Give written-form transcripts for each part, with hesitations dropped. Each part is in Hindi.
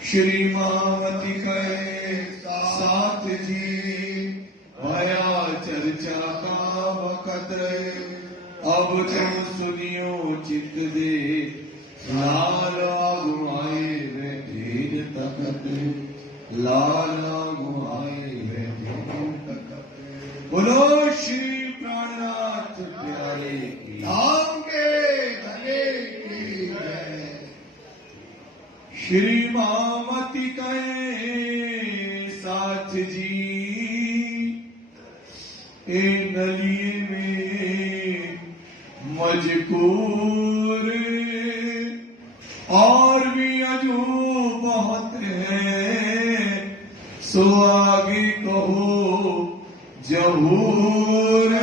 श्री मामती कहे साथ जी भया चर्चा का वक़्त, अब तुम सुनियो चित दे लाल आगुआए बैठे तखत, लाल आगुआए बैठे तखत। बोलो श्री प्राणनाथ प्यारे की धाम के धने की जय। श्री मामती कहे साथ जी ए नलिए में मजकूर और भी अजू बहुत है, सो आगे कहो जहूर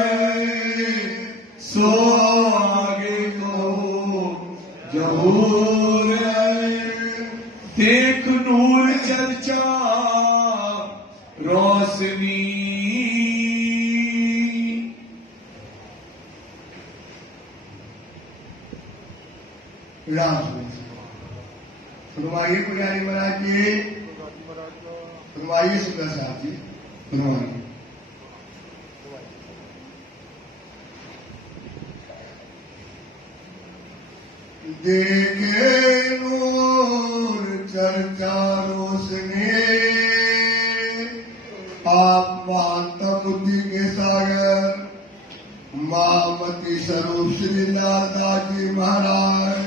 सो आगे कहो जहूर। देख नूर चर्चा रोशनी, सुनवाइए पुजारी महाराज जी, सुनवाइए सुंदर साहब जी, सुनवाइए। देखे नूर चर्चा रोशनी, आप महानतम बुद्धि के सागर मामती स्वरूप श्री लालदास जी महाराज,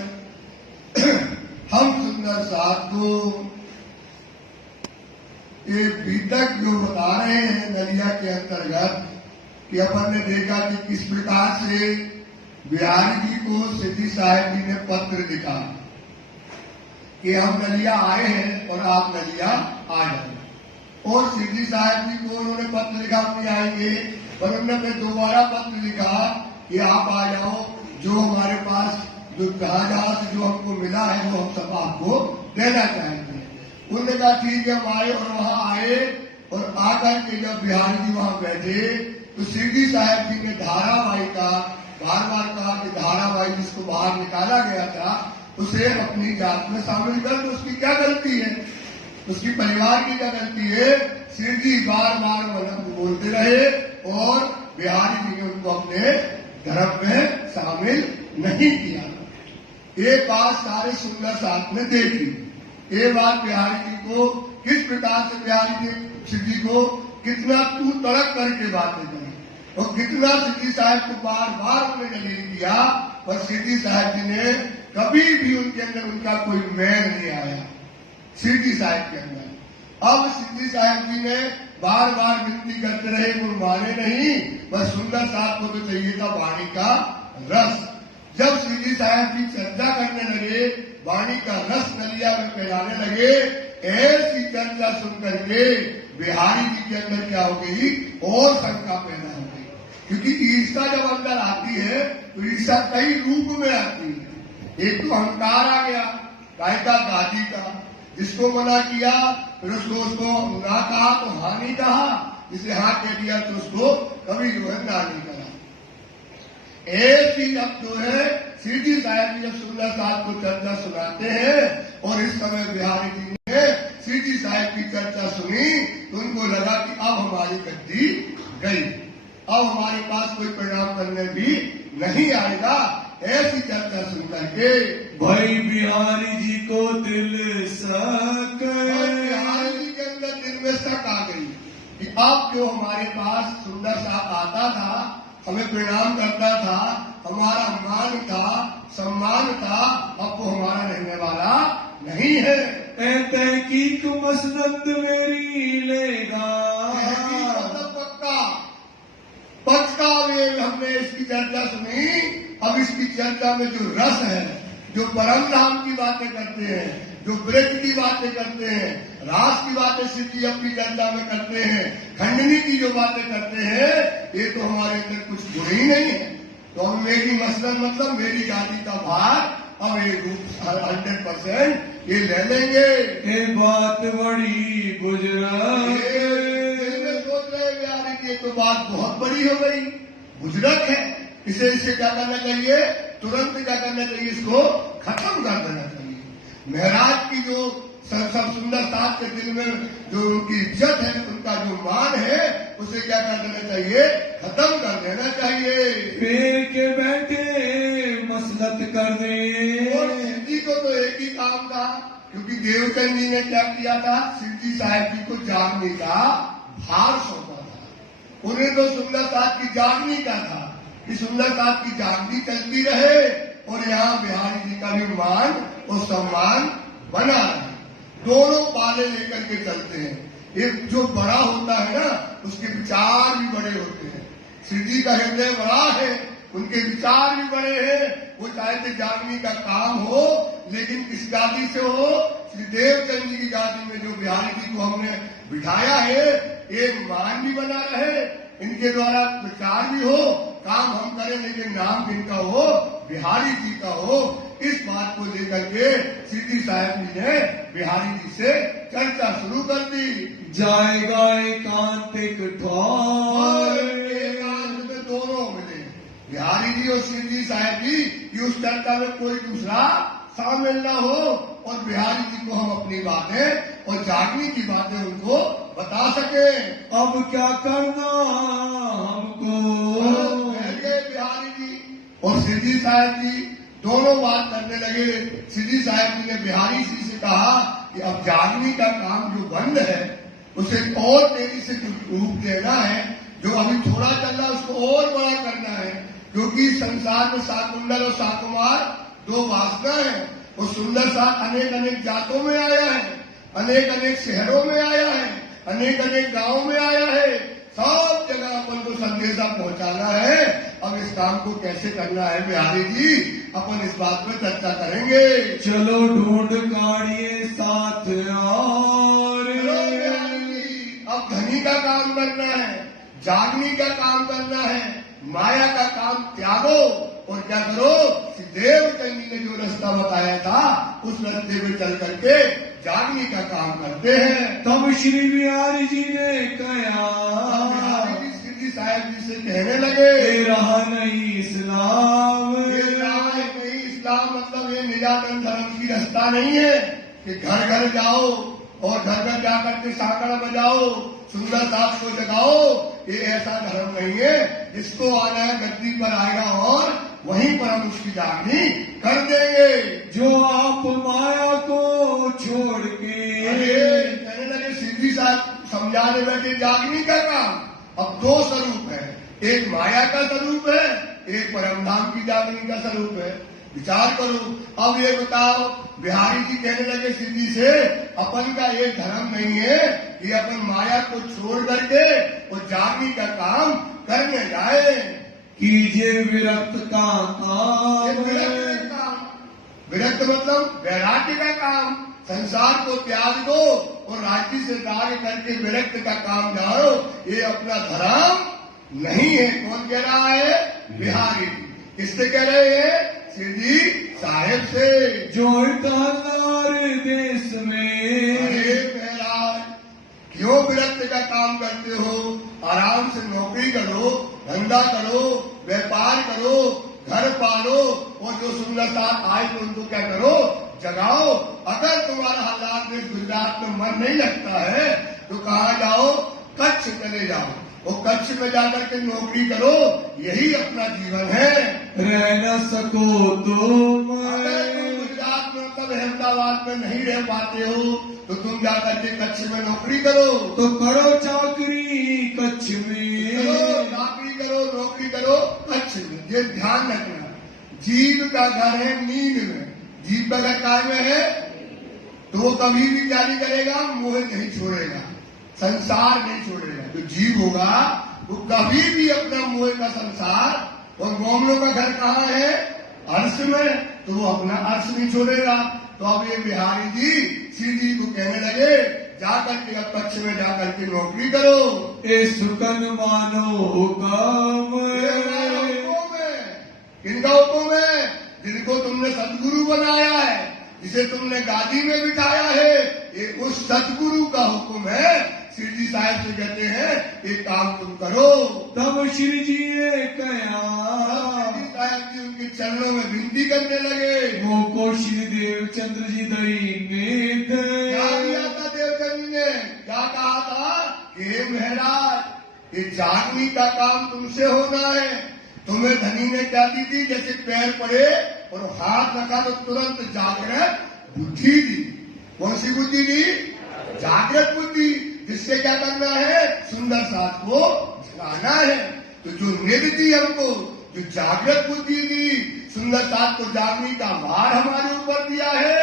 हम सुंदर साहब को ये बीतक जो बता रहे हैं नलिया के अंतर्गत कि अपन ने देखा कि किस प्रकार से बिहारी जी को सिद्धि साहब जी ने पत्र लिखा कि हम नलिया आए हैं और आप नलिया आ जाए, और सिद्धि साहब जी को उन्होंने पत्र लिखा अपने आएंगे, पर उन्होंने दोबारा पत्र लिखा कि आप आ जाओ, जो हमारे पास जो जहां से जो हमको मिला है वो हम सब आपको देना चाहेंगे। उन्होंने कहा ठीक है, हम आए और वहां आए, और आकर के जब बिहारी जी वहां बैठे तो सिद्धि साहब जी ने धारावाहिक का बार बार कहा कि धारावाहिक जिसको बाहर निकाला गया था उसे अपनी जात में शामिल कर दो, उसकी क्या गलती है, उसकी परिवार की क्या गलती है। सिर जी बार बार बोलते रहे और बिहारी जी ने उनको अपने धर्म में शामिल नहीं किया। ये बात सारे सुंदर साथ में देखी, ये बात बिहारी जी को किस प्रकार से बिहारी जी सिर जी को कितना तू तड़क करके बातें करी, और कितना सिद्धि साहब को बार बार उन्होंने जलील किया, पर सिद्धि साहब जी ने कभी भी उनके अंदर उनका कोई मैल नहीं आया सिद्धि साहब के अंदर। अब सिद्धि साहब जी ने बार बार विनती करते रहे, वो माने नहीं, बस सुंदर साहब को तो चाहिए था वाणी का रस। जब सिद्धि साहब जी चर्चा करने लगे, वाणी का रस नलिया में फैलाने लगे, ऐसी चर्चा सुन करके बिहारी जी के अंदर क्या हो गई, और शंका पैदा हो गई, क्योंकि ईर्षा जब अंदर आती है तो ईर्षा कई रूप में आती है। एक तो अहंकार आ गया, गायिका गादी का, जिसको मना किया फिर उसको ना कहा तो हाँ नहीं कहा, जिसे हाँ कह दिया तो उसको कभी जो है ना नहीं करा। ऐसी अब जो है सिद्धि साहब जी जब सुंदर साहब को चर्चा सुनाते हैं, और इस समय बिहारी जी ने सिद्धि साहब की चर्चा सुनी तो उनको लगा कि अब हमारी गद्दी गई, अब हमारे पास कोई परिणाम करने भी नहीं आएगा। ऐसी चर्चा सुन करके भाई बिहारी जी को दिल शक, बिहारी जी के अंदर दिल में शक आ गई कि अब जो हमारे पास सुंदर साहब आता था, हमें प्रणाम करता था, हमारा मान था, सम्मान था, अब वो हमारा रहने वाला नहीं है। तहकीक मसनद मेरी लेगा, मतलब पक्का वे हमने इसकी चर्चा सुनी। अब इसकी चर्चा में जो रस है, जो परम धाम की बातें करते हैं, जो ब्रज की बातें करते हैं, रास की बातें सिद्धि अपनी चर्चा में करते हैं, खंडनी की जो बातें करते हैं, ये तो हमारे अंदर कुछ गुण ही नहीं है। तो हम मेरी मसलन मतलब मेरी गादी का भार अब ये 100% ये ले लेंगे। ये बात बड़ी बुजुर्ग, सोच रहे बिहारी की तो बात बहुत बड़ी हो गई, बुजुर्ग है, इसे क्या करना चाहिए, तुरंत क्या करना चाहिए, इसको खत्म कर देना चाहिए। महराज की जो सब सुंदर साथ के दिल में जो उनकी इज्जत है, उनका जो मान है, उसे क्या कर देना चाहिए? खत्म कर देना चाहिए। फेर के बैठे मसलत कर दे। और शिव जी को तो एक ही काम था, क्योंकि देवचंद जी ने क्या किया था? शिव जी साहब जी को जागने का भार सौंपा था। उन्हें तो सुंदर साथ की जागनी का था कि सुंदर साथ की जागनी चलती रहे और यहाँ बिहारी जी का भी मान और सम्मान बना रहे। दोनों पाले लेकर के चलते हैं। एक जो बड़ा होता है ना, उसके विचार भी बड़े होते हैं। शिव जी का हृदय बड़ा है, उनके विचार भी बड़े हैं। वो चाहते जागनी का काम हो, लेकिन किस जाति से हो? श्री देवचंद जी की जाति में जो बिहारी जी को हमने बिठाया है, ये मान भी बना रहे, इनके द्वारा प्रचार भी हो, काम हम करें, लेकिन नाम किनका हो? बिहारी जी का हो। इस बात को लेकर के सीधी साहब जी ने बिहारी जी से चर्चा शुरू कर दी। जाएगा एकांतिक ठौर, एकांत में दोनों मिले, बिहारी जी और सीधी साहब जी, कि उस चर्चा में कोई दूसरा शामिल न हो और बिहारी जी को हम अपनी बातें और जागनी की बातें उनको बता सके। अब क्या करना हमको? बिहारी जी और सिद्धि साहब जी दोनों बात करने लगे। सिद्धि साहब जी ने बिहारी जी से कहा कि अब जागनी का काम जो बंद है, उसे और तेजी से रूप देना है। जो अभी थोड़ा चल रहा है, उसको और बड़ा करना है, क्योंकि संसार में साकुंडल और साकुमार दो वासना है। और सुंदर साथ अनेक अनेक जातों में आया है, अनेक अनेक शहरों में आया है, अनेक अनेक गांवों में आया है। सब जगह अपन को संदेशा पहुंचाना है। अब इस काम को कैसे करना है बिहारी जी, अपन इस बात पे चर्चा करेंगे। चलो ढूंढ काढ़िए साथ और। बिहारी जी, अब धनी का काम करना है, जागनी का काम करना है, माया का काम त्यागो और क्या करो? देवचंद जी ने जो रास्ता बताया था, उस रास्ते में चल करके जागनी का काम करते हैं। तब श्री बिहारी जी ने कहा, बिहारी जी सिद्धि साहब जी से कहने लगे, रहा नहीं इस्लाम। नहीं इस्लाम मतलब ये निजातन धर्म की रास्ता नहीं है कि घर घर जाओ और घर घर जाकर के साकड़ बजाओ, सुंदर साथ को जगाओ। ये ऐसा धर्म नहीं है। जिसको आना है गद्दी पर आएगा और वहीं पर हम उसकी जागनी कर देंगे। जो आप माया को छोड़ के, कहने लगे सिद्धि साहब समझाने लगे जागनी का काम अब दो स्वरूप है, एक माया का स्वरूप है, एक परमधाम की जागनी का स्वरूप है। विचार करो। अब ये बताओ, बिहारी जी कहने लगे सिद्धि से, अपन का ये धर्म नहीं है कि अपन माया को छोड़ करके और जागनी का काम करने जाए। कीजिए विरक्त का काम। विरक्त मतलब वैराग्य का काम। संसार को त्याग दो और राज्य से त्याग करके विरक्त का काम जाओ। ये अपना धर्म नहीं है। कौन कह रहा है? बिहारी। किससे कह रहे हैं? सिद्धि साहेब से। जो तहनार देश में, अरे महाराज, क्यों विरक्त का काम करते हो? आराम से नौकरी करो, धंधा करो, व्यापार करो, घर पालो और जो सुंदर साथ आए तो उनको क्या करो? जगाओ। अगर तुम्हारा हालात में गुजरात में मन नहीं लगता है तो कहाँ जाओ? कच्छ चले जाओ और कच्छ में जाकर के नौकरी करो। यही अपना जीवन है। रह न सको तो अगर तुम गुजरात में मतलब अहमदाबाद में नहीं रह पाते हो तो तुम जाकर के कच्छ में नौकरी करो। तो करो चाकरी कच्छ में, नौकरी करो, नौकरी करो कच्छ में। ये ध्यान रखना, जीव का घर है नींद में। जीव का घर काय में है तो वो कभी भी क्या नहीं करेगा? मोह नहीं छोड़ेगा, संसार नहीं छोड़ेगा। जो जीव होगा वो कभी भी अपना मोह का संसार और मोमलों का घर कहाँ है? अर्श में, तो वो अपना अर्श नहीं छोड़ेगा। तो अब ये बिहारी जी सीधी को कहने लगे, जाकर के अब कच्छ में जाकर के नौकरी करो। ए सुकन मानो हुक्म। किनका हुक्म है? जिनको तुमने सदगुरु बनाया है, जिसे तुमने गादी में बिठाया है, ये उस सदगुरु का हुक्म है। श्री जी साहब से कहते हैं ये काम तुम करो। तब श्री जी ने कहा, साहब जी उनके चरणों में विनती करने लगे। वो को श्री देवचंद्र जी देंगे। महाराज ये जागने का काम तुमसे होना है। तुम्हें धनी ने क्या दी थी? जैसे पैर पड़े और हाथ रखा तो तुरंत जागृत बुद्धि दी। कौन सी बुद्धि दी? जागृत बुद्धि, जिससे क्या करना है? सुंदर साथ को जगाना है। तो जो निधि दी हमको, जो जागृत बुद्धि दी, सुंदर साथ को जागने का भार हमारे ऊपर दिया है,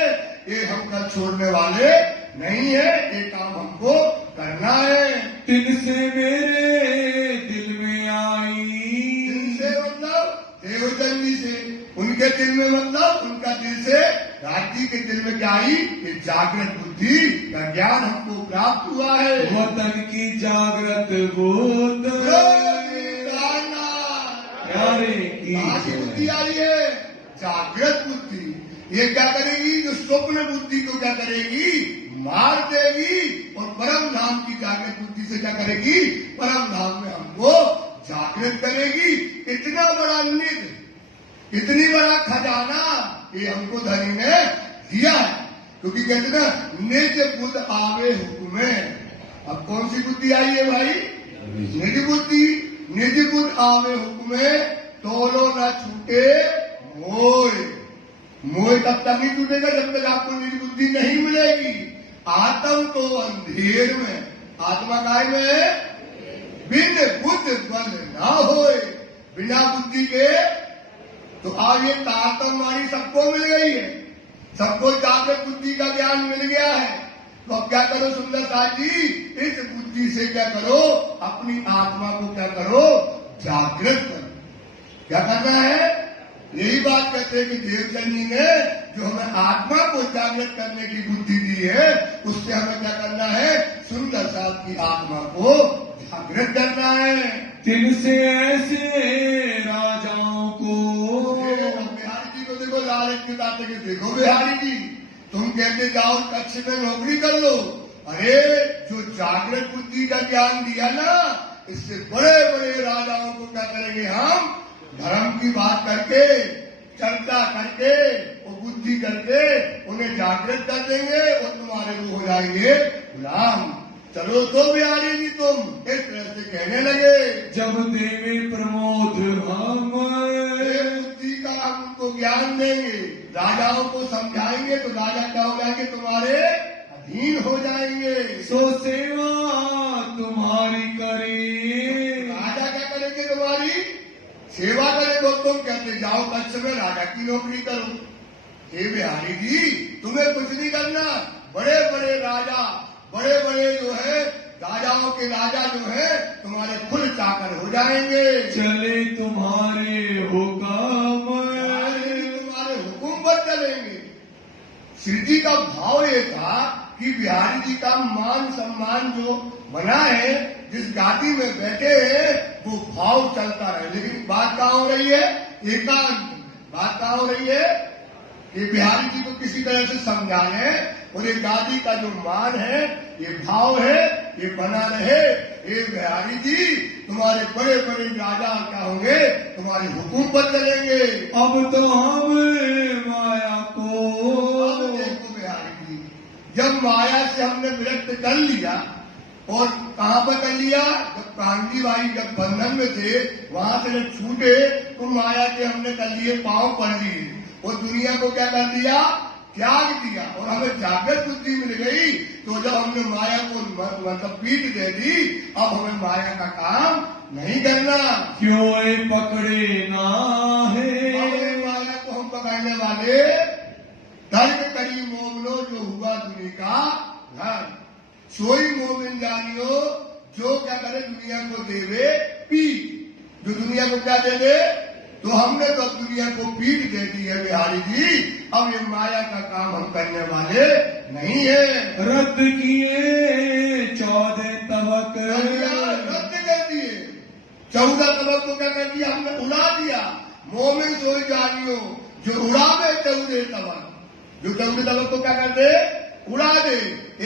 ये हम कल छोड़ने वाले नहीं है। ये काम हमको करना है। तिनसे मेरे दिल में आई, जिनसे मतलब देवचंद जी से, उनके दिल में मतलब उनका दिल से राज जी के दिल में क्या आई? ये जागृत बुद्धि का ज्ञान हमको प्राप्त हुआ है। वतन की जागृत गोद प्यारे की बुद्धि आई है, जागृत बुद्धि। ये क्या करेगी? जो स्वप्न बुद्धि को क्या करेगी? मार देगी। और परम धाम की जागृत बुद्धि से क्या करेगी? परम धाम में हमको जागृत करेगी। इतना बड़ा निधि, इतनी बड़ा खजाना ये हमको धनी ने दिया है। क्योंकि कहते ना, निज बुद्ध आवे हुक्मे। अब कौन सी बुद्धि आई है भाई? निज बुद्धि। निज बुद्ध आवे हुक्मे, तोलो न छूटे मोय। मोय तब तक नहीं छूटेगा जब तक आपको निज बुद्धि नहीं मिलेगी। आत्म तो अंधेर में, आत्मा काय में है? बिन बुद्ध बल ना होए। बिना बुद्धि के तो आज ये तारतम्यवाणी सबको मिल गई है, सबको जागृत बुद्धि का ज्ञान मिल गया है। तो अब क्या करो सुंदर साथ जी? इस बुद्धि से क्या करो? अपनी आत्मा को क्या करो? जागृत करो। क्या करना है? यही बात कहते हैं कि देवचंद जी ने जो हमें आत्मा को जागृत करने की बुद्धि दी है, उससे हमें क्या करना है? सुंदर साथ की आत्मा को जागृत करना है। तिनसे ऐसे राजाओं को, बिहारी जी को देखो, लालच की बात है कि देखो बिहारी जी, तुम कहते जाओ कच्छ में नौकरी कर लो। अरे जो जागृत बुद्धि का ज्ञान दिया ना, इससे बड़े बड़े राजाओं को क्या करेंगे हम? धर्म की बात करके, चर्चा करके और बुद्धि करके उन्हें जागृत कर देंगे और तुम्हारे वो हो जाएंगे गुलाम। चलो तो बिहारी जी तुम इस तरह से कहने लगे। जब देवे प्रमोद हम, बुद्धि का हम उनको ज्ञान देंगे, राजाओं को समझाएंगे तो राजा क्या हो जाएंगे? तुम्हारे अधीन हो जाएंगे। सो सेवा तुम्हारी करे, राजा क्या करेंगे? तुम्हारी सेवा करेंगे। तुम कहते जाओ कच्छ में राजा की नौकरी करो। हे बिहारी जी, तुम्हें कुछ नहीं करना। बड़े बड़े राजा, बड़े बड़े जो है राजाओं के राजा जो है तुम्हारे फुल चाकर हो जाएंगे। चले तुम्हारे हुक्म, तुम्हारे हुकुम पर चलेंगे। श्री जी का भाव ये था कि बिहारी जी का मान सम्मान जो बना है, जिस गादी में बैठे हैं, वो भाव चलता रहे। लेकिन बात कहाँ हो रही है? एकांत। बात कहाँ हो रही है? ये बिहारी जी को किसी तरह से समझाने और ये गादी का जो मान है, ये भाव है, ये बना रहे। ये बिहारी जी तुम्हारे बड़े बड़े राजा क्या होंगे? तुम्हारे हुकुम पर चलेंगे। अब तो हम माया को, अब देखो बिहारी जी, जब माया से हमने विरक्त कर लिया, और कहाँ पर कर लिया? जब कांजी भाई जब बंधन में थे, वहां से जब छूटे तो माया के हमने कर लिए पांव पड़ लिए और दुनिया को क्या कर दिया? त्याग दिया। और हमें जागृत बुद्धि मिल गई। तो जब हमने माया को मतलब पीठ दे दी, अब हमें माया का काम नहीं करना। क्यों ये पकड़े ना है? माया को हम पकड़ने वाले तर्क करी मोमनो जो हुआ दुनिया का घर, सोई मोमिन जानियो जो क्या करे दुनिया को देवे पीठ। जो दुनिया को क्या दे दे? तो हमने तो दुनिया को पीठ दे दी है बिहारी जी। अब ये माया का काम हम करने वाले नहीं है। रद्द किए 14 तबक, रद्द कर दिए 14 तबक को क्या कर दिया? हमने उड़ा दिया। मोमिन सोई जानियो जो उड़ावे 14 तबक, जो 14 तबक को क्या कर दे? उड़ा दे।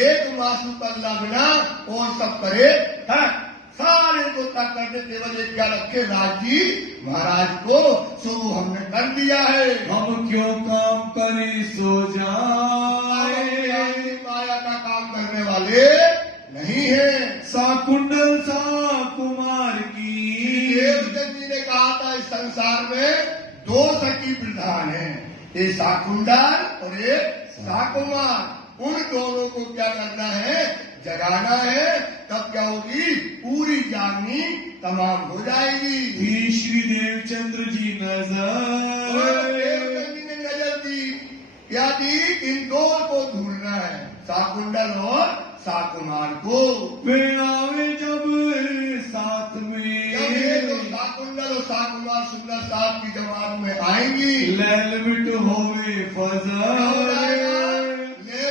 एक मासू पल्ला बिना और सब करे है, सारे को तक करके केवल एक क्या रखे? राज जी महाराज को। सो वो हमने कर दिया है। हम क्यों काम करें सो जाए? माया का काम करने वाले नहीं है। साकुंडल संसार में दो सखी प्रधान है, एक शाकुंतल और एक शाकुमार। उन दोनों को क्या करना है, जगाना है, तब क्या होगी, पूरी जागनी तमाम हो जाएगी। थी श्री देवचंद्र जी नजर, देवचंद्र जी ने नजर दी, क्या दी, इन दो को ढूंढना है, शाकुंतल और शाकुमार को। वे आवे जब साथ में, जब ये तो शाकुंतल और शाकुमार सुंदर साथ की जमात में आएंगी, लैल मिट होवे फजर,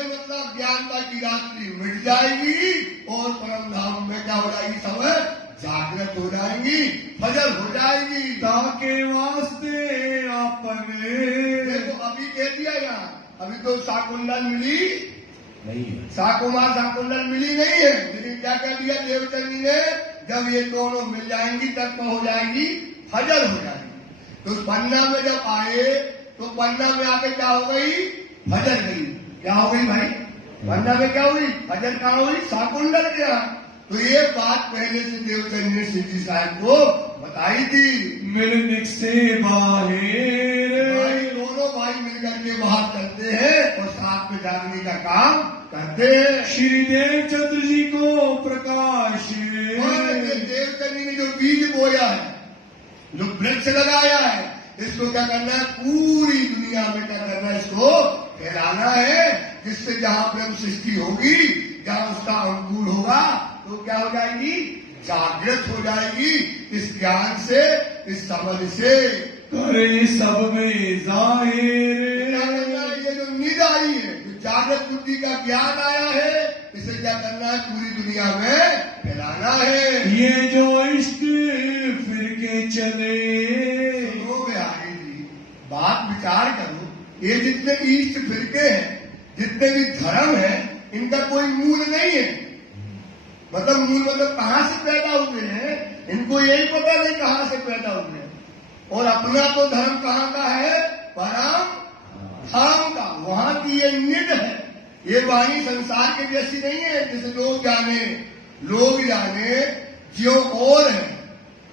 मतलब ज्ञानता की रात्रि मिट जाएगी और परम धाम में क्या हो जाएगी, सब जागृत हो जाएंगी, फजर हो जाएगी। ताके वास्ते अपने, देखो अभी कह दिया यहाँ, अभी तो शाकुंतल मिली नहीं है, शाकुमार शाकुंतल मिली नहीं है, लेकिन क्या कह दिया देवचंद जी ने, जब ये दोनों मिल जाएंगी तब तो हो जाएगी, फजर हो जाएगी। तो पन्ना में जब आए तो पन्ना में आके क्या हो गई, फजर गई। क्या हो गई भाई, पन्ना में क्या हुई, फजर कहाँ हुई, शाकुंतल के यहाँ। तो ये बात पहले से देवचंद ने सिद्धि साहब को बताई थी। मिलने से बाहर, भाई दोनों भाई मिलकर के बाहर करते हैं और साथ में जागने का काम करते हैं। श्री देवचंद्र जी को प्रकाश, देवचंद जी ने जो बीज बोया है, जो वृक्ष लगाया है, इसको क्या करना है, पूरी दुनिया में क्या करना है, इसको फैलाना है, जिससे जहां ब्रह्म सृष्टि होगी, जहां उसका अंकुर होगा, तो क्या हो जाएगी, जागृत हो जाएगी। इस ज्ञान से, इस समझ से करे सब में जाहिर, ये जो नींद आई है, जो जागृत बुद्धि का ज्ञान आया है, इसे क्या करना है, पूरी दुनिया में फैलाना है। ये जो इश्क फिर के चले, सुनो बिहारी जी, बात विचार करो, ये जितने इष्ट फिरके हैं, जितने भी धर्म है, इनका कोई मूल नहीं है। मतलब मूल मतलब कहाँ से पैदा हुए हैं, इनको यही पता नहीं कहाँ से पैदा हुए हैं। और अपना तो धर्म कहाँ का है, परम धाम का, वहां की ये निध है। ये वाणी संसार के जैसी नहीं है, जैसे लोग जाने जो और है,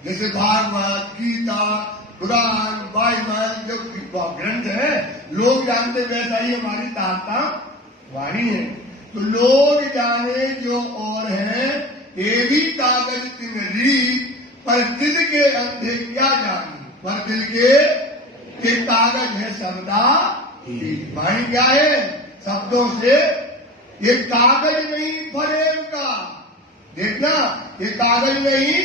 जैसे भागवत, गीता, कुरान, बाइबल जो ग्रंथ है, लोग जानते वैसा ही हमारी तारता वाणी है। तो लोग जाने जो और है, ये भी कागज तिन रीत, पर दिल के अंधे क्या जाने, पर दिल के कागज है शब्दा। वाणी क्या है, शब्दों से, ये कागज नहीं फरेब का, देखना, ये कागज नहीं,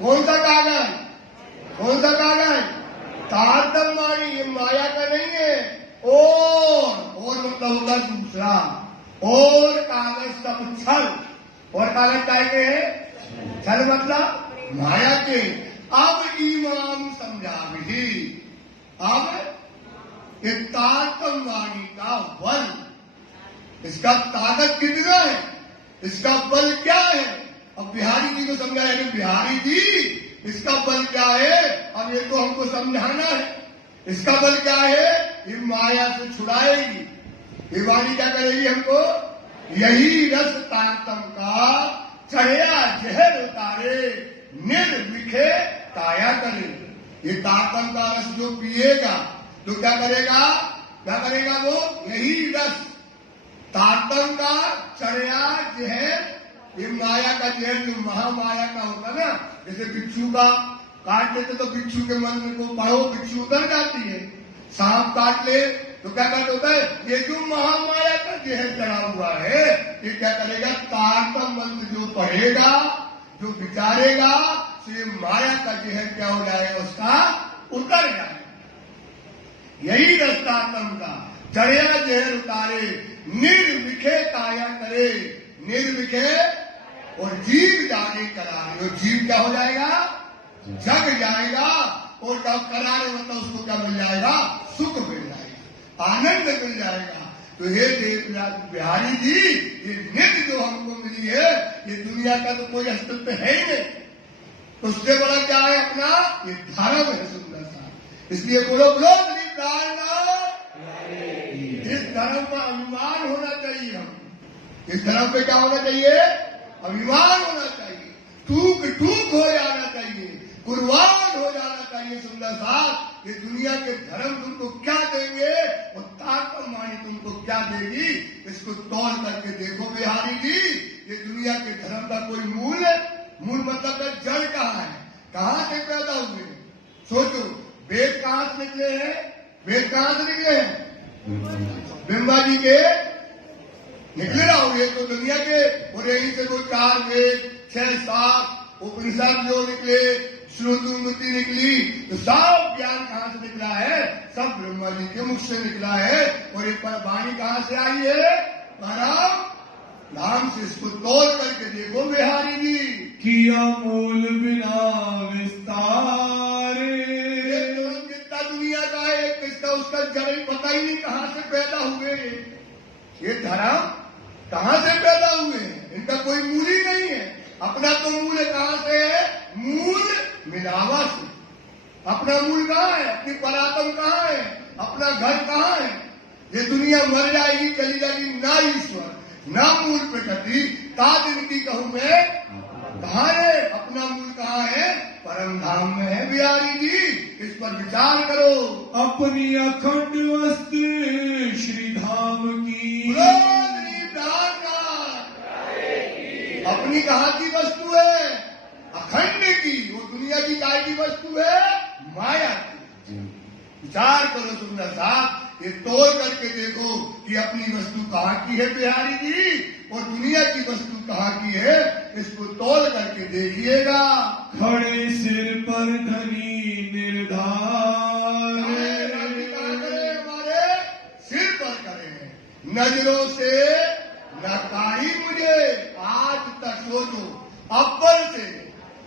कौन सा कागज, कौन सा कागज, तारतम वाणी, ये माया का नहीं है। और मतलब होगा दूसरा, और कागज सब छल, और कागज काय के है, छल मतलब माया के। अब इमाम समझा भी, अब ये तारतम वाणी का बल, इसका ताकत कितना है, इसका बल क्या है। अब बिहारी जी को समझाया कि बिहारी जी इसका बल क्या है, अब ये तो हमको समझाना है। इसका बल क्या है, ये माया से छुड़ाएगी, ये वाणी क्या करेगी हमको, यही रस तारतम का चढ़िया जहर उतारे, निर्विखे काया करे। ये तारतम का रस जो पिएगा तो क्या करेगा वो, यही रस तारतम का चढ़िया जहर, ये माया का जहर जो महामाया का होता ना, जैसे बिच्छू का काट लेते तो बिच्छू के मन को पढ़ो, बिच्छू उतर जाती है। सांप काट ले तो क्या काट होता है, ये जो महामाया का जहर चढ़ा हुआ है, ये क्या करेगा, तारतम मंत्र जो पढ़ेगा, जो विचारेगा, तो ये माया का जहर क्या हो जाएगा, उसका उतर जाएगा। यही रास्ता तम का चढ़िया जहर उतारे, निर्विखे काया करे, निर्विखे और जीव जाने करारे। और जीव क्या हो जाएगा, जग जाएगा, और जब करारे मतलब उसको क्या मिल जाएगा, सुख मिल जाएगा, आनंद मिल जाएगा। तो हे देवराज बिहारी जी, ये निध जो हमको मिली है, ये दुनिया का तो कोई अस्तित्व है ही नहीं। तो उससे बड़ा क्या है अपना, ये धर्म है सुंदर सा। इसलिए बोलो इस धर्म का अभिमान होना चाहिए। हम इस धर्म पे क्या होना चाहिए, अभिमान होना चाहिए, टूक टूक हो जाना चाहिए। कुर्बान हो जाना चाहिए सुंदर साहब। ये दुनिया के धर्म तुमको क्या देंगे और ताकत मानी तुमको क्या देगी, इसको तौल करके देखो बिहारी जी। ये दुनिया के धर्म का कोई मूल है? मूल मतलब का जड़ कहाँ है, कहाँ से पैदा हुए? सोचो, वेद कहाँ से निकले हैं? वेद कहाँ से निकले हैं? बिम्बा जी के निकले ना हो, ये तो दुनिया के, और यहीं से वो 4 वेद 6 7 उपनिषद जो निकले, श्रुति निकली, तो सब ज्ञान कहाँ से निकला है? सब ब्रह्मा जी के मुख से निकला है। और ये वाणी कहाँ से आई है? परम धाम से। इसको तोड़ करके देखो बिहारी जी। किया मूल बिना विस्तार, कितना दुनिया का है, किसका उसका जड़ ही पता ही नहीं कहाँ से पैदा हुए। ये धर्म कहाँ से पैदा हुए? इनका कोई मूल ही नहीं है। अपना तो मूल कहाँ से है? मूल मिलावा से। अपना मूल कहाँ है? अपनी परात्म कहाँ है? अपना घर कहाँ है? ये दुनिया मर जाएगी, चली जाएगी, ना ईश्वर ना मूल प्रकृति, ता दिन की कहूं मैं कहाँ है? अपना मूल कहाँ है? परम धाम में है बिहारी जी। इस पर विचार करो। अपनी अखंड वस्तु श्री धाम की, अपनी कहाँ की वस्तु है? अखंड की। वो दुनिया की काय की वस्तु है? माया की। विचार करो सुंदर साहब, ये तोड़ करके देखो कि अपनी वस्तु कहाँ की है बिहारी जी, और दुनिया की वस्तु कहाँ की है, इसको तोड़ करके देखिएगा। खड़े सिर पर धनी निर्धार, कहाँ करे? हमारे सिर पर करे, नजरों से नकारी मुझे आज तक। सोचो, अव्वल से,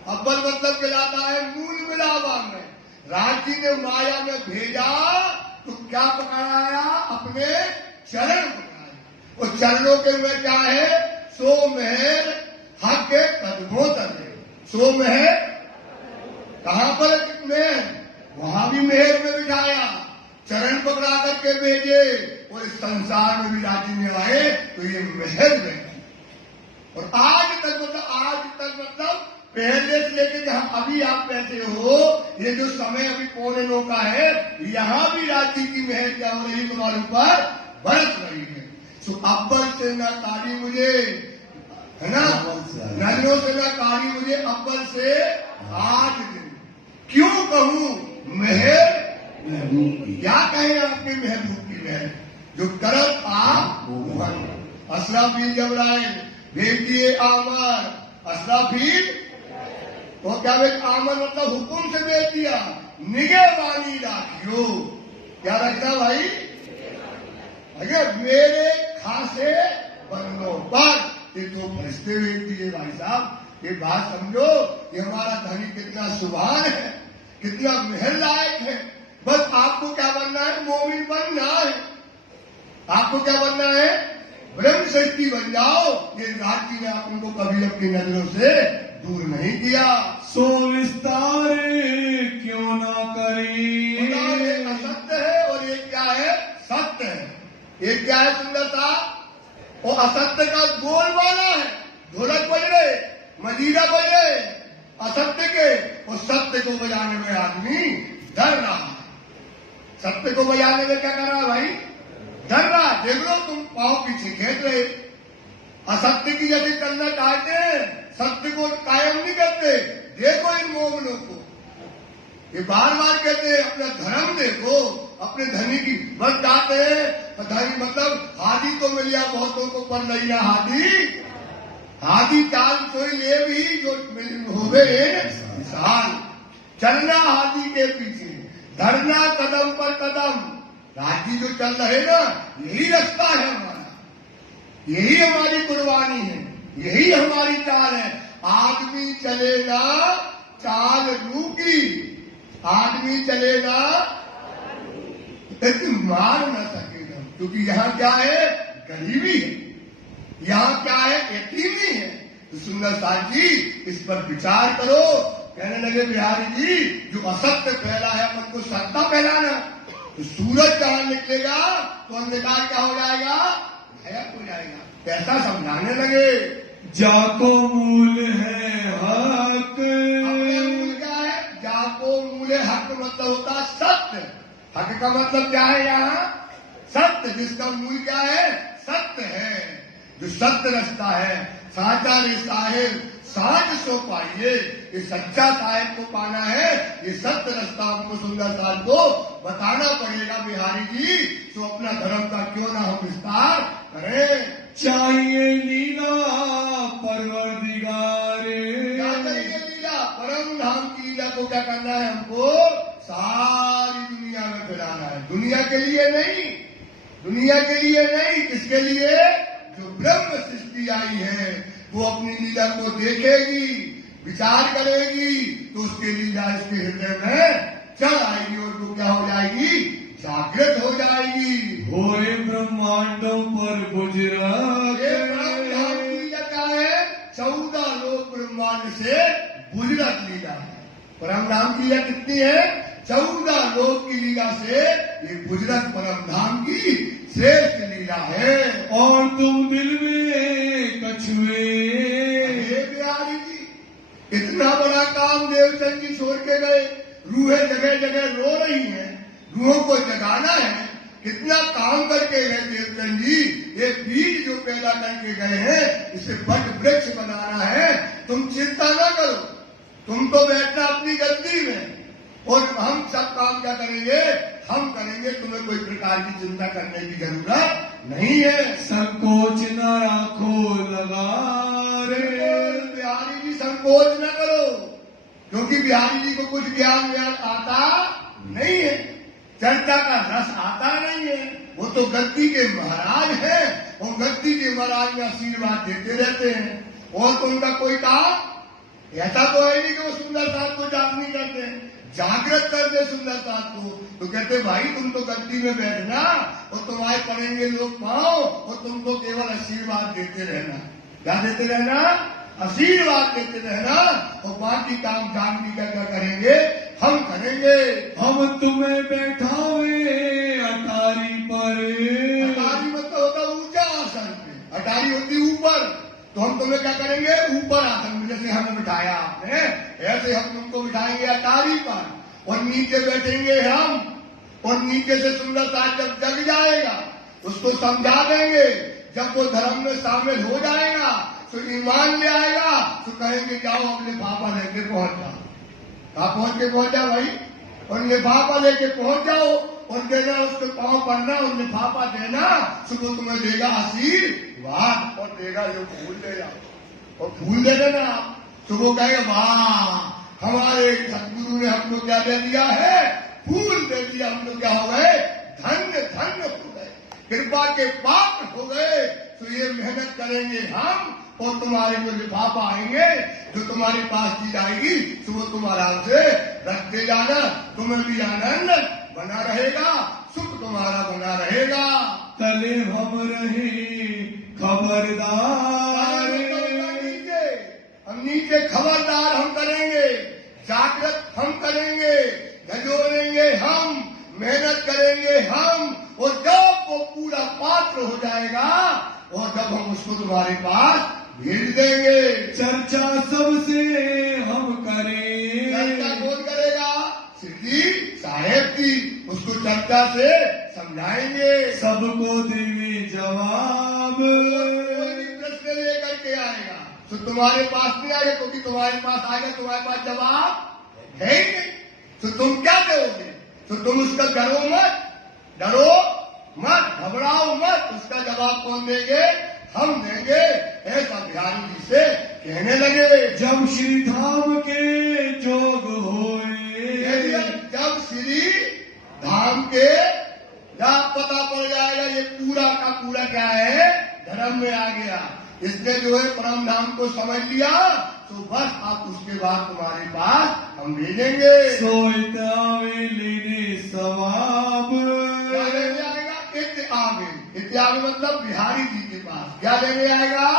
अव्वल मतलब कहलाता है मूल मिलावा में। राज जी ने माया में भेजा तो क्या पकड़ाया? अपने चरण पकड़ाए। और चरणों के में क्या है? सो मेहर हक के कदमों तक है। सो मेहर कहाँ पर मेहर? वहां भी मेहर में बिठाया, चरण पकड़ा करके भेजे। और इस संसार में भी राजी में आए तो ये मेहर में। और आज तक मतलब पहले से लेकर जहां अभी आप बैठे हो, ये जो समय अभी 8:45 का है, यहाँ भी राज्य की मेहर क्या हो रही तुम्हारे ऊपर? बरस रही है। सो अव्वल से न कारी मुझे, है ना, नजरों से न कारी मुझे, अव्वल से आज दिन। क्यों कहूं मेहर महबूब की? क्या कहें आपके महबूब की मेहर? जो करत आप असराफील जब लाए भेज दिए आमर, असराफील तो क्या भेज? आमर मतलब हुक्म से भेज दिया, निगहबानी राखियो। क्या रखना भाई? अगर मेरे खासे बंदों पर ये 2 फरिश्ते भेज दिए भाई साहब। ये बात समझो, ये हमारा धनी कितना सुभान है, कितना मेहर लायक है। बस आपको क्या बनना है? मोमिन बनना है। आपको क्या बनना है? ब्रह्म शक्ति बन जाओ। ये राजी ने आपको कभी अपनी नजरों से दूर नहीं किया। सो विस्तार क्यों ना करे? असत्य है और ये क्या है? सत्य है। ये क्या है सुंदरता? और असत्य का बोलबाला है। ढोलक बज रहे, मजीरा बज रहे असत्य के, और सत्य को बजाने में आदमी डर रहा है। सत्य को बजाने में क्या कर रहा है भाई? डर रहा। देख लो, तुम पांव पीछे खेल रहे। असत्य की यदि चलना चाहते हैं, सत्य को कायम नहीं करते। देखो इन मोमिनों को, ये बार बार कहते हैं अपना धर्म देखो, अपने धनी की बस जाते हैं। धनी मतलब हादी तो मिल गया बहुतों को, पर नहीं ना हादी चाल कोई ले भी जो हो गए साल। चलना हादी के पीछे, धरना कदम पर कदम। राजी जो चल रहे ना, यही रास्ता है हमारा, यही हमारी कुर्बानी है, यही हमारी चाल है। आदमी चलेगा चाल रूकी, आदमी चलेगा लेकिन मार न सकेगा। क्योंकि यहाँ क्या है? गरीबी है। यहाँ क्या है? यतीमी है। तो सुंदर साथ जी, इस पर विचार करो। कहने लगे बिहारी जी, जो असत्य फैला है अपन को सत्ता फैलाना। तो सूरज जहां निकलेगा तो अंधकार क्या हो जाएगा? गायब हो जाएगा। ऐसा समझाने लगे। जाको मूल है हक, अपना मूल क्या है? होता सत्य। हक का मतलब क्या है यहाँ? सत्य, जिसका मूल क्या है? सत्य है। जो सत्य रास्ता है, साचा रे साहेब साज सो पाइए। ये सच्चा साहेब को पाना है, ये सत्य रास्ता हमको सुंदर साहब को बताना पड़ेगा बिहारी जी। तो अपना धर्म का क्यों ना हम विस्तार करें। चाहिए लीला परवरदिगारे। क्या चाहिए लीला? परम धाम की लीला को क्या करना है? हमको सारी दुनिया में फैलाना है। दुनिया के लिए नहीं, दुनिया के लिए नहीं, किसके लिए? जो ब्रह्म सृष्टि आई है वो अपनी लीला को देखेगी, विचार करेगी, तो उसके लीला इसके हृदय में चढ़ आएगी और वो क्या हो जाएगी? जागृत हो जाएगी। होए ब्रह्मांडों पर गुजरात। ये ब्रह्म की लीला क्या है? 14 लोक ब्रह्मांड से गुजरत लीला है। परम धाम की लीला कितनी है? 14 लोक की लीला से ये गुजरत परम धाम की श्रेष्ठ लीला है। और तुम दिल में कछुए। हे बिहारी जी, इतना बड़ा काम देवचंद जी छोड़ के गए। रूहें जगह जगह रो रही हैं, रूहों को जगाना है। कितना काम करके गए देवचंद जी। ये बीज जो पैदा करके गए हैं, इसे वट वृक्ष बनाना है। तुम चिंता न करो, तुम तो बैठना अपनी गद्दी में और हम सब काम क्या करेंगे? हम करेंगे। तुम्हें कोई प्रकार की चिंता करने की जरूरत नहीं है। संकोच न राखो लगा रे। बिहारी जी संकोच न करो, क्योंकि बिहारी जी को कुछ ज्ञान आता नहीं है, चर्चा का रस आता नहीं है। वो तो गद्दी के महाराज हैं और गद्दी के महाराज में आशीर्वाद देते रहते हैं। और तो उनका कोई काम ऐसा तो है नहीं कि वो सुंदर साथ को जागनी करते हैं, जागृत कर दे सुंदर साथ को। तो कहते भाई तुम तो गद्दी में बैठना और तुम्हारे पड़ेंगे लोग पाओ और तुमको केवल आशीर्वाद देते रहना। क्या देते रहना? आशीर्वाद देते रहना। और बाकी काम जागनी का क्या करेंगे? हम करेंगे। हम तुम्हें बैठावे अटारी पर। अटारी मतलब होता ऊंचा आसन पे, अटारी होती ऊपर। तो हम तुम्हें क्या करेंगे? ऊपर आसन में, जैसे हमें बिठाया आपने, ऐसे हम तुमको बिठाएंगे अटारी पर और नीचे बैठेंगे हम। और नीचे से सुंदर साथ जब जग जाएगा उसको समझा देंगे। जब वो धर्म में शामिल हो जाएगा तो ईमान ले आएगा, तो कहेंगे जाओ अपने पापा लेके पहुंच जाओ। कहा पहुंच जा भाई? और लिफाफा लेके पहुंच जाओ और देना उसके पाँव पड़ना और लिफाफा देना, तो वो तुम्हें देगा आशीर्वाद और देगा जो फूल ले जाओ और फूल दे देना आप। तो वो कहेगा वाह हमारे सदगुरु ने हमको क्या दे दिया है? फूल दे दिया। हम लोग क्या हो गए? धन्य धन्य हो गए, कृपा के पात्र हो गए। तो ये मेहनत करेंगे हम और तुम्हारे जो लिफाफा आएंगे जो तुम्हारे पास दी जाएगी तो वो तुम आराम से रखते जाना। तुम्हें भी आनंद बना रहेगा, सुख तुम्हारा बना रहेगा। तले हम रहे खबरदार। हम नीचे खबरदार हम करेंगे, जागृत हम करेंगे, झंझोरेंगे हम, मेहनत करेंगे हम। और जब वो पूरा पात्र हो जाएगा और जब हम उसको तुम्हारे पास भेज देंगे। चर्चा सबसे हम करें। चर्चा कौन करेगा? सिद्धि साहेब की। उसको चर्चा से समझाएंगे, सबको देंगे जवाब। कोई भी प्रश्न लेकर के आएगा तो तुम्हारे पास नहीं आएगा, क्योंकि तुम्हारे पास आएगा तुम्हारे पास जवाब है ही नहीं। तो तुम क्या दोगे? तो तुम उसका डरो मत, घबराओ मत। उसका जवाब कौन देंगे? हम देंगे। ऐसा बिहारी जी से कहने लगे। जब श्री धाम के जोग होए। जब श्री धाम के जब पता पड़ जाएगा ये पूरा का पूरा क्या है? धर्म में आ गया। इसने जो है परम धाम को समझ लिया तो बस आप उसके बाद तुम्हारे पास हम भेजेंगे। सोइतावे लेने सवाब। क्या लेने आएगा? इत्यादि मतलब बिहारी जी के पास क्या लेने आएगा?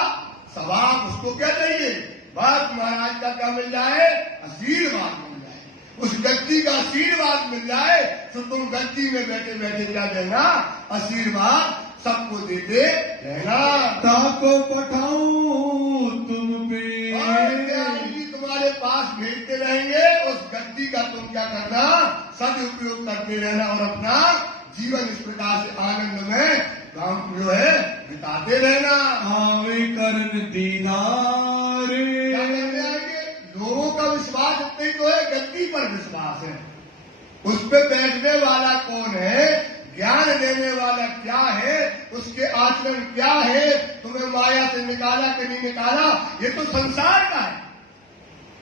सवाब। उसको क्या चाहिए? बस महाराज का क्या मिल जाए? आशीर्वाद मिल जाए। उस गद्दी का आशीर्वाद मिल जाए तो तुम गद्दी में बैठे बैठे क्या देना? आशीर्वाद सबको देते रहना। ताको पठाऊं तुम पे। तुम्हारे पास भेजते रहेंगे। उस गद्दी का तुम क्या करना? सदुपयोग करते रहना और अपना जीवन इस प्रकार से आनंद में काम जो है बिताते रहना। आवे करण दीदार, क्या करने आएंगे? लोगों का विश्वास इतने ही तो है, गद्दी पर विश्वास है। उस पे बैठने वाला कौन है, ज्ञान देने वाला क्या है, उसके आचरण क्या है, तुम्हें माया से निकाला कि नहीं निकाला, ये तो संसार का है।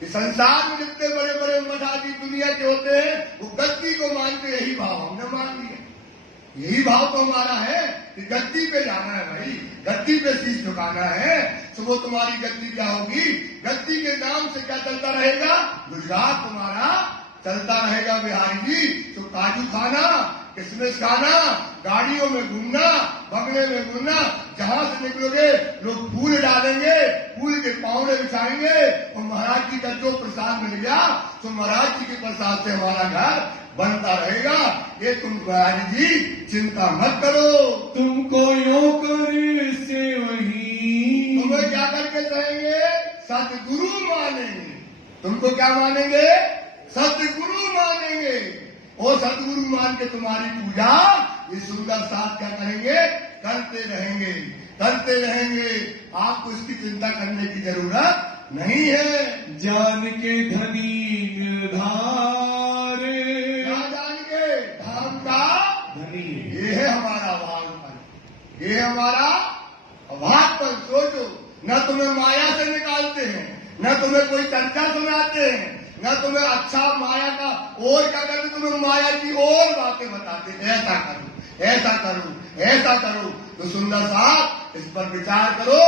इस संसार में जितने बड़े बड़े मठाधी दुनिया के होते हैं वो गद्दी को मानते, यही भाव हमने मान लिया। यही भाव तो हमारा है कि गद्दी पे जाना है भाई, गद्दी पे शीश झुकाना है। तो वो तुम्हारी गद्दी क्या होगी? गद्दी के नाम से क्या चलता रहेगा? गुजरात तुम्हारा चलता रहेगा बिहारी जी। तो काजू खाना, किशमिश खाना, गाड़ियों में घूमना, बगले में घूमना, जहां से निकलोगे लोग फूल डालेंगे, फूल के पावड़े बिछाएंगे और महाराज जी का जो प्रसाद मिल गया तो महाराज जी के प्रसाद से हमारा घर बनता रहेगा। ये तुम बिहारी जी चिंता मत करो। तुमको यो कर से वही, तुम्हें क्या करके कहेंगे? सतगुरु मानेंगे। तुमको क्या मानेंगे? सतगुरु मानेंगे। और सतगुरु मान के तुम्हारी पूजा ये सुंदर साथ क्या करेंगे? करते रहेंगे, करते रहेंगे। आपको इसकी चिंता करने की जरूरत नहीं है। जान के धनी निर्धार, क्या जान के? धाम का धनी। ये है हमारा भागपन, ये हमारा भागपन। सोचो, न तुम्हें माया से निकालते हैं, न तुम्हें कोई चर्चा सुनाते हैं, न तुम्हें अच्छा माया का और क्या करते, तुम्हें माया की और बातें बताते, ऐसा करो, ऐसा करो, ऐसा करो। तो सुंदर साहब इस पर विचार करो।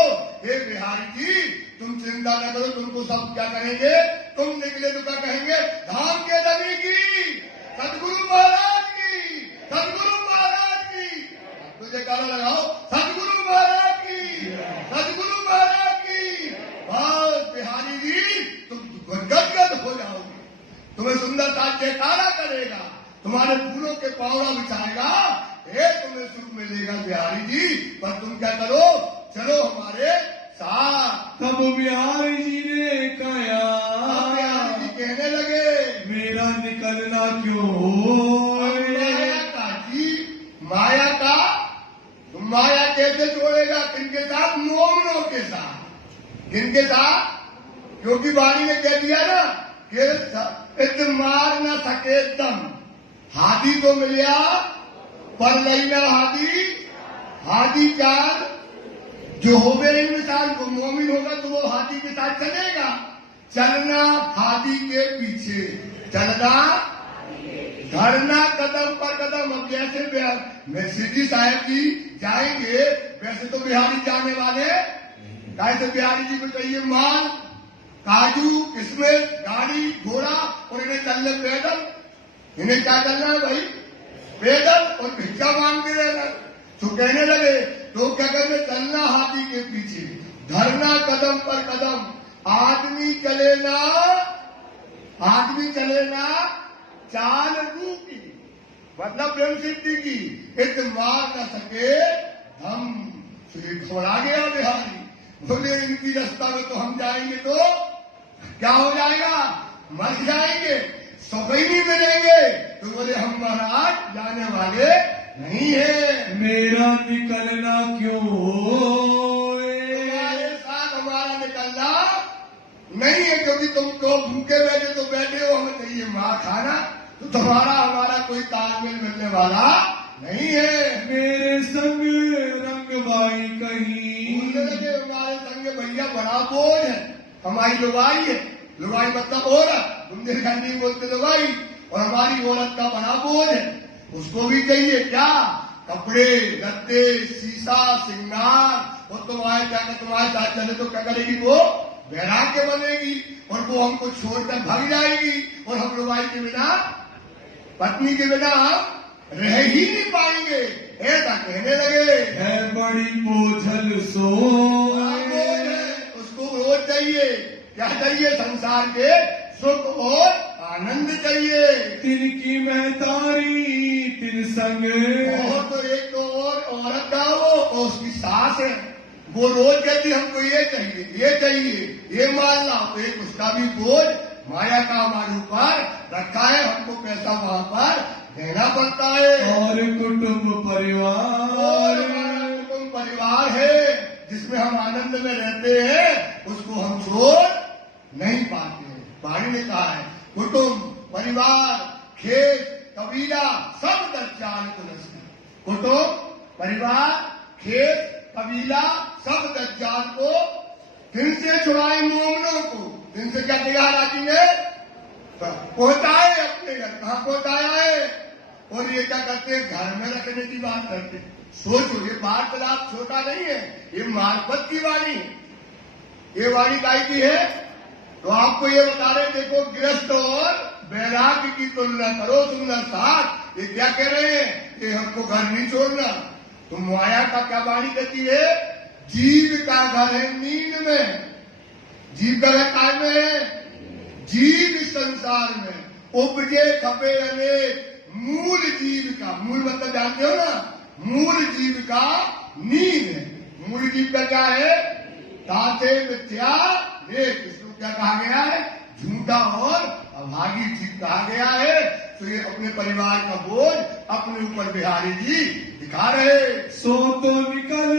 हे बिहारी जी तुम चिंता न करो, तुमको सब क्या करेंगे? तुम निकले तो क्या कहेंगे? धाम के धनी की, सदगुरु महाराज की, सदगुरु महाराज की। तुझे गाना लगाओ, सदगुरु महाराज की, सदगुरु महाराज की। बस बिहारी जी तुम गदगद हो जाओगे। तुम्हें सुंदर सा जयकारा करेगा, तुम्हारे फूलों के पावड़ा बिछाएगा, तुम्हें सुख मिलेगा बिहारी जी। पर तुम क्या करो? चलो हमारे साथ। तब बिहारी जी ने कहा, बिहारी जी कहने लगे, मेरा निकलना क्यों हो? माया का जी, माया का तुम माया कैसे छोड़ेगा? किनके साथ? मोमनों के साथ। किनके साथ? क्योंकि वाणी ने कह दिया ना कि मार न सके दम। हाथी तो मिलिया पर लईना हाथी, हाथी चार जो होवे इन मिसाल को मोमिन होगा तो वो हाथी के साथ चलेगा। चलना हाथी के पीछे, चलना धरना कदम पर कदम। अब जैसे मैं सिद्धि साहब जी जाएंगे वैसे तो बिहारी जाने वाले, कैसे बिहारी जी को चाहिए माल, काजू, किशमिश, गाड़ी, घोड़ा, और इन्हें चलने पैदल। इन्हें क्या करना है भाई? पैदल और भिक्षा मांगते रहना। तो कहने लगे तो क्या करने? चलना हाथी के पीछे, धरना कदम पर कदम। आदमी चले ना, आदमी चले ना चाल रूपी, मतलब प्रेम सिद्धि की, इत मार न सके हम। घबरा गया बिहारी, बोले इनकी रास्ता में तो हम जाएंगे तो क्या हो जाएगा? मर जाएंगे, सुख ही नहीं मिलेंगे। तो बोले हम महाराज जाने वाले नहीं है। मेरा निकलना क्यों हो? तुम्हारे साथ हमारा निकलना नहीं है, क्योंकि तुम तो भूखे बैठे तो बैठे हो, हमें चाहिए माँ खाना। तो तुम्हारा हमारा कोई तालमेल मिलने वाला नहीं है। मेरे संग रंगबाई कहीं, हमारे संग भैया बड़ा बोझ है, हमारी लुगाई है। लुगाई मतलब औरत, बुंदेलखंडी बोलते लुगाई। और हमारी औरत का बड़ा बोझ है, उसको भी चाहिए क्या? कपड़े लत्ते, शीशा, सिंगार। और तुम्हारे क्या कर, तुम्हारे साथ चले तो क्या करेगी? वो बहरा के बनेगी और वो हमको छोड़कर भाग जाएगी। और हम लुगाई के बिना, पत्नी के बिना रह ही नहीं पाएंगे, ऐसा कहने लगे। है बड़ी बोझल सो, उसको रोज चाहिए, क्या चाहिए? संसार के सुख और आनंद चाहिए। तिनकी महतारी तिन संग, और तो एक तो और औरत का वो और उसकी सास है, वो रोज कहती हमको ये चाहिए, ये चाहिए, ये मान लाओ। तो एक उसका भी बोझ माया का हमारे ऊपर रखा है, हमको पैसा वहां पर देना पड़ता है। और कुटुंब परिवार, हमारा कुटुंब परिवार है जिसमें हम आनंद में रहते हैं, उसको हम छोड़ नहीं पाते हैं। वाणी ने कहा है कुटुंब परिवार खेत कबीला सब दज्जाल को नस्ल। कुटुंब परिवार खेत कबीला सब दज्जाल को दिन से छुड़ाए मोमनों को। दिन से क्या किया राजी ने? पहुंचाए अपने घर। कहां पहुंचाया है? और ये क्या करते हैं? घर में रखने की बात करते हैं। सोचो, ये वार्तालाप छोटा नहीं है, ये मार्फत की वाणी है। ये वाणी काय की है? तो आपको ये बता रहे, देखो गृहस्थ और वैराग्य की तुलना करो सुंदर साथ। ये क्या कह रहे हैं कि हमको घर नहीं छोड़ना। तो माया का क्या वाणी कहती है? जीव का घर है नींद में। जीव का घर काय में है? जीव संसार में उपजे खपे अनेक मूल जीव का। मूल मतलब जानते हो ना? मूल जीव का नींद है। मूल जीव का क्या है? ताते मिथ्या एक। इसको क्या कहा गया है? झूठा और अभागी जीव कहा गया है। तो ये अपने परिवार का बोझ अपने ऊपर बिहारी जी दिखा रहे। सो तो निकल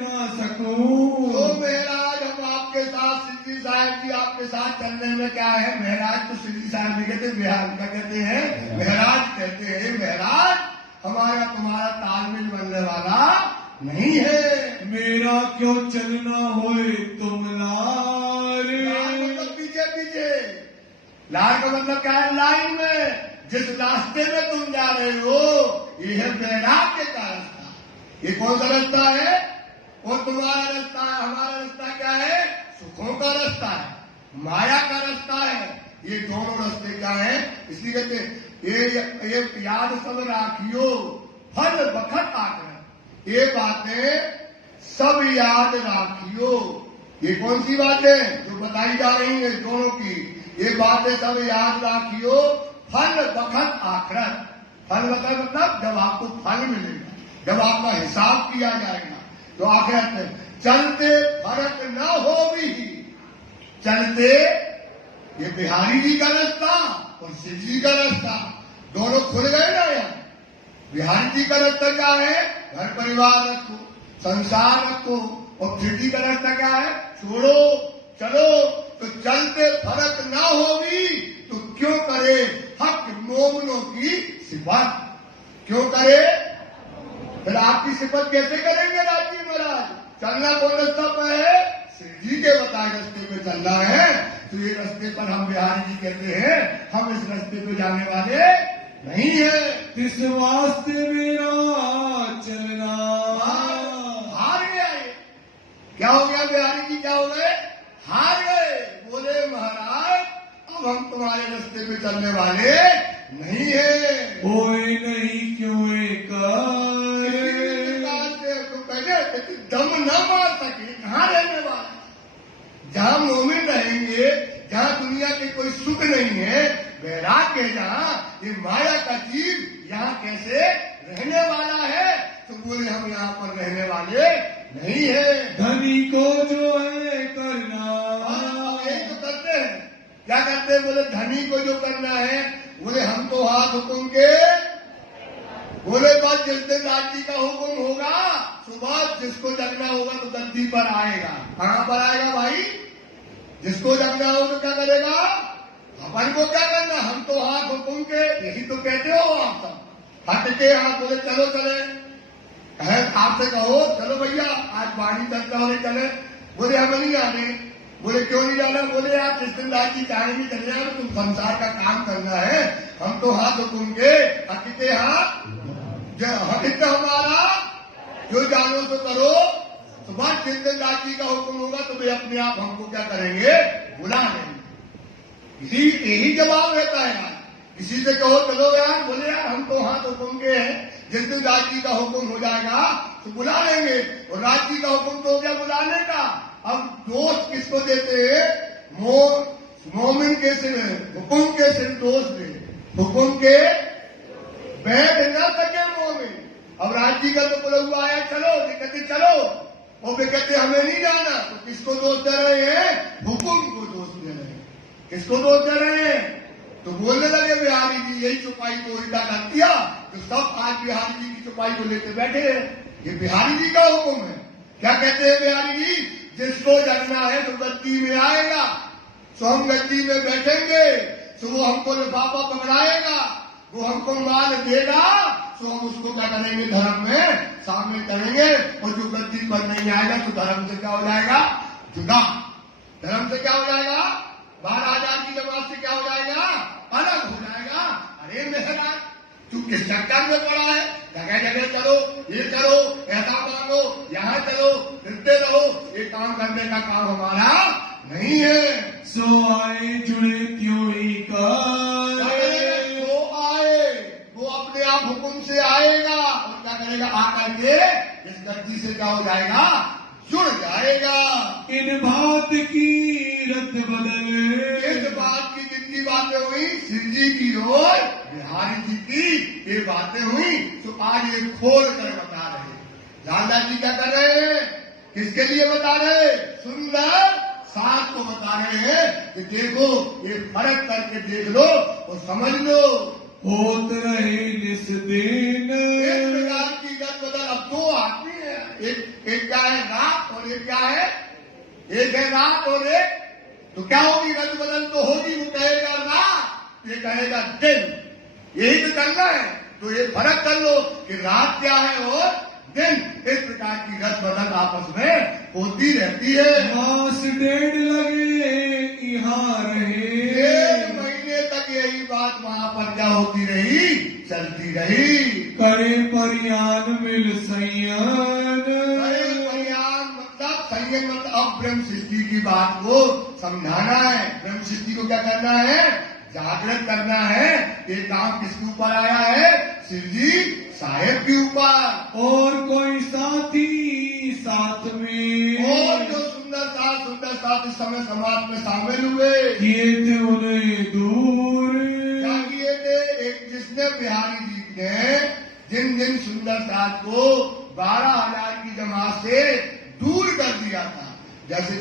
ना सकूं। तो महाराज हम आपके साथ सिद्धि साहब जी आपके साथ चलने में क्या है? महाराज तो सिद्धि साहब नहीं कहते, बिहार क्या कहते हैं? महाराज कहते हैं। महाराज हमारा तुम्हारा तालमेल बनने वाला नहीं है। मेरा क्यों चलना होए तुम लार। लाल मतलब पीछे पीछे। लाल का मतलब क्या है? लाइन में। जिस रास्ते में तुम जा रहे हो ये है वैराग्य का रास्ता। ये कौन सा रास्ता है? वो तुम्हारा रास्ता है। हमारा रास्ता क्या है? सुखों का रास्ता है, माया का रास्ता है। ये दोनों रास्ते क्या है? इसलिए कहते हैं ये याद सब राखियो फल बखत आकर। ये बातें सब याद राखियो। ये कौन सी बातें जो बताई जा रही है दोनों की? ये बातें सब याद राखियो फल बखत आखरत। फल बखत मतलब जब आपको फल मिलेगा, जब आपका हिसाब किया जाएगा, तो आखिरत में चलते फर्क न हो भी। चलते ये बिहारी जी का रास्ता और शिव जी का रास्ता दोनों खुल गए ना। यार बिहारी जी का रास्ता क्या है? घर परिवार रखो, संसार रखो। और शिव जी का रास्ता क्या है? छोड़ो चलो। तो चलते फर्क ना हो भी तो क्यों करे हक मोमनों की सिफत? क्यों करे? फिर आपकी सिफत कैसे करेंगे राजी महाराज? चलना कौन रास्ता पर है? शिव जी के बताए रास्ते पे चलना है। तो ये रास्ते पर हम बिहारी जी कहते हैं हम इस रास्ते पे जाने वाले नहीं है। इस वास्ते मेरा चलना। हार गया ये। क्या हो गया बिहारी जी? क्या हो गए? हार गए। बोले महाराज अब हम तुम्हारे रास्ते पे चलने वाले नहीं है। होए नहीं क्यों एक तो पहले दम न मार सके कहाँ रहने वाले? जहाँ मोमिन रहेंगे, जहाँ दुनिया के कोई सुख नहीं है, वैराग्य है जहाँ, ये माया का जीव यहाँ कैसे रहने वाला है? तो बोले हम यहाँ पर रहने वाले नहीं है। धनी को जो है करना। यही तो करते हैं। क्या करते हैं? बोले धनी को जो करना है, बोले हम तो हाथ हुकुम के। बोले बस जिस दिन राजी का हुक्म होगा सुबह जिसको जगना होगा तो गद्दी पर आएगा। कहां पर आएगा भाई? जिसको जगना हो तो क्या करेगा? अपन को क्या करना? हम तो हाथ हुकुम के। यही तो कहते हो आप सब। हट के हाथ बोले चलो चले। आपसे कहो चलो भैया आज बाड़ी चलता हो चले। बोले हम नहीं आने। बोले क्यों नहीं जाना? बोले आप जिस दिन राजी चाहेंगे चले जाओ, तुम संसार का काम करना है। हम तो हाथ हुकुम के हटके हाथ हटित हमारा जो जानो तो करो। सुबह जिस दिन राजी का हुक्म होगा तो वे अपने आप हमको क्या करेंगे? बुला लेंगे। यही जवाब रहता है यार। किसी से कहो चलो यार, बोले यार हम तो हाथ हुक्म के हैं, जिस दिन राजी का हुक्म हो जाएगा तो बुला लेंगे। और राजी का हुक्म तो हो गया बुलाने का। अब दोस्त किसको देते हैं? मोमिन के सिर हुक्म के सिर दोस्त दे। हुक्म के बैठ न सके मोमिन। अब राजी का तो बोला हुआ आया चलो, कहते चलो, और वे कहते हमें नहीं जाना। तो किसको दोष दे रहे हैं? हुक्म को दोष दे रहे हैं। किसको दोष दे रहे हैं? तो बोलने लगे बिहारी जी यही चुपाई को उल्टा कर दिया, तो सब आज बिहारी जी की चुपाई को लेते बैठे हैं। ये बिहारी जी का हुक्म है। क्या कहते हैं बिहारी जी? जिसको जगना है तो गद्दी में आएगा, सो हम गद्दी में बैठेंगे, सो वो हमको लिफाफा पकड़ाएगा, वो हमको माल देगा, सो हम उसको क्या करेंगे? धर्म में शामिल करेंगे। और जो गद्दी पर नहीं आएगा तो धर्म से क्या हो जाएगा? जुदा। धर्म से क्या हो जाएगा? 12,000 की जमात से क्या हो जाएगा? अलग हो जाएगा। अरे मेहराज तू किस चक्कर में पड़ा है? जगह जगह चलो, ये करो, ऐसा मांगो, यहाँ चलो, फिरते रहो। ये काम करने का काम हमारा नहीं है। सो आए जुड़े क्यों ही कर, जो आए वो अपने आप हुक्म से आएगा और क्या करेगा? आकर के इस गद्दी से क्या हो जाएगा? जुड़ जाएगा। इन बात की रत बदल, इस बात की जितनी बातें हुई सिंह जी की और बिहारी जी की ये बातें हुई, तो आज ये खोल कर बता रहे। लालदास जी क्या कर रहे हैं? किसके लिए बता रहे? सुंदर साथ को बता रहे हैं कि देखो ये फर्क करके देख लो और समझ लो। होत रहे निस दिन, एक प्रकार की गत बदल। अब दो आदमी है, एक क्या है? रात और एक क्या है? एक है रात और एक, तो क्या होगी? रद्द बदल तो होगी। वो कहेगा रात, ये कहेगा दिन। यही तो करना है। तो ये फर्क कर लो कि रात क्या है और दिन। इस प्रकार की रद्द बदल आपस में होती रहती है। मास 1.5 लगे यहाँ रहे, 1.5 महीने तक यही बात वहां पर क्या होती रही? चलती रही। करे परियान मिल संयन, संयम मतलब अब ब्रह्म सृष्टि की बात को समझाना है। ब्रह्म सृष्टि को क्या करना है? जागृत करना है। ये काम किसके ऊपर आया है? शिव जी साहेब के ऊपर। और कोई साथी साथ में, और जो सुंदर साथ इस समय समाज में शामिल हुए, किए थे उन्हें दूर, क्या किए थे? एक जिसने बिहारी जी ने जिन सुंदर साथ को 12,000 की जमात से दूर कर दिया था। जैसे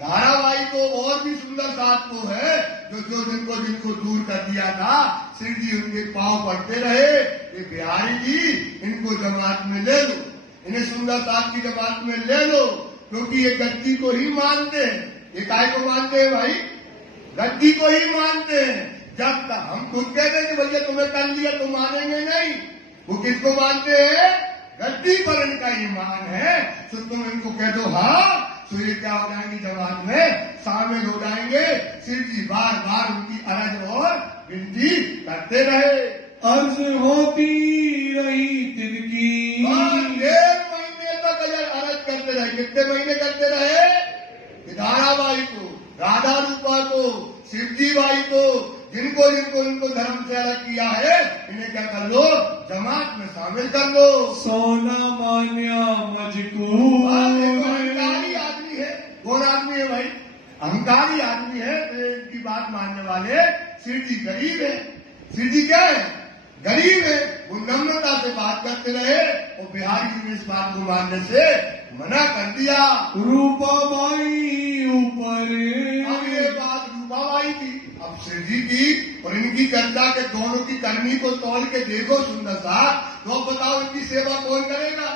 धारावाही को और भी सुंदर साथ को है जो जिनको दूर कर दिया था। श्री जी उनके पांव पड़ते रहे, ये बिहारी जी इनको जमात में ले लो, इन्हें सुंदर साथ की जमात में ले लो, क्योंकि ये गद्दी को ही मानते हैं। ये काय को मानते हैं भाई? गद्दी को ही मानते हैं। जब तक हम खुद कहते हैं कि भैया तुम्हें कर लिया तो मानेंगे नहीं, वो किसको मानते हैं? गद्दी पर इनका ईमान है। तो तुम इनको कह दो हाँ, तो ये क्या हो जाएंगे? जमात में शामिल हो जाएंगे। शिव जी बार बार उनकी अरज और विनती करते रहे। अर्ज होती रही तिनकी, 1.5 महीने तक अरज करते रहे। कितने महीने करते रहे? धाराबाई को, राधा रूपा को, शिवजी बाई को, जिनको इनको धर्म से अलग किया है, इन्हें क्या कर लो? जमात में शामिल कर लो। सोना मान्या मजको, अहंकारी आदमी है। कौन आदमी है भाई? अहंकारी आदमी है। इनकी बात मानने वाले। शिव जी गरीब है। शिव जी क्या है? गरीब है। वो नम्रता से बात करते रहे और बिहारी जी ने इस बात को मानने से मना कर दिया। रूपाबाई ऊपर, अब ये बात रूपाबाई की, अब शिव जी की और इनकी चर्चा के दोनों की करनी को तोड़ के देखो सुंदर साहब, तो अब बताओ इनकी सेवा कौन करेगा?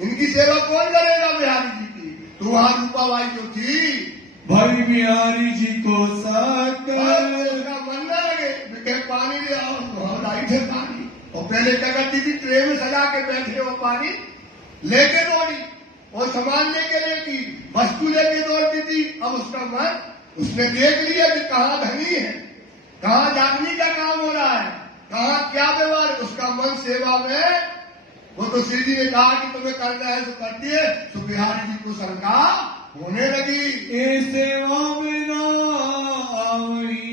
इनकी सेवा कौन करेगा बिहारी जी की? तो वहां रूपाबाई जो थी, भाई बिहारी जी को साक, उसका मन न लगे, पानी ले आओ, तो हम लाई थे पानी। और पहले क्या करती थी? ट्रे में सजा के बैठे वो पानी लेके दौड़ी और सामान लेके लेती, वस्तु लेके दौड़ती थी। अब उसका मन, उसने देख लिया कि कहाँ धनी है, कहाँ जागनी का काम हो रहा है, कहाँ क्या व्यवहार, उसका मन सेवा में। वो तो श्री जी ने कहा कि तुम्हें करना है तो करती है। तो बिहारी जी को शंका होने लगी, ए सेवा में ना आई।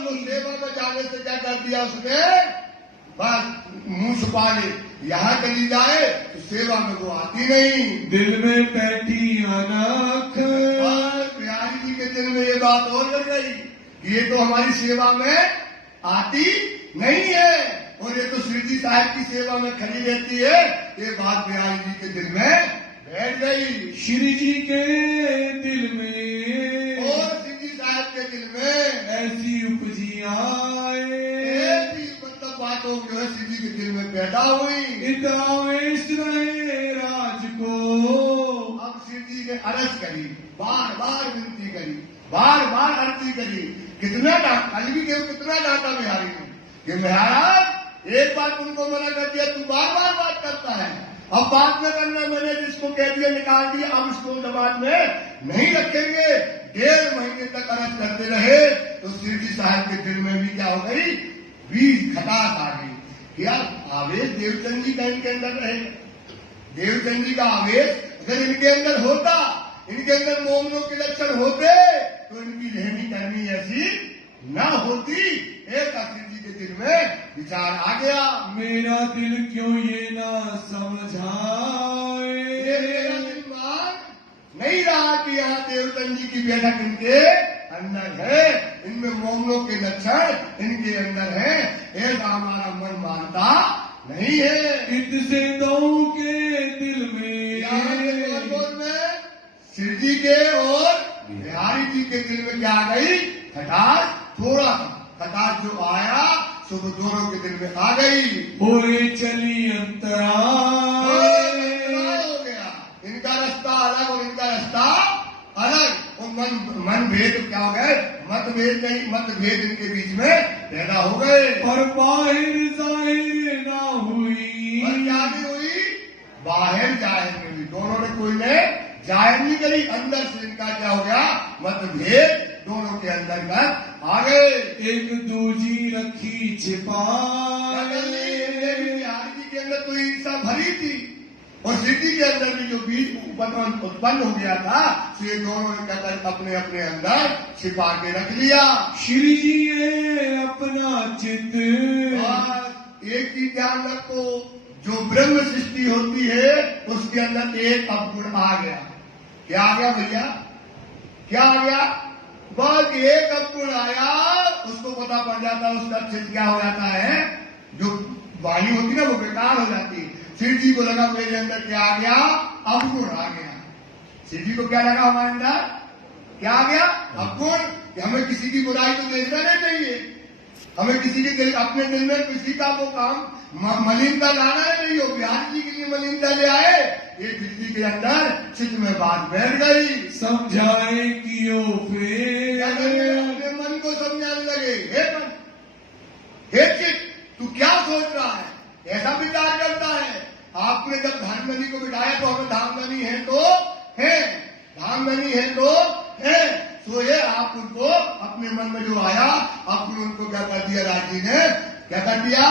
तो सेवा में जाने से क्या कर दिया उसने? बस मुंह छुपा ले, यहाँ चली जाए तो सेवा में वो आती नहीं। दिल में बैठी अनख, बिहारी जी के दिल में ये बात और लग गई कि ये तो हमारी सेवा में आती नहीं है और ये तो श्री जी साहब की सेवा में खड़ी रहती है। ये बात बिहारी जी के दिल में बैठ गई। श्री जी के दिल में में ऐसी उपजी आए, ऐसी मतलब बातों जो है श्री जी के दिल में पैदा हुई। इतना वेश रहे राज को। अब श्री जी ने अर्ज करी, बार बार विनती करी, बार बार अर्जी करी। कितना डांट, कल भी केवल कितना डांटा बिहारी ने कि महाराज एक बार तुमको मना कर दिया, तू बार बार बात करता है, अब बात न करना, मैंने जिसको कह दिया निकाल दिया, अब इसको जमात में नहीं रखेंगे। 1.5 महीने तक अर्ज करते रहे तो श्री जी साहब के दिल में भी क्या हो गई, बीज खटास आ गई कि यार आवेश देवचंद जी का इनके अंदर रहे। देवचंद जी का आवेश अगर इनके अंदर होता, इनके अंदर मोमनों के लक्षण होते तो इनकी रहनी करनी ऐसी न होती। एक श्री जी के दिल में विचार आ गया, मेरा दिल क्यों ये ना समझाए, ये मेरा दिल मान नहीं रहा कि यहाँ देवचंद जी की बैठक इनके अंदर है, इनमें मोमनों के लक्षण इनके अंदर है, ऐसा हमारा मन मानता नहीं है। इतसे दो के दिल में बोल में श्री जी के और बिहारी जी के दिल में क्या आ गई, खटास। थोड़ा सा खटास जो आया सो वो दोनों के दिल में आ गई। होए चली अंतरा हो गया, इनका रास्ता अलग और इनका रास्ता अलग, और मन भेद क्या हो गए, मतभेद नहीं, मतभेद इनके बीच में पैदा हो गए। और बाहर जाहिर ना हुई, और क्या भी हुई, बाहर जाहिर में हुई, दोनों ने कोई ने जाहिर नहीं करी, अंदर से इनका क्या हो गया, मतभेद दोनों के अंदर का आ गए। एक दूजी रखी छिपा, बिहारी जी के अंदर तो ईर्षा भरी थी और सिद्धि के अंदर भी जो बीज उत्पन्न हो गया था, तो ये दोनों ने कहकर अपने अपने अंदर छिपा के रख लिया। श्री जी ने अपना चित्त, और एक चीज ध्यान रखो, जो ब्रह्म सृष्टि होती है उसके अंदर एक अवगुण आ गया। क्या आ गया भैया, क्या आ गया, बस एक अवगुण आया, उसको पता पड़ जाता है उसका चित्त क्या हो जाता है, जो वाणी होती है ना वो बेकार हो जाती है। श्री जी को लगा मेरे अंदर क्या आ गया, अवगुण आ गया। श्री जी को क्या लगा हमारे अंदर क्या आ गया, अवगुण, कि हमें किसी की बुराई तो देखना नहीं चाहिए, हमें किसी के दिल, अपने दिल में किसी का वो काम मलिनता लाना है नहीं हो। बिहारी जी के लिए मलिनता ले आए, ये बिजली के अंदर चित्त में बात बैठ गई। समझाए कियो फिर, अपने मन को समझाने लगे, हे मन, हे चित्त, तू क्या सोच रहा है, ऐसा विचार करता है। आपने जब धामधनी को बिठाया तो हमें धामधनी है तो है, धामधनी है तो है, तो ये आप उनको अपने मन में जो आया, आपने उनको क्या कर दिया, राजी ने क्या कर दिया,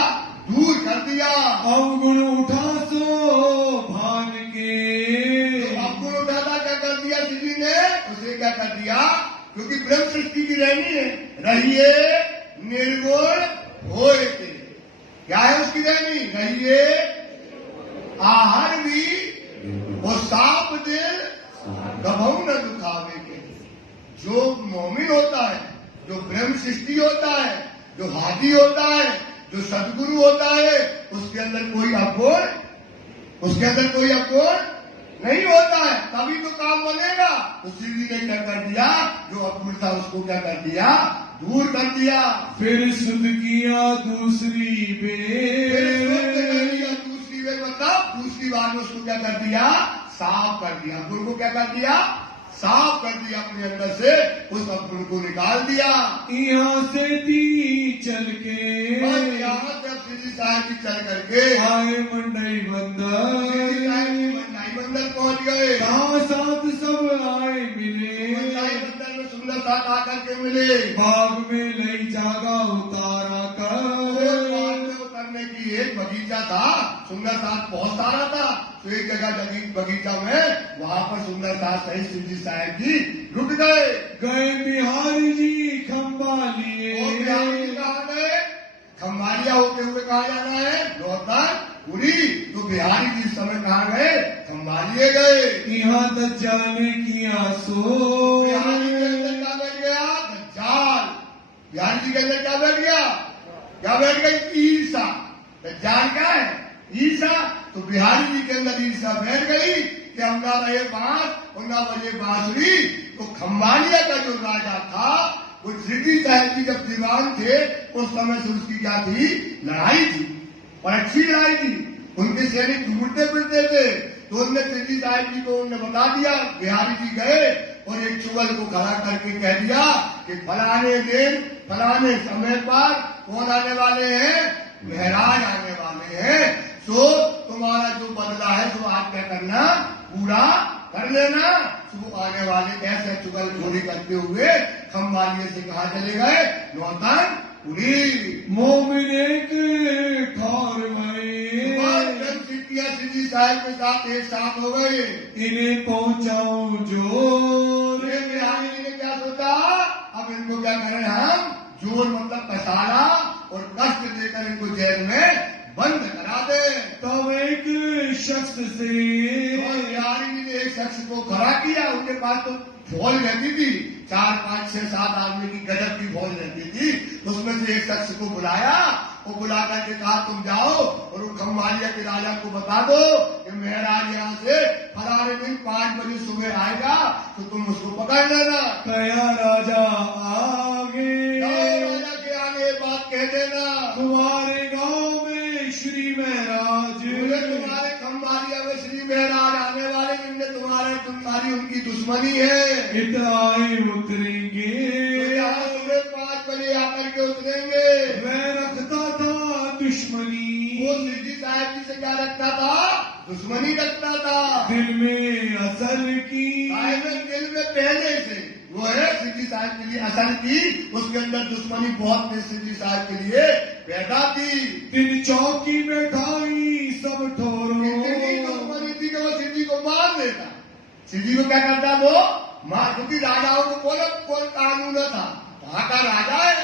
दूर कर दिया। अवगुण उठा सो भान के, तो अवगुण उठाता क्या कर दिया श्री ने, उसे क्या कर दिया, क्योंकि ब्रह्म सृष्टि की रहनी है, रहिए निर्गुण होए थे, क्या है उसकी रहनी, रहिए आहार भी वो साप दिल कभू न दुखावे के। जो मोमिन होता है, जो ब्रह्म सृष्टि होता है, जो हादी होता है, जो सदगुरु होता है, उसके अंदर कोई अवगुण, उसके अंदर कोई अवगुण नहीं होता है, तभी तो काम बनेगा। तो श्री जी ने क्या कर दिया, जो अवगुण था उसको क्या कर दिया, दूर कर दिया। फिर शुद्ध किया दूसरी बेर, दूसरी बेर मतलब दूसरी बार में उसको क्या कर दिया, साफ कर दिया, अवगुण को क्या कर दिया, साफ कर दिया, अपने अंदर से उस अवगुण को निकाल दिया। यहाँ से दी चल के, यहाँ से श्री साहब जी चल करके आए मंडई बंदर, मंडाई बंदर पहुंच गए। कहाँ साथ सब आए मिले, मंडाई बंदर में सुंदर साथ आकर के मिले, बाग में लई जागा उतारा कर, उतरने की एक बगीचा था, सुंदर साथ बहुत सारा था, तो एक जगह बगीचा में वहाँ पर सुंदर साथ सही श्री जी साहब जी रुक गए। बिहारी जी खंबा लिए, और बिहारी जी कहाँ गए, खंबालिया होते हुए कहाँ जाना है, रोहतकपुरी, तो बिहारी जी इस समय कहाँ गए, खंबालिए गए। यहाँ तक जाने की आसो, बिहारी जी के अंदर क्या बैठ गया, दज्जाल, बिहारी जी के अंदर क्या बैठ गया, क्या बैठ गई, ईर्षा। दज्जाल क्या है, ईर्षा। तो बिहारी जी के अंदर ईर्षा बैठ गई कि हम ना रहे बांस और ना बजे बांसुरी। तो खंबालिया का जो राजा था, वो सिद्धि साहब जी जब दीवान थे उस समय से उसकी क्या थी, लड़ाई थी और अच्छी लड़ाई थी। उनके सैनिक ढूंढते फिरते थे तो उनने सिद्धि साहब जी को उन्होंने बता दिया। बिहारी जी गए और एक चुगल को खड़ा करके कह दिया कि फलाने दिन फलाने समय पर कौन आने वाले हैं, महाराज आने वाले हैं। तो तुम्हारा जो बदला है तो आप क्या करना, पूरा कर लेना। तो आने वाले ऐसे चुगलखोरी करते हुए खंबालिए से कहा चले गए, नौतन पुरी मोमिने के ठार में सिटिया सिद्धि साहब के साथ एक साथ हो गए। इन्हें पहुंचाऊं जो बिहारी जी ने क्या सोचा, अब इनको क्या करें हम, जोर मतलब कसारा और कष्ट देकर इनको जेल में बंद करा दे। तब एक शख्स से और बिहारी जी ने एक शख्स को खड़ा किया। उनके पास तो फौज रहती थी, 4, 5, 6, 7 आदमी की गजब की फौज रहती थी। उसमें से एक शख्स को बुलाया और बुला करके कहा तुम जाओ और वो खंबालिया के राजा को बता दो कि महाराज यहाँ से फलाने दिन 5 बजे सुबह आएगा तो तुम उसको पकड़ लेना। कया राजा आगे राजा के आगे बात कह देना, तुम्हारे गांव में श्री महाराज, तुम्हारे खंबालिया में श्री महाराज आने वाले, जिनने तुम्हारी उनकी दुश्मनी है, इतराए उतरेंगे। तो यहाँ सुबह 5 बजे आकर के उतरेंगे। मैं रखता था दुश्मनी, वो सिद्धि साहब जी से क्या रखता था, दुश्मनी रखता था दिल में असल की। दिल में पहले से वो है सिद्धि साहब के लिए असल की, उसके अंदर दुश्मनी बहुत थी सिद्धि साहब के लिए पैदा थी। दिन चौकी में ठाई सब ठोरो, इतनी दुश्मनी थी कि वो सिद्धि को मार देता। सिद्धि को क्या करता वो मार, क्योंकि राजाओं को कोई कानून था, वहां का राजा है,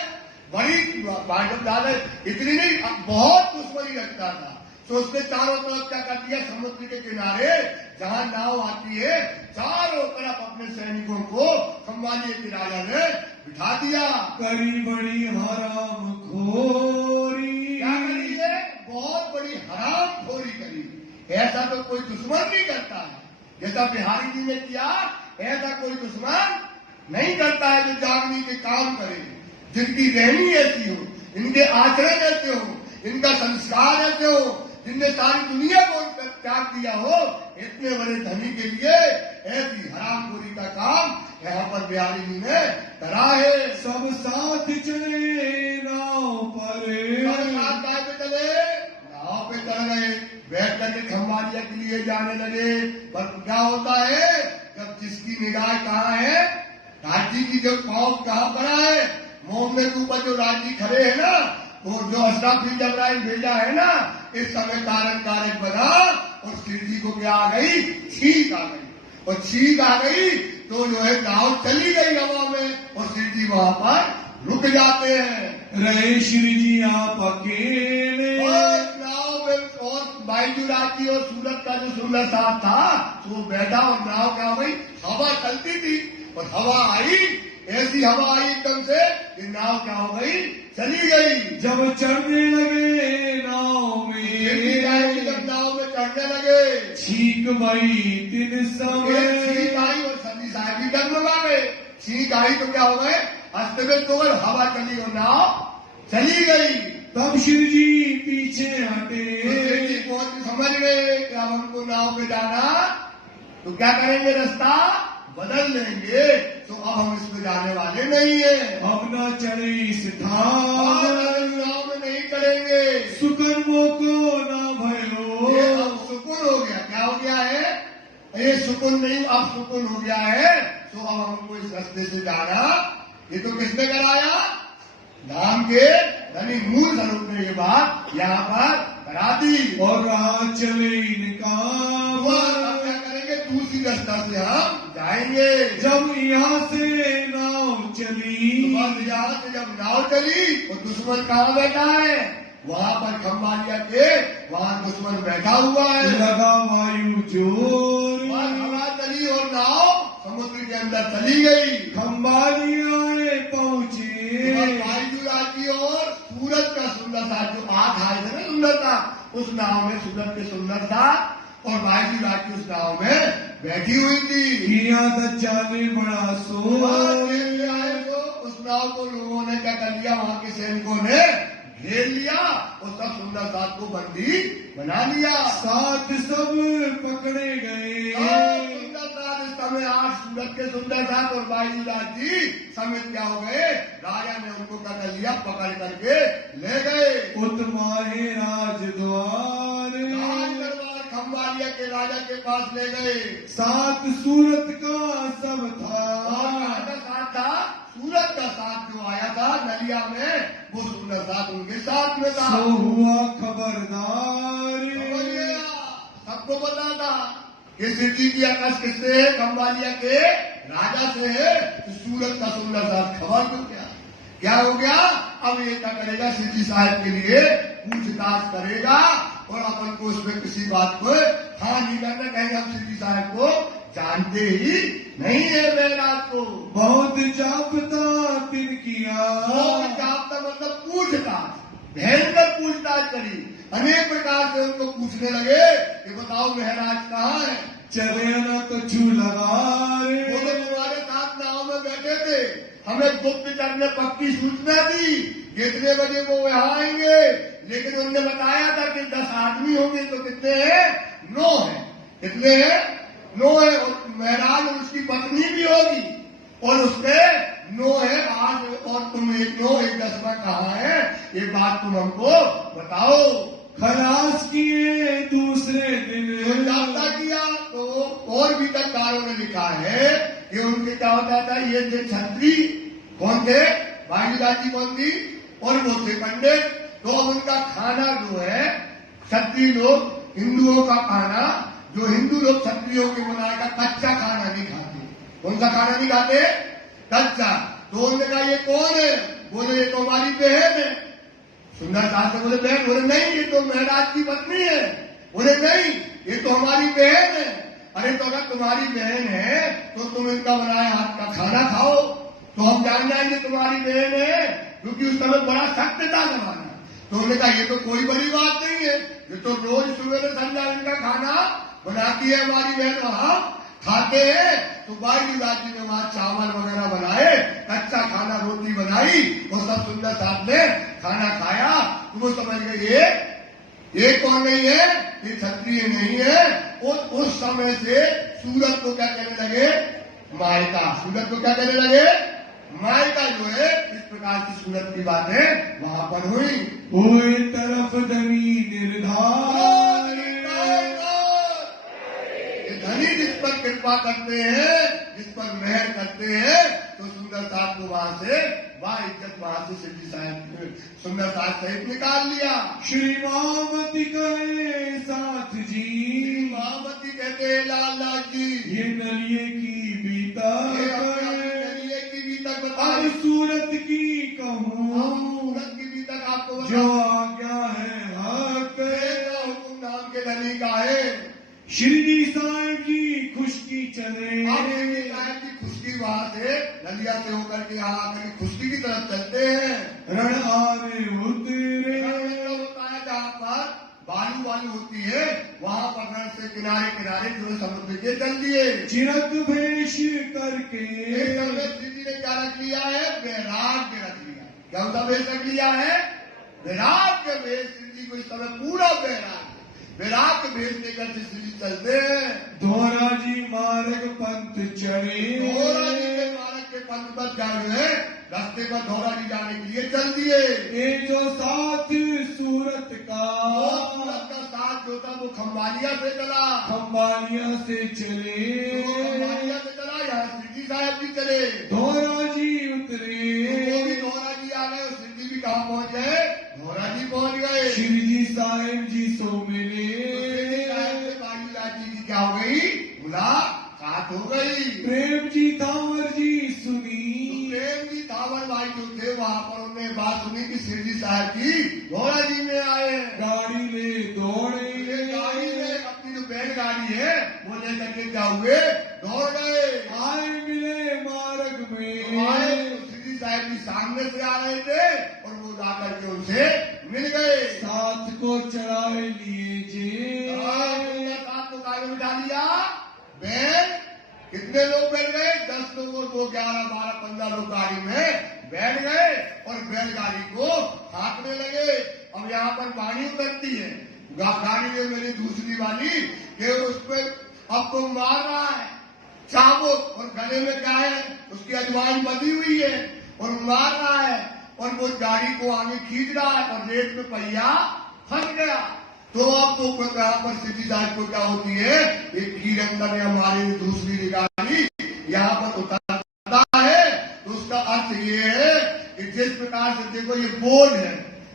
बड़ी जब राजा इतनी नहीं बहुत दुश्मनी रखता था। तो उसने चारों तरफ क्या कर दिया, समुद्र के किनारे जहां नाव आती है चारों तरफ अपने सैनिकों को खंबालिए के राजा ने बिठा दिया। करी बड़ी हराम खोरी, क्या करी है, बहुत बड़ी हराम खोरी करी। ऐसा तो कोई दुश्मन नहीं करता है, जैसा बिहारी जी ने किया ऐसा कोई दुश्मन नहीं करता है। जो जागने के काम करे, जिनकी रहनी ऐसी हो, इनके आचरण ऐसे हो, इनका संस्कार ऐसे हो, जिनने सारी दुनिया को त्याग दिया हो, इतने बड़े धनी के लिए ऐसी हरामखोरी का काम यहाँ पर बिहारी जी ने करा है। सब साथ चले नाव पर, पे चले, नाव पे चढ़ गए, बैठ करके खंबालिया के लिए जाने लगे। पर क्या होता है, जब जिसकी निगाह कहाँ है, राज्य की जो पाँव कहाँ पड़ा है, मोहम्मद के ऊपर जो राज्य खड़े है ना, वो जो अशरफ जबराइल भेजा है ना, इस समय कारण कारक बना और सिद्धि को क्या आ गई, छींक आ गई। और छींक आ गई तो जो है नाव चली गई हवा में और सिद्धि वहां पर रुक जाते हैं। रहे श्री जी आप अकेले, नाव में और बाईजू राजी और सूरत का जो सुंदर साहब था तो वो बैठा और नाव क्या हो गई, हवा चलती थी और हवा आई, ऐसी हवा आई एकदम से कि नाव क्या हो गई, चली गई। जब चढ़ने लगे नाव में, जब नाव में चढ़ने लगे, छींक भाई दिन समय, छींक आई और सभी साहब भी डगमगा गए। छींक आई तो क्या हो गए, अस्त व्यस्त हो गए, हवा चली और नाव चली गई। तब श्री जी पीछे हटे, तो समझ गए कि अब हमको नाव पे जाना, तो क्या करेंगे, रास्ता बदल लेंगे। तो अब हम इसमें जाने वाले नहीं है, अब न चढ़े इस नाव में नहीं चढ़ेंगे। सुकर्मों को न भयो, अब सुकून हो गया, क्या हो गया है, ये सुकून नहीं अब सुकून हो गया है। तो अब हमको इस रास्ते से जाना, ये तो किसने कराया, धाम के धनी मूल स्वरूप ने ये बात यहाँ पर करा दी। और राह चले इनका, क्या करेंगे, दूसरी रास्ता से हम जाएंगे। जब यहाँ से नाव चली, यहाँ से जब नाव चली तो दुश्मन कहाँ बैठा है, वहाँ पर खंबालिया के वहाँ दुश्मन बैठा हुआ है। लगा वायु जोर, हवा चली और नाव समुद्र के अंदर चली गई। खंबालिया पहुंचे, वायु राजी और सूरज का सुंदर था, जो आग आए थे ना सुंदर था, उस नाव में सूरज के सुंदर था और वायु राजी उस नाव में बैठी हुई थी। किया दज्जाल ने बड़ा सो, आए तो उसमें सुनाओ तो लोगों ने क्या कर लिया, वहां के सैनिकों ने घेर लिया और सब सुंदर साथ को बंदी बना लिया। साथ सब पकड़े गए। सुंदर साथ इस समय 8 सूरत के सुंदर साथ और बाईलाल जी समेत क्या हो गए, राजा ने उनको क्या कर लिया, पकड़ करके ले गए। उत्माहे राजद्वार दरबार खंबालिया के राजा के पास ले गए। 7 सूरत का सब था। और राजा साथ था, सूरत का साथ जो आया था नलिया में, वो सुंदर साथ उनके साथ में था। सो हुआ खबरदार। सबको पता था कि सिद्धि की आकाश किससे है, खंबालिया के राजा से है। तो सूरत का सुंदर साथ खबर मिल गया। क्या हो गया, अब ये क्या करेगा, सिद्धि साहब के लिए पूछताछ करेगा और अपन को उसमें किसी बात को हाँ नहीं करना, कहेंगे हम सिद्धि साहब को जानते ही नहीं है। महराज को बहुत जापता तिन किया। बहुत जापता मतलब पूछताछ, भयंकर पूछताछ करी। अनेक प्रकार से उनको पूछने लगे कि बताओ महराज कहाँ है। चले न कछु लगा रे। वो तो तुम्हारे साथ नाव में बैठे थे, हमें गुप्तचर ने पक्की सूचना दी कितने बजे वो यहाँ आएंगे, लेकिन उन्होंने बताया था कि 10 आदमी होंगे। तो कितने हैं, 9 है। कितने हैं, 9 है। और महराज और उसकी पत्नी भी होगी और उसके 9 है। आज और तुम 1 9 1 10 कहाँ है, ये बात तुम हमको बताओ। खलास किए दूसरे दिन। जाता किया तो और भी तक कारों ने लिखा है कि उनके क्या होता था, ये थे छत्री। कौन थे, बाईलाल जी कौन थी, और वो थे पंडित। तो अब उनका खाना जो है, क्षत्रिय लोग हिंदुओं का खाना, जो हिंदू लोग क्षत्रियों के बनाए का कच्चा खाना नहीं खाते। कौन सा खाना नहीं खाते, कच्चा। तो उन्होंने कहा ये कौन है, बोले ये तो हमारी बहन है। सुंदर साथ से बोले बहन, बोले नहीं ये तो महराज की पत्नी है। बोले नहीं ये तो हमारी बहन है। अरे तो अगर तुम्हारी बहन है तो तुम इनका बनाया हाथ का खाना खाओ, तो हम जान जाएंगे तुम्हारी बहन है, क्योंकि उस समय बड़ा सख्त था जमाना। तो उन्होंने कहा ये तो कोई बड़ी बात नहीं है, ये तो रोज सुबह संध्या इनका खाना बनाती है हमारी बहन, वहां खाते हैं। तो बाईलाल जी ने वहां चावल वगैरह बनाए, कच्चा खाना, रोटी बनाई और सब सुंदर साथ ने खाना खाया। तो वो समझ गए ये कौन नहीं है, ये क्षत्रिय नहीं है। और उस समय से सूरत को क्या कहने लगे, मायका। सूरत को क्या कहने लगे, मायका जो है। इस प्रकार की सूरत की बातें वहां पर हुई। हुए तरफ धनी निर्धार। धनी जिस पर कृपा करते हैं, जिस पर मेहर करते हैं, तो सुंदर साथ को वहां से इज्जत वहां से सिद्धि साहब सुंदर साथ सहित निकाल लिया। श्री महामती कहे साथ जी। महामती कहते लाला जी, ये नलिये की बीता नलिये की बीतक बता। सूरत की कहूँ, सूरत की बीतक आपको जो आज्ञा है हक। हुकुम नाम के धनी का है। श्री साहब जी खुशकी चले। साहब की खुशकी वहां से नलिया से होकर के यहाँ आकर खुशकी की तरफ चलते हैं। रण आने उतरे। होता है जहाँ पर बालू वालू होती है, वहां पर रण से किनारे किनारे जो समुद्र के चल दिए। चिरक भेष करके सिद्धि ने क्या रख लिया है, वैराग्य रख लिया। क्या उनका भेष रख लिया है, वैराग्य भेष। सिद्धि को इस समय पूरा वैराग्य भेष लेकर सिद्धि चलते हैं। धोरा जी मार्ग पंथ चढ़े। धोरा जी के मार्ग के पंथ पर जाए, रास्ते पर धोरा जी जाने के लिए चल दिए। ये जो साथ सूरत का साथ जो था वो खंबालिया से चला। खंबालिया से चले। खंबालिया से चला, यहाँ सिद्धि साहब जी चले। धोरा जी उतरे। वो भी धोरा जी आ गए, सिद्धि भी कहाँ पहुंच गए, धोरा जी पहुंच गए। शिव जी साहेब जी सो मिले। बाईलाल जी की क्या हो गई, मुलाकात हो गई। प्रेम जी थावर जी सुनी। प्रेम जी थावर भाई जो थे वहां पर उन्होंने बात सुनी कि सिद्धि साहब जी धोरा जी में आए। गाड़ी ले दौड़े। गाड़ी में अपनी जो बैलगाड़ी है वो लेकर के क्या हुए, दौड़ गए। आए मिले मार्ग में। आए सिद्धि साहब जी सामने से आ रहे थे और वो जाकर के उनसे मिल गए। साथ को चढ़ाए लिए जे। साथ को कागज बिठा लिया। बैल कितने कितने लोग बैठ गए? 10 लोग और वो 11, 12, 15 लोग गाड़ी में बैठ गए और बैलगाड़ी को हाँकने लगे। अब यहाँ पर वाणी उतरती है गाड़ी में मेरी दूसरी वाली कि उस पर अब को मार रहा है चाबुक, और गले में क्या है? उसकी अजवाइन बंधी हुई है और मार रहा है, और वो गाड़ी को आगे खींच रहा है और रेत में पहिया फंस गया। तो अब तो यहाँ पर सिटी साहब को क्या होती है? एक कीरंदर ने हमारी दूसरी गाड़ी यहाँ पर उतरता है। तो उसका अर्थ ये है कि जिस प्रकार से देखो ये बोझ है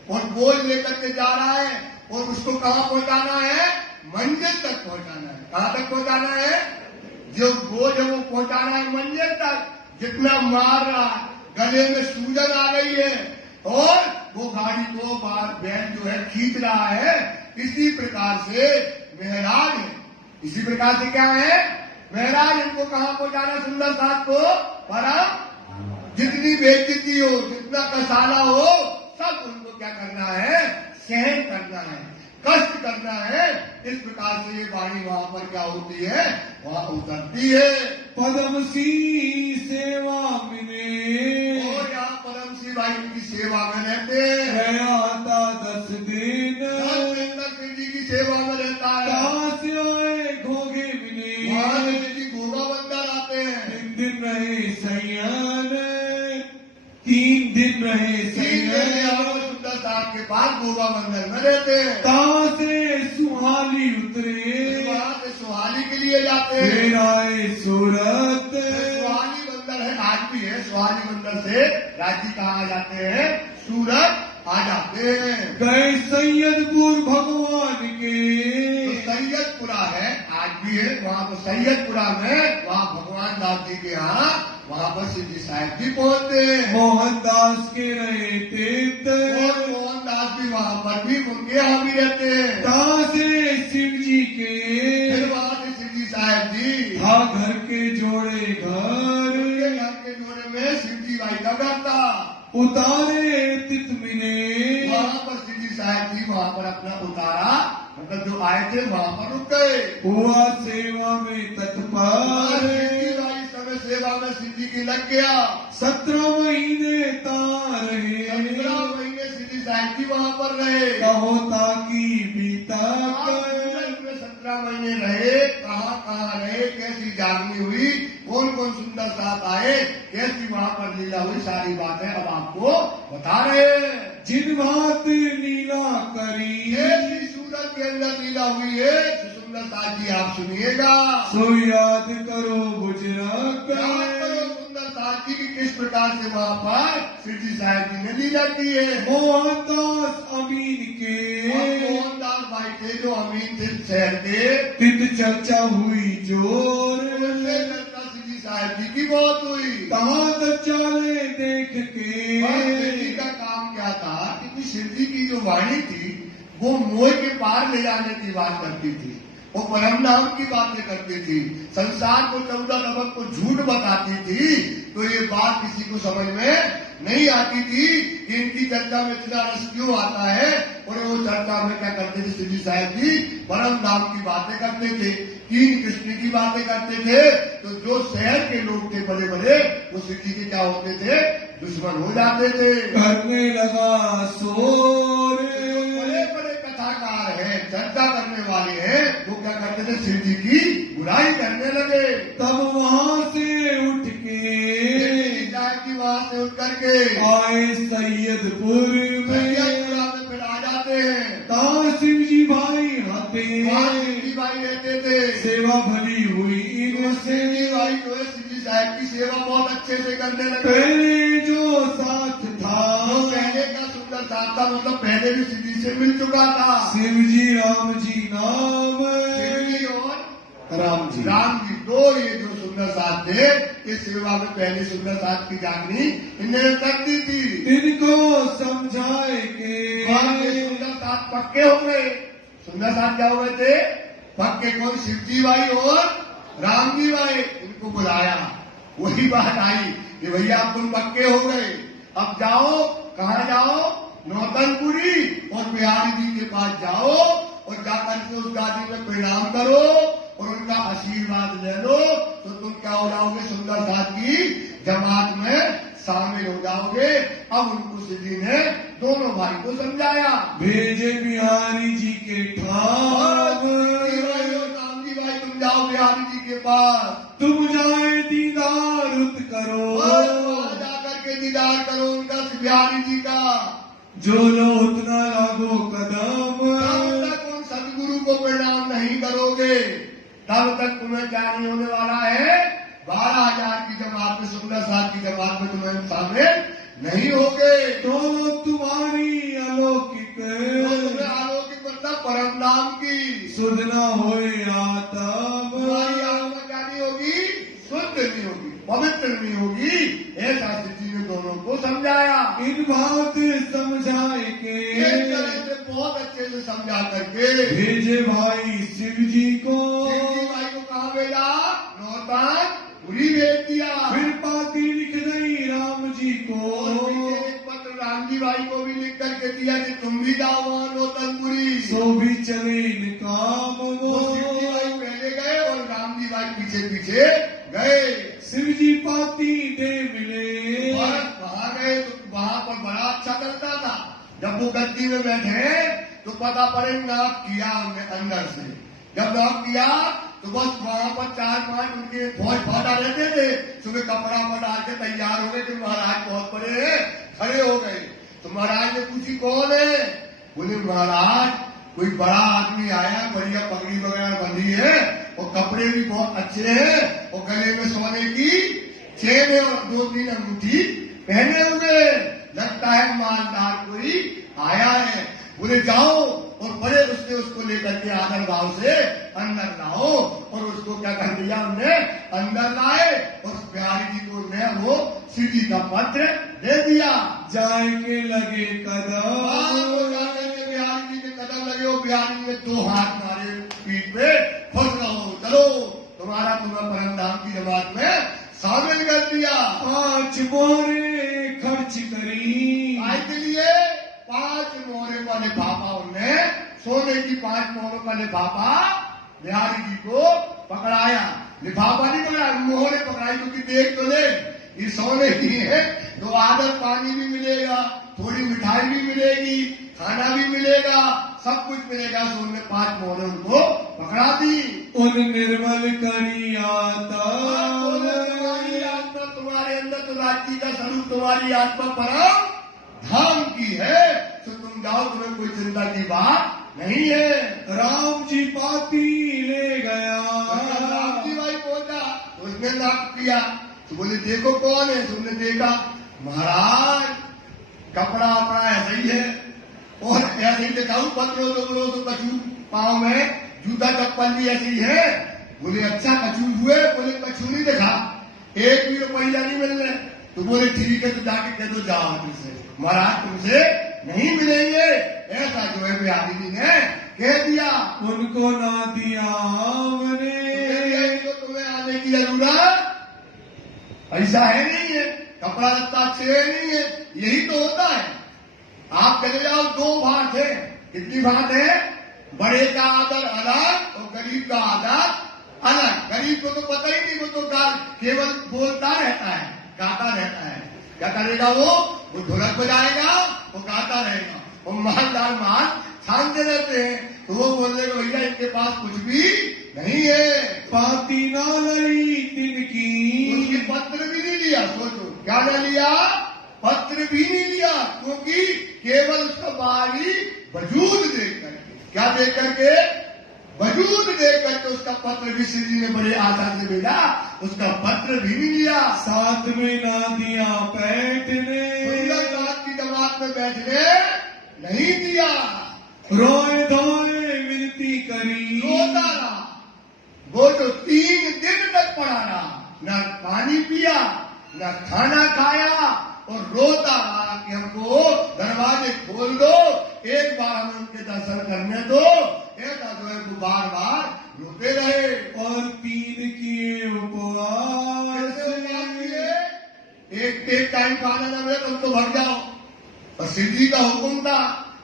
और बोझ लेकर के जा रहा है और उसको कहाँ पहुंचाना है? मंजिल तक पहुंचाना है। कहाँ तक पहुंचाना है? जो बोझ है वो पहुंचाना है मंजिल तक। जितना मार रहा है, गले में सूजन आ गई है और वो गाड़ी को बैल जो है खींच रहा है। इसी प्रकार से महराज है। इसी प्रकार से क्या है? महराज इनको कहाँ पहुंचाना? सुंदर साथ को परम जितनी बेइज्जती हो, जितना कसाला हो, सब उनको क्या करना है? सहन करना है, कष्ट करना है। इस प्रकार से ये वाणी वहां पर क्या होती है? वहां उतरती है। पदम सी सेवा मिले, और यहाँ परम सिंह भाई उनकी सेवा में रहते हैं। आता 10 दिन 10 दिन तक सिंह जी की सेवा में रहता है। कहाँ से आए घोगे मिले, वहां से सिंह जी घोगा बनकर आते हैं। 3 दिन रहे सैयन, 3 दिन रहे 3 दिन यहाँ पर सुंदर साहब के पास गोगा मंदिर में रहते हैं। कहाँ से सुहाली उतरे, वहां से सुहाली के लिए जाते हैं। फिर आए सूरत, सुहाली बंदर है, आज भी है। सुहाली बंदर से राज्य कहाँ आ जाते हैं? सूरत आ जाते हैं। गए सैयदपुर भगवान के, तो सैयदपुरा है, आज भी है। वहाँ पर सैयदपुरा में वहाँ भगवान दास जी के यहाँ वहाँ पर सिद्धि साहिब जी पहुंचते हैं। मोहनदास के रहे तीर्थ, और मोहनदास भी वहाँ पर भी उनके यहाँ भी रहते हैं। कहाँ से शिव जी के, फिर वहाँ से सिद्धि साहिब जी था घर के जोड़े घर, उनके घर के जोड़े में शिव जी भाई का घर था। उतारे तित मिले, वहाँ पर सिद्धि साहिब जी वहाँ पर अपना उतारा, मतलब जो आए थे वहाँ पर रुक गए। हुआ सेवा में तत्पर, सिद्धि भाई समय सेवा में सिद्धि की लग गया। 17 महीने तार रहे, 17 महीने सिद्धि साहिब जी वहाँ पर रहे। कहो ताकि बीता कर, 17 महीने रहे। कहाँ रहे, कैसी जागनी हुई, कौन कौन सुंदर साथ आए, कैसी वहाँ पर लीला हुई, सारी बातें अब आपको बता रहे हैं। जिन बात लीला करी, कैसी सूरत के अंदर लीला हुई है, सुंदर साथ जी आप सुनिएगा। सो याद करो गुजरा याद करो सुंदर साथ जी की किस प्रकार से वहाँ पर सिद्धि साहिब जी ने लीला की है। मोहनदास अमीन के, मोहनदास भाई थे जो अमीन थे शहर के, तित चर्चा हुई जोर, उनसे चर्चा सिद्धि साहिब जी की बहुत हुई। कहाँ चाले देख के, सिद्धि का काम क्या था? क्योंकि सिद्धि की जो वाणी थी वो मोह के पार ले जाने की बात करती थी। वो परम नाम की बातें करती थी, संसार को 14 नमक को झूठ बताती थी। तो ये बात किसी को समझ में नहीं आती थी कि इनकी चर्चा में इतना रस क्यों आता है। और वो चर्चा में क्या करते थे सिद्धि साहिब जी? परम नाम की बातें करते थे, कीन कृष्ण की बातें करते थे। तो जो शहर के लोग थे बड़े बड़े, वो सिद्धि के क्या होते थे? दुश्मन हो जाते थे। करने लगा शोर, बड़े बड़े कथाकार हैं, चर्चा करने वाले हैं, वो क्या करते थे? सिद्धि की बुराई करने लगे। तब वहाँ से उठ के की वहां से उठ करके आए सैयदपुर में, फिर आ जाते हैं। कहाँ शिव जी भाई हते, सिद्धि भाई रहते थे। सेवा भली हुई इनसे, सिद्धि भाई जो है सिद्धि साहिब की सेवा बहुत अच्छे से करने लगे। पहले जो साथ था, जो पहले का सुंदर साथ था, मतलब पहले भी सिद्धि से मिल चुका था। शिव जी राम जी नाम, शिव जी और राम जी दो ये जो सुंदर साथ थे, इस सेवा में पहले सुंदर साथ की जागनी इन्हें कर दी थी। इनको समझाए के सुंदर साथ पक्के हो गए। सुंदर साथ क्या हो गए थे? पक्के। कौन? शिवजी भाई और राम जी भाई। इनको बुलाया, वही बात आई कि भैया अब तुम पक्के हो गए, अब जाओ। कहाँ जाओ? नौतनपुरी और बिहारी जी के पास जाओ और जाकर के उस गादी में प्रणाम करो और उनका आशीर्वाद ले लो तो तुम क्या हो जाओगे, सुंदर साथ की जमात में शामिल हो जाओगे। अब उनको सिद्धि ने दोनों भाई को समझाया। भेजे बिहारी जी के ठाम, रामजी भाई तुम जाओ बिहारी जी के पास, तुम जाए दीदार उत करो, वहां जाकर के दीदार करो उनका, बिहारी जी का। जो लो उतना लागो कदम, तब तक उन सदगुरु को प्रणाम नहीं करोगे तब तक तुम्हें क्या नहीं होने वाला है, 12,000 की जमात में, 16,000 की जमात में तुम्हें शामिल नहीं होगे। तो तुम्हारी अलौकिक, तुम्हें अलौकिक मतलब परम नाम की सुध न होए आतम, तुम्हारी आत्मा क्या नहीं होगी, शुद्ध नहीं होगी, पवित्र नहीं होगी। ऐसा स्थिति में दोनों को समझाया। इन बात समझाए के एक तरह से बहुत अच्छे से समझा करके भेजे भाई शिव जी को, शिवजी भाई को कहा भेजा, रोहतांग पूरी भेज दिया। फिर पाती लिख गई राम जी को, और पीछे एक पत्र राम जी भाई को भी लिख करके दिया कि तुम भी जाओ वहां रोहतनपुरी। सो भी चले इन काम वो, शिवजी भाई पहले गए और राम जी भाई पीछे पीछे गए। शिव जी पाती दे मिले, वहां गए तो वहां पर बड़ा अच्छा लगता था। जब वो गद्दी में बैठे तो पता पड़े नाक किया उनने अंदर से। जब नाक किया तो बस वहां पर 4-5 उनके फौज फाटा रहते थे। सुबह कपड़ा डाल के तैयार हो गए कि महाराज बहुत बड़े हैं, खड़े हो गए। तो महाराज ने पूछी कौन है, बोले महाराज कोई बड़ा आदमी आया, बढ़िया पगड़ी वगैरह बंधी है और कपड़े भी बहुत अच्छे हैं और गले में सोने की चेन है और 2-3 अंगूठी पहने हुए, लगता है मालदार कोई आया है। बोले जाओ और बड़े उसने उसको लेकर के आदर भाव से अंदर लाओ। और उसको क्या कर दिया, उन्हें अंदर लाए और बिहारी जी को ने वो सीधी का पत्र दे दिया। जाए के लगे कदम, जाकर के बिहारी जी के कदम लगे और बिहारी जी ने 2 हाथ मारे पीठ पे, खुश रहो, चलो तुम्हारा तुम्हें परम धाम की जमात में शामिल कर दिया। 5 मोहरे खर्च करी, आय के लिए 5 मोहरे का लिफाफा, उनने सोने की 5 मोहरों का लिफाफा बिहारी जी को पकड़ाया। लिफाफा नहीं पकड़ा, मोहरे पकड़ाई, क्योंकि देख तो ले ये सोने की है तो आदर पानी भी मिलेगा, थोड़ी मिठाई भी मिलेगी, खाना भी मिलेगा, सब कुछ मिलेगा। सो उन्होंने 5 मोहरे उनको पकड़ा दी। उन निर्मल करी आता, तुम्हारी आत्मा तुम्हारे अंदर तो राज्य का स्वरूप तुम्हारी आत्मा परम धाम की है, तो तुम जाओ, तुम्हें कोई चिंता की बात नहीं है। राम जी पाती ले गया, राम जी भाई पहुंचा तो उसने नाक किया तो बोले देखो कौन है। तुमने देखा महाराज कपड़ा अपना ऐसा ही है और ऐसे ही दिखाऊ, पत्रों तो कछू पाँव में, जूता चप्पल भी ऐसी है। बोले अच्छा कछू हुए, बोले कछू नहीं देखा, 1 भी रुपया नहीं मिल रहे। तो बोले ठीक है, तो जाके कह दो जाओ तुमसे, महाराज तुमसे नहीं मिलेंगे। ऐसा जो है बिहारी जी ने कह दिया। उनको ना दिया हमने, तो तुम्हें आने की जरूरत ऐसा है नहीं है, कपड़ा लत्ता अच्छे है नहीं है, यही तो होता है। आप चले जाओ, 2 बात है। कितनी बात है, बड़े का आदर अलग और गरीब का आदर अलग। गरीब को तो पता ही नहीं, वो तो केवल बोलता रहता है, गाता रहता है। क्या करेगा वो ढोलक बजाएगा, वो गाता रहेगा। वो मालदार माल छानते रहते हैं, तो वो बोल रहे भैया इनके पास कुछ भी नहीं है। पाती ना लई तिनकी, उसकी पत्र भी नहीं लिया। सोचो क्या न लिया, पत्र भी नहीं लिया, क्योंकि केवल उसका बाहरी वजूद देख करके, क्या देख करके, वजूद देख करके उसका पत्र भी श्री जी ने बड़े आशा से भेजा, उसका पत्र भी नहीं लिया। साथ में ना दिया बैठने, की जमात में बैठने नहीं दिया। रोए धोए विनती करी, रोता रहा। वो तो 3 दिन तक पड़ा रहा, न पानी पिया न खाना खाया और रोता रहा कि हमको दरवाजे खोल दो, एक बार हमें उनके दर्शन करने दो। ऐसा जो है वो बार बार रोते रहे। और 3 किए उपवास, एक टाइम खाना न मिले तुम तो भग जाओ। और शिव जी का हुक्म था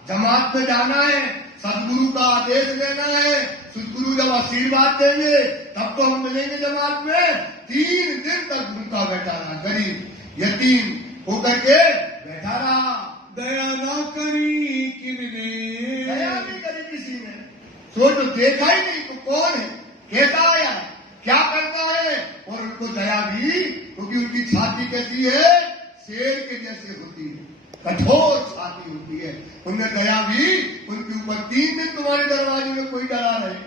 जमात में जाना है सदगुरु का आदेश लेना है। सदगुरु जब आशीर्वाद देंगे तब तो हम मिलेंगे जमात में। 3 दिन तक भूखा बैठा रहा, गरीब यतीम होकर के बैठा रहा। दया ना करी किनने, दया नहीं करी किसी ने। सोचो, देखा ही नहीं तो कौन है, कैसा आया, क्या करता है। और उनको दया भी, क्योंकि उनकी छाती कैसी है, शेर के जैसे होती है, कठोर छाती होती है। उनने दया भी उनके ऊपर। 3 दिन तुम्हारे दरवाजे में कोई डरा रहे,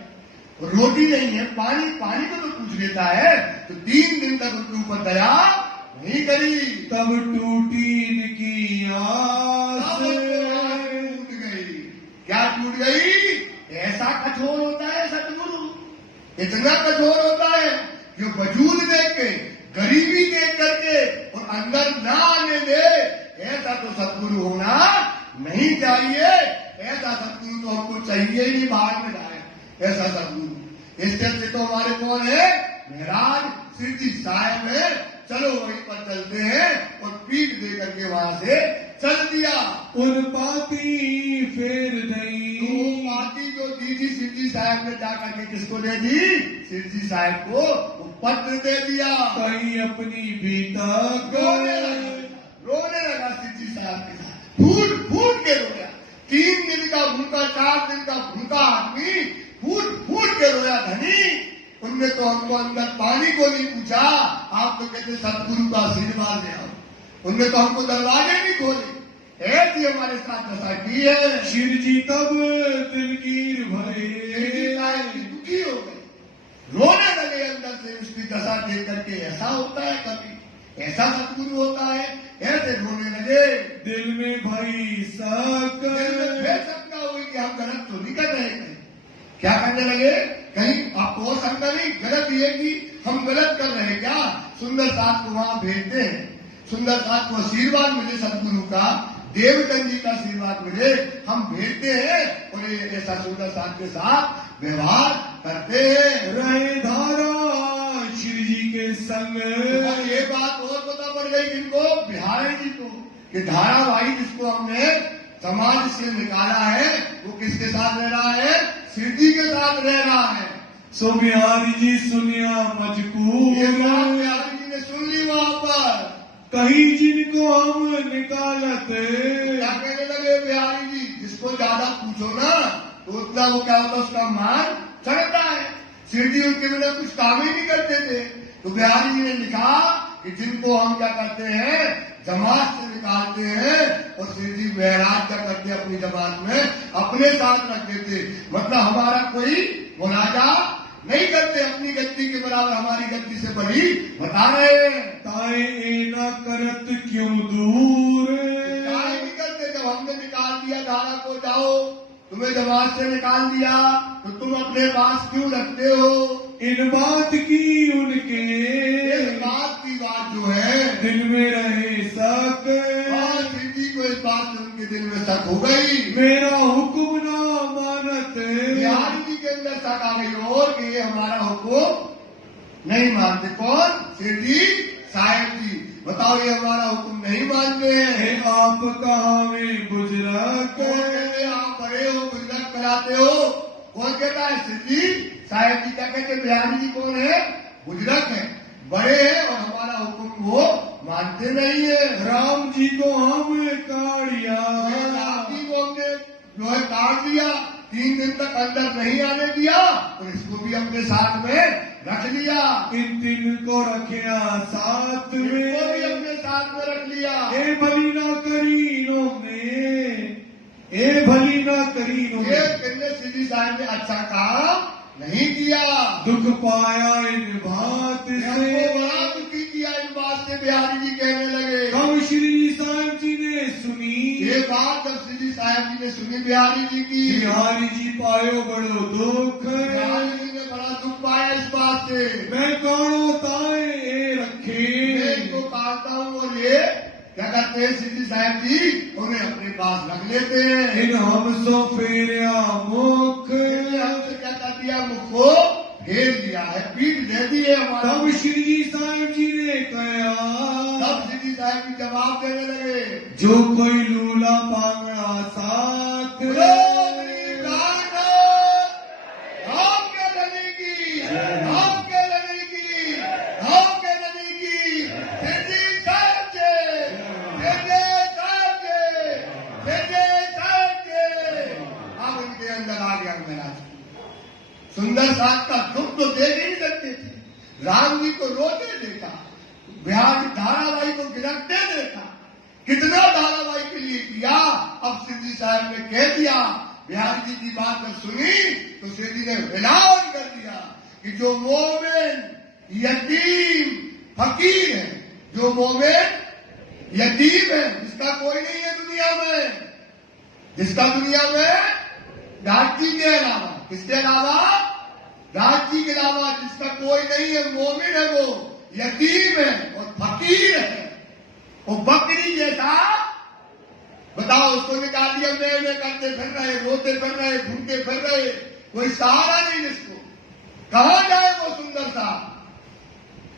रोटी नहीं है, पानी को तो पूछ लेता है, तो 3 दिन तक उनके ऊपर दया नहीं करी। तब टूटी इनकी आस, टूट गई। क्या टूट गई? ऐसा कठोर होता है सतगुरु, इतना कठोर होता है जो वजूद देख के, गरीबी देख करके और अंदर ना आने दे। ऐसा तो सतगुरु होना नहीं चाहिए। ऐसा सतगुरु तो हमको चाहिए ही नहीं, बाहर में जाए ऐसा सतगुरु। इससे अच्छे तो हमारे कौन है? महाराज सिद्धि साहेब है। चलो वहीं पर चलते हैं। और पीठ दे करके वहां से चल दिया। उन पाती फेर नहीं, तो पाती जो दी थी सिद्धि साहब ने जाकर के किसको दे दी? सिद्धि साहब को वो पत्र दे दिया। कहीं अपनी बीता रोने लगा सिद्धि साहब के साथ, फूट फूट के रोया। 3 दिन का भूखा, 4 दिन का भूखा आदमी फूट फूट के रोया। धनी, उनने तो हमको अंदर पानी को नहीं पूछा, आप तो कहते सतगुरु का आशीर्वाद ले आओ। उनने तो हमको दरवाजे नहीं खोले। ऐसी हमारे साथ दशा की है। शिव जी तब दिलगीर भरे, दुखी हो गए, रोने लगे अंदर से उसकी दशा देख करके। ऐसा होता है कभी, ऐसा सतगुरु होता है, ऐसे रोने लगे। दिल में भरी शंका हुई कि हम गलत तो नहीं कर रहे हैं। क्या करने लगे? कहीं आपको और शंका नहीं, गलत ये कि हम गलत कर रहे हैं क्या? सुंदर साथ को वहां भेजते हैं, सुंदर साथ को आशीर्वाद मिले सतगुरु का, देवचंद जी का आशीर्वाद मिले, हम भेजते हैं और ये ऐसा सुंदर साथ के साथ व्यवहार करते हैं। रहे धारा शिव जी के संग। ये बात और पता पड़ गई किनको? बिहारी जी को, कि धारावाही जिसको हमने समाज से निकाला है वो किसके साथ रह रहा है? शिव जी के साथ रह रहा है। सो बिहारी जी सुनिया मजकूर, ये बात बिहारी जी ने सुन ली वहां पर। कहीं जिनको हम निकालत। क्या कहने लगे बिहारी जी? जिसको ज्यादा पूछो ना तो उतना वो क्या होता है, उसका मान चढ़ता है। शिव जी उनके बिना कुछ काम ही नहीं करते थे। तो बिहारी जी ने लिखा कि जिनको हम क्या करते हैं, जमात से निकालते हैं, और शिव जी महराज क्या करते अपनी जमात में अपने साथ रख देते। मतलब हमारा कोई मुनाजा नहीं करते, अपनी गद्दी के बराबर हमारी गद्दी से बड़ी बता रहे हैं। ताए ए न करत क्यों दूर, ताए नहीं करते। जब हमने निकाल दिया धारा को, जाओ तुम्हें जमात से निकाल दिया, तो तुम अपने पास क्यों रखते हो? इन बात की उनके, इस बात की बात जो है दिल में रहे शक। शिव जी को इस बात से उनके दिल में शक हो गई। मेरा हुक्म ना मानत, बिहारी जी के अंदर शक आ गई और कि ये हमारा हुक्म नहीं मानते। कौन? शिव जी साहेब जी। बताओ, ये हमारा हुक्म नहीं मानते हैं। आप कहाँ में बुजुर्ग, कौन कहते आप बड़े हो, बुजुर्ग कराते हो? कौन कहता है? शिव जी साहेब जी। क्या कहते? बिहारी जी कौन है? बुजुर्ग है, बड़े हैं, और हमारा हुक्म वो मानते नहीं है। राम जी को हम काढ़िया, राम जी को हमने जो है काट दिया, 3 दिन तक अंदर नहीं आने दिया, और इसको भी अपने साथ में रख लिया। इन 3 को रखिया साथ में, इसको भी अपने साथ में रख लिया। ए भली ना करी इन्होंने, ए भली ना करी ये इन्होंने, कहने सिद्धि साहब ने अच्छा काम नहीं किया। दुख पाया इन बात हमको से, बड़ा दुखी किया इन बात से। बिहारी जी कहने लगे। कब श्री साहब जी ने सुनी, ये बात जब सिद्धि साहब जी ने सुनी बिहारी जी की, बिहारी जी पायो बड़ो दुख, बिहारी जी ने बड़ा दुख पाया इस बात से। मैं काढ़ो ताए ए रखे, मैं इनको काटता हूँ और ये क्या करते हैं सिद्धि साहब जी, उन्हें अपने पास रख लेते हैं। इन हम सो फेरिया मुख, हमसे क्या कर दिया? मुख को फेर दिया है, पीठ दे दी है हमारा। तब श्री साहब जी ने कहा, तब सिद्धि साहब जी जवाब देने लगे, जो कोई लूला पांगड़ा साथ, बोलो गरीब सुंदर साथ का दुख तो देख ही नहीं सकते थे। राम जी को रोते देखा, बिहार धारावाही को गिरफ्ते देखा, कितना धारावाही के लिए किया। अब सिद्धि साहब ने कह दिया, बिहारी जी की बात जब सुनी तो सिद्धि ने ऐलान कर दिया कि जो मोमिन यतीम फकीर है, जो मोमिन यतीम है, जिसका कोई नहीं है दुनिया में, जिसका दुनिया में राजी के अलावा, किसके अलावा, राजी के अलावा जिसका कोई नहीं है, मोमिन है, वो यतीम है और फकीर है, वो बकरी जैसा, बताओ उसको निकाल दिया, में करते फिर रहे, रोते फिर रहे, घूमते फिर रहे, कोई सहारा नहीं जिसको। कहां जाए वो सुंदर सा,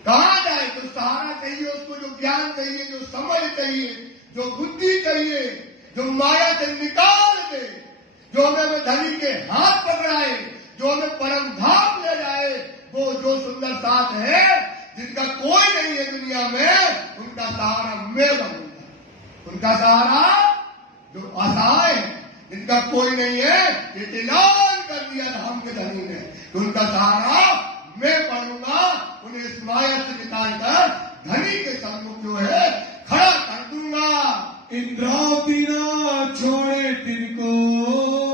कहां जाए? तो सहारा चाहिए उसको, जो ज्ञान चाहिए, जो समझ चाहिए, जो बुद्धि चाहिए, जो माया से निकाल दे, जो हमें धनी के हाथ पकड़ाए, जो हमें परम धाम ले जाए, वो जो सुंदर साथ है, जिनका कोई नहीं है दुनिया में, उनका सहारा मैं बनूंगा। उनका सहारा जो असहाय है, जिनका कोई नहीं है, ये ऐलान कर दिया धाम के धनी ने, उनका सहारा मैं बनूंगा। उन्हें इस माया से निकालकर धनी के सम्मुख जो है खड़ा कर दूंगा। इंद्रावती ना छोड़े तिनको,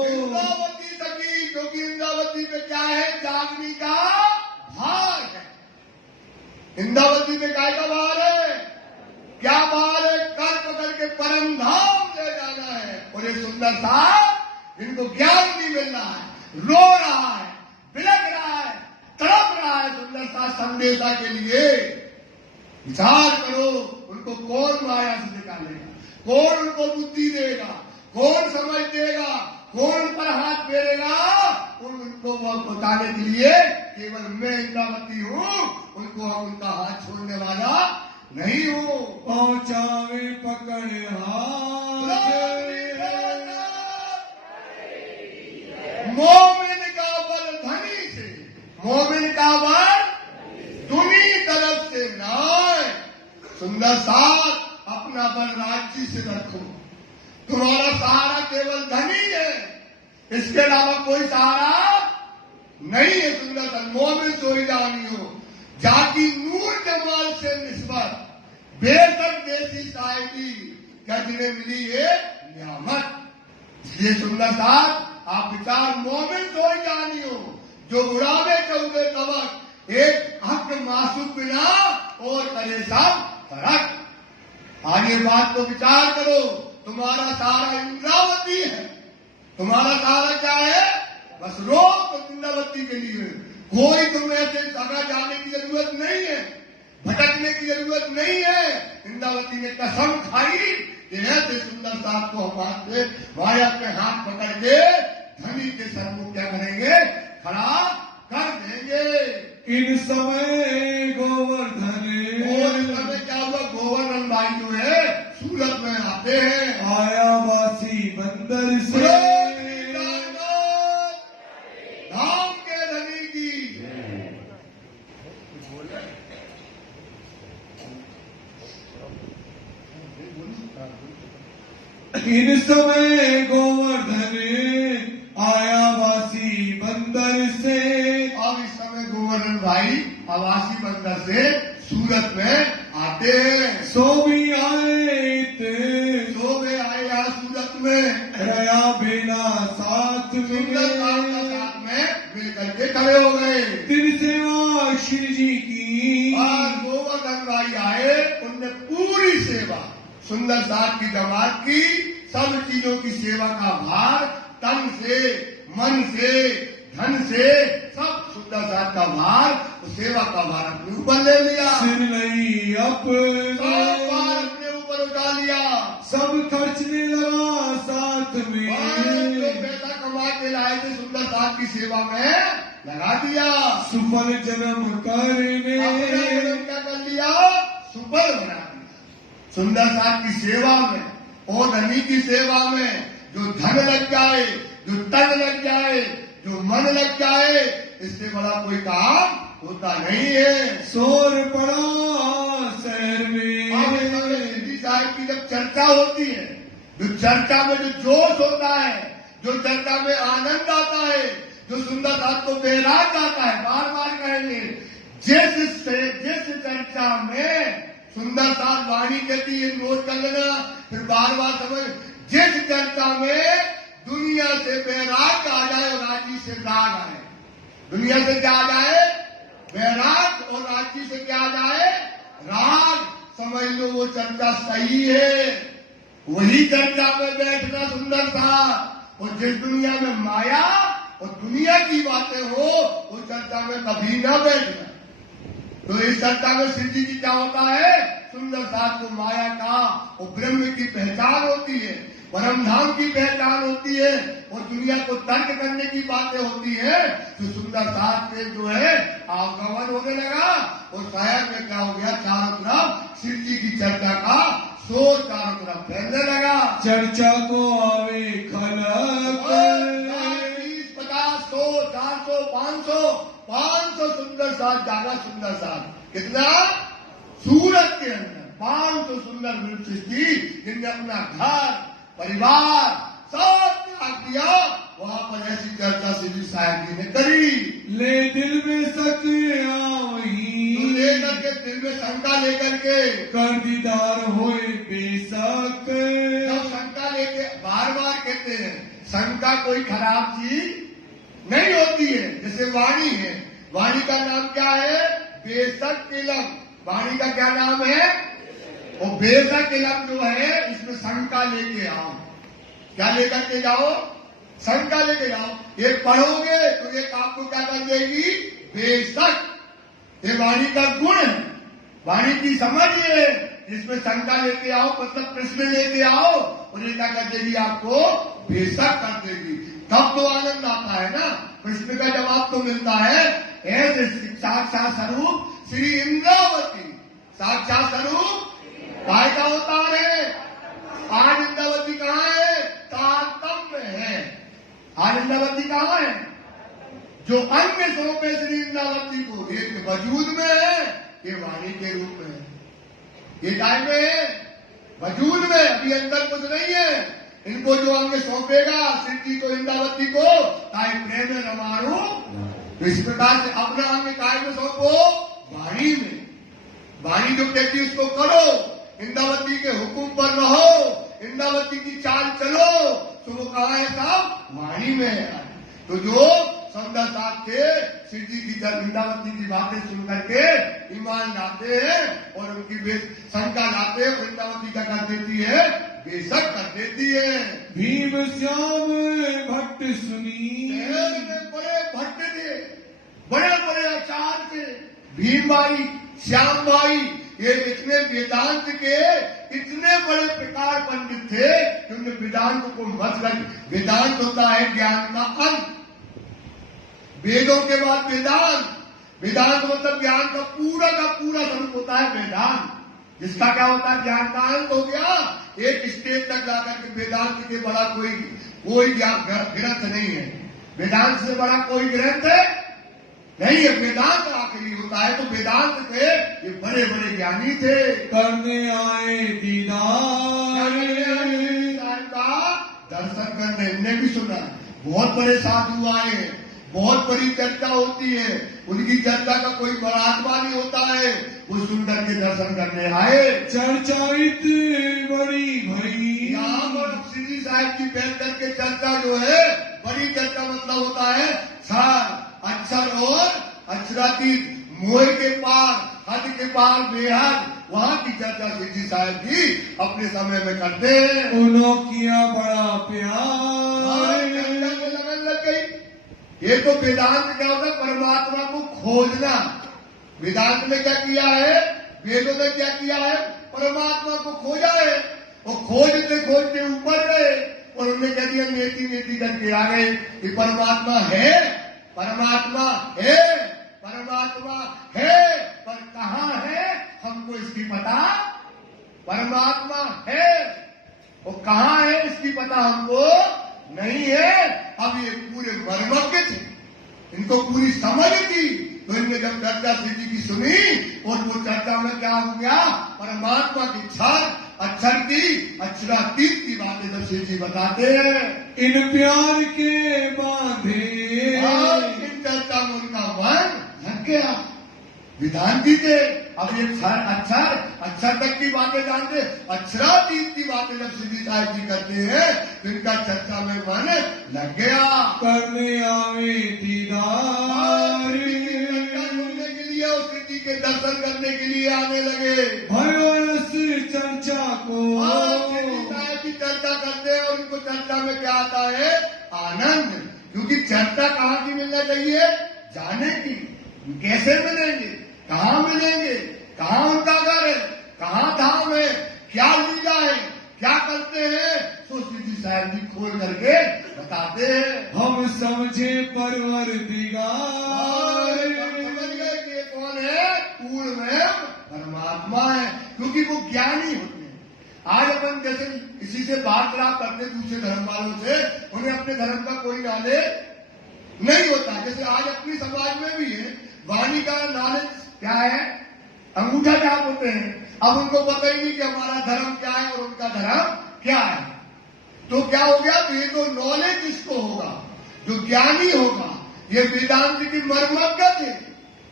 इंद्रावती सकी, क्योंकि इंद्रावती में क्या है, जागनी का भार है। इंद्रावती में काय का भार है, क्या भार है? कर पकड़ के परम धाम ले जाना है। और ये सुंदर सा, इनको ज्ञान नहीं मिल रहा है, रो रहा है, बिलख रहा है, तड़प रहा है सुंदर सा संदेशा के लिए। विचार करो, उनको कौन माया से निकालेगा, कौन उनको बुद्धि देगा, कौन समझ देगा, कौन पर हाथ फेरेगा? उनको वो बताने के लिए केवल मैं इंद्रावती हूं, उनको हम उनका हाथ छोड़ने वाला नहीं हूं। पहुंचावे पकड़ हाथ, मोमिन का बल धनी से, मोमिन का बल दुनी तरफ से नाय। सुंदर साथ, अपना बल राज्य से रखो। तुम्हारा सहारा केवल धनी है, इसके अलावा कोई सहारा नहीं है। सुंदर सा मोमिन सोई जानी हो, जाति नूर जमाल से निस्बत, बेशक देसी साहिबी क्या जिन्हें मिली है नियामत। इसलिए सुंदर साथ, आप विचार मोमिन सोई जानी हो, जो उड़ावे चौदे तबक, एक हक मासूम बिना और करे सब फर्क। आगे बात को विचार करो, तुम्हारा सहारा इंद्रावती है। तुम्हारा सहारा क्या है? बस रोक इंद्रावती के लिए। कोई तुम्हें ऐसे जगह जाने की जरूरत नहीं है, भटकने की जरूरत नहीं है। इंद्रावती ने कसम खाई कि ऐसे सुंदर साथ को हम हाथ से माया के हाथ पकड़ के धनी के सम्मुख क्या करेंगे, खड़ा कर देंगे। इन समय गोवर्धन, और इस समय क्या हुआ, गोवर्धन भाई जो है सूरत में आते हैं, आया वासी बंदर से, धाम के धनी की। इन समय गोवर्धन आया वासी बंदर से। अब इस समय गोवर्धन भाई आवासी बंदर से सूरत में आते हैं। सो भी आए यहाँ सूरत में, रया बिना साथ सुंदर साथ में मिल करके खड़े हो गए। दिन सेवा श्री जी की, और गोवर्धन भाई आए, उनने पूरी सेवा सुंदर साथ की जमात की, सब चीजों की सेवा का भार तन से, मन से, धन से, सब सुंदर साथ का भार, सेवा का भार अपने ऊपर ले लिया। सिर नहीं अपने, सब भार अपने ऊपर उठा लिया, सब खर्चने लगा साथ में। जो पैसा कमा के लाए थे सुंदर साथ की सेवा में लगा दिया। सुफल जन्म करने, क्या कर लिया, सुफल बना दिया सुंदर साथ की सेवा में। और धनी की सेवा में जो धन लग जाए, जो तन लग जाए, जो मन लग जाए, इससे बड़ा कोई काम होता नहीं है। शोर पड़ा शहर में, सिद्धि साहिब की जब चर्चा होती है, जो चर्चा में जो जोश होता है, जो चर्चा में आनंद आता है, जो सुंदर साथ को बैराग गाता है, बार बार कहेंगे, जिस चर्चा में सुंदर साथ वाणी कहती है, नोट कर लेना, फिर बार बार समझ, जिस चर्चा में दुनिया से बैराग आ जाए और राजी से राग आए। दुनिया से क्या आ जाए? बैराग, और राजी से क्या आ जाए? राग। समझ लो वो चर्चा सही है। वही चर्चा में बैठना सुंदर सा। और जिस दुनिया में माया और दुनिया की बातें हो, उस चर्चा में कभी ना बैठना। तो इस चर्चा में शिव जी की क्या होता है? सुंदर साथ को माया का और ब्रह्म की पहचान होती है, परम धाम की पहचान होती है, और दुनिया को तर्क करने की बातें होती है। तो सुंदर साथ में जो है आगमन होने लगा, और शहर में क्या हो गया? चारों तरफ शिव जी की चर्चा का शोर चारों तरफ फैलने लगा। चर्चा को आवे खलक, 50, 100, 400, 500 सुंदर साथ जागा। सुंदर साथ कितना? सूरत के अंदर 500 सुंदर वृक्ष थी, जिनने अपना घर परिवार सब त्याग दिया। वहां पर ऐसी चर्चा शिव साहब जी ने करी। ले दिल में शक आवही, तो लेकर के दिल में शंका लेकर के कर दीदार होए बेशक। जब शंका लेके बार बार कहते हैं, शंका कोई खराब चीज नहीं होती है। जैसे वाणी है, वाणी का नाम क्या है? बेशक तिलक। वाणी का क्या नाम है? और बेशक तिलक जो है, इसमें शंका लेके आओ। क्या लेकर के जाओ? शंका लेके जाओ। एक पढ़ोगे तो एक आपको क्या कर देगी? बेशक। ये वाणी का गुण है, वाणी की समझ है। इसमें शंका लेके आओ मतलब प्रश्न लेके आओ, और ये क्या कर देगी? आपको बेशक कर देगी। तब तो आनंद आता है ना, प्रश्न का जवाब तो मिलता है। ऐसे साक्षात स्वरूप श्री इंद्रावती, साक्षात स्वरूप काय का अवतार है। आज इंद्रावती कहाँ है? तारतम्य में है। आज इंद्रावती कहाँ है? जो अन्य सौंपे श्री इंद्रावती को, एक वजूद में है, ये वाणी के रूप में है। ये काय में है? वजूद में। अभी अंदर कुछ नहीं है। इनको जो अंग सौंपेगा शिव जी को, इंद्रावती को, काय प्रेम में रमारू। तो इस प्रकार से अपना अंग काय में सौंपो? वाणी में। वाणी जो कहती है उसको करो, इंद्रावती के हुक्म पर रहो, इंद्रावती की चाल चलो। तो वो कहाँ है साहब? वाणी में है। तो जो सुंदर साथ थे, शिव जी की इंद्रावती की बातें सुन करके ईमान लाते हैं और उनकी शंका लाते हैं, इंद्रावती का कर देती है? बेशक कर देती है। भीम श्याम भट्ट सुनी, बड़े भट्ट थे, बड़े बड़े आचार्य थे। भीम भाई, श्याम भाई, ये इतने वेदांत के इतने बड़े प्रकार पंडित थे कि उन्हें वेदांत को मतलब, वेदांत होता है ज्ञान का अंत। वेदों के बाद वेदांत, वेदांत मतलब ज्ञान का पूरा स्वरूप होता है वेदांत, जिसका क्या होता है? ज्ञान का अंत हो गया। एक स्टेज तक जाकर के वेदांत के बड़ा कोई ग्रंथ नहीं है। वेदांत से बड़ा कोई ग्रंथ नहीं है। वेदांत आखिरी होता है। तो वेदांत थे, ये बड़े बड़े ज्ञानी थे। करने आए दीदार, का दर्शन करने। हमने भी सुना, बहुत बड़े साधु आए हैं, बहुत बड़ी चर्चा होती है, उनकी चर्चा का कोई महात्मा नहीं होता है, वो सुंदर के दर्शन करने आए। चर्चा इतनी बड़ी भई, यहाँ पर श्री साहब की बैठ करके चर्चा जो है, बड़ी चर्चा मतलब होता है सार, अक्षर और अक्षरातीत, मोह के पार, हद के पार, बेहद, वहाँ की चर्चा श्री साहब जी अपने समय में करते हैं। उन्हों किया बड़ा प्यार, लगन लग गई। ये तो वेदांत क्या होता है? परमात्मा को खोजना। वेदांत ने क्या किया है? वेदों ने क्या किया है? परमात्मा को खोजा है। और खोजते खोजते ऊपर गए और उन्होंने कह दिया नेति नेति करके आ गए कि परमात्मा है, परमात्मा है, परमात्मा है, पर कहाँ है हमको इसकी पता। परमात्मा है और कहाँ है इसकी पता हमको नहीं है। अब ये पूरे मर्मज्ञ थे, इनको पूरी समझ थी। तो इनने जब चर्चा श्री जी की सुनी और वो चर्चा में क्या हो गया? परमात्मा की छर अक्षर की अक्षरातीत की बातें जब शिव जी बताते हैं, इन प्यार के बांधे और इन चर्चा में उनका मन लग गया। विधान जी थे, अब ये अक्षर तक की बातें जानते, अक्षरातीत की बातें जब सिद्धि साहिब जी करते हैं तो इनका चर्चा में मन लग गया। करने आवे दीदार, सुनने के लिए और सिद्धि के दर्शन करने के लिए आने लगे। भयो रस चर्चा को, सिद्धि साहिब की चर्चा करते हैं और उनको चर्चा में क्या आता है? आनंद। क्योंकि चर्चा कहाँ की मिलना चाहिए? जाने की। कैसे मिलेंगे, कहाँ मिलेंगे, कहाँ उनका घर है, कहाँ धाम है, क्या लीला है, क्या करते हैं, तो सिद्धि साहिब जी खोल करके बताते हैं। हम समझे परवरदिगार, समझ गए कि ये कौन है? पूर्ण में परमात्मा है, क्योंकि वो ज्ञानी होते हैं। आज अपन जैसे इसी से वार्तालाप करते दूसरे धर्म वालों से, उन्हें अपने धर्म का कोई नॉलेज नहीं होता। जैसे आज अपनी समाज में भी है, वाणी का नॉलेज क्या है? अंगूठा छाप होते हैं। अब उनको पता ही नहीं कि हमारा धर्म क्या है और उनका धर्म क्या है। तो क्या हो गया? तो ये तो नॉलेज जिसको होगा, जो ज्ञानी होगा, ये वेदांत की मर्मज्ञ थे।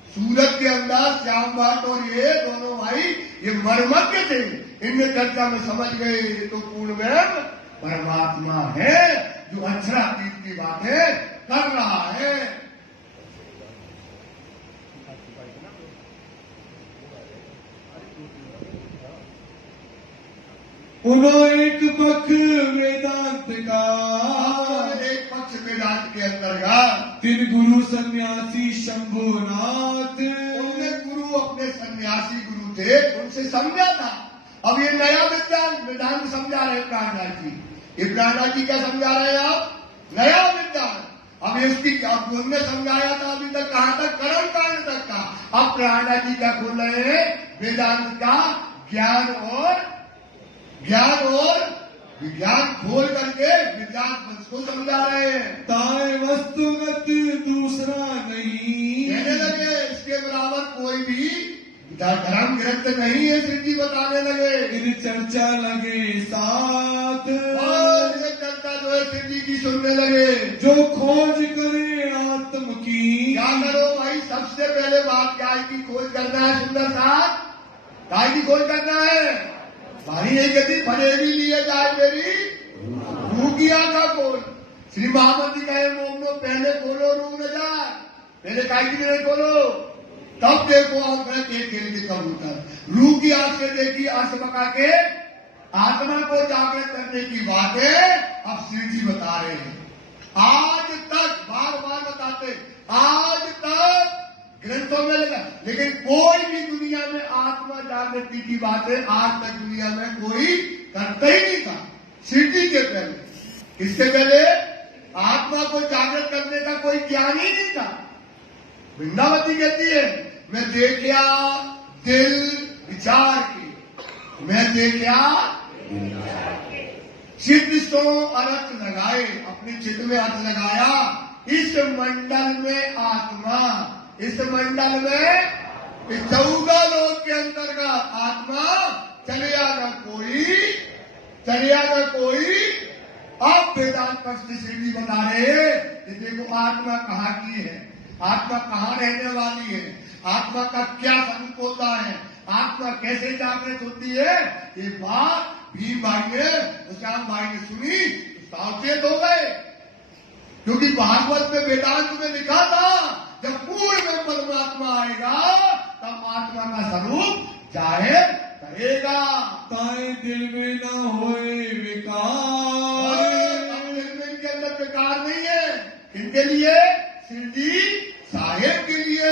सूरत के अंदर श्याम भट्ट और ये दोनों भाई ये मर्मज्ञ थे। इनने चर्चा में समझ गए तो पूर्ण में परमात्मा है जो अक्षरातीत की बातें कर रहा है। उन्होंने एक पक्ष वेदांत का, एक पक्ष वेदांत के अंतर्गत तीन गुरु सन्यासी शंभुनाथ, उनने गुरु अपने सन्यासी गुरु थे, उनसे समझा था। अब ये नया वेदांत समझा रहे प्राणनाथ जी। ये प्राणनाथ जी क्या समझा रहे हैं आप? नया वेदांत। अब इसकी उनने समझाया था अभी तक कहाँ तक? कर्म कांड तक का। अब प्राणनाथ जी क्या खोल रहे हैं? वेदांत का ज्ञान और विज्ञान खोल करके विज्ञान वंश को समझा रहे हैं। ताए वस्तुगत दूसरा नहीं, कहने लगे इसके बराबर कोई भी धर्म ग्रंथ नहीं है। सिद्धि बताने लगे, इन चर्चा लगे साथ, और ये चर्चा जो है सिद्धि की सुनने लगे। जो खोज करे आत्म की, क्या करो भाई? सबसे पहले बात क्या है की खोज करना है? सुंदर साहब, काय की खोज करना है? भारी नहीं कहती फरेगी लिए जाए मेरी रूह की आंखा खोल। श्री महामती कहे मोमनो पहले खोलो रूह न जाए। पहले काय की नहीं खोलो, तब देखो आंख में खेल खेल के कबूतर। रूह की आंख से देखी, आंख पका के आत्मा को जागृत करने की बातें अब श्री जी बता रहे हैं। आज तक बार बार बताते, आज तक ग्रंथों में लगा, लेकिन कोई भी दुनिया में आत्मा जागृति की बातें आज तक दुनिया में कोई करता ही नहीं था। सिद्धि के पहले, इससे पहले आत्मा को जागृत करने का कोई ज्ञान ही नहीं था। वृंदावती कहती है मैं देखा दिल विचार की, मैं देखा चित्त सो अर्थ लगाए, अपने चित्त में अर्थ लगाया। इस मंडल में आत्मा, इस मंडल में इस 14 लोक के अंतर्गत आत्मा चलिया न कोई। अब वेदांत पक्ष श्री जी बता रहे हैं देखो आत्मा कहाँ की है, आत्मा कहाँ रहने वाली है, आत्मा का क्या स्वरूप होता है, आत्मा कैसे जागृत होती है। ये बात भीम भाई ने, श्याम भाई ने सुनी तो सावचेत हो गए, क्योंकि भागवत में वेदांत में लिखा था जब पूर्ण में परमात्मा आएगा तब आत्मा का स्वरूप जाहिर करेगा। ताए दिल में न होए विकार, दिल में इनके अंदर विकार नहीं है। इनके लिए सिद्धि साहेब के लिए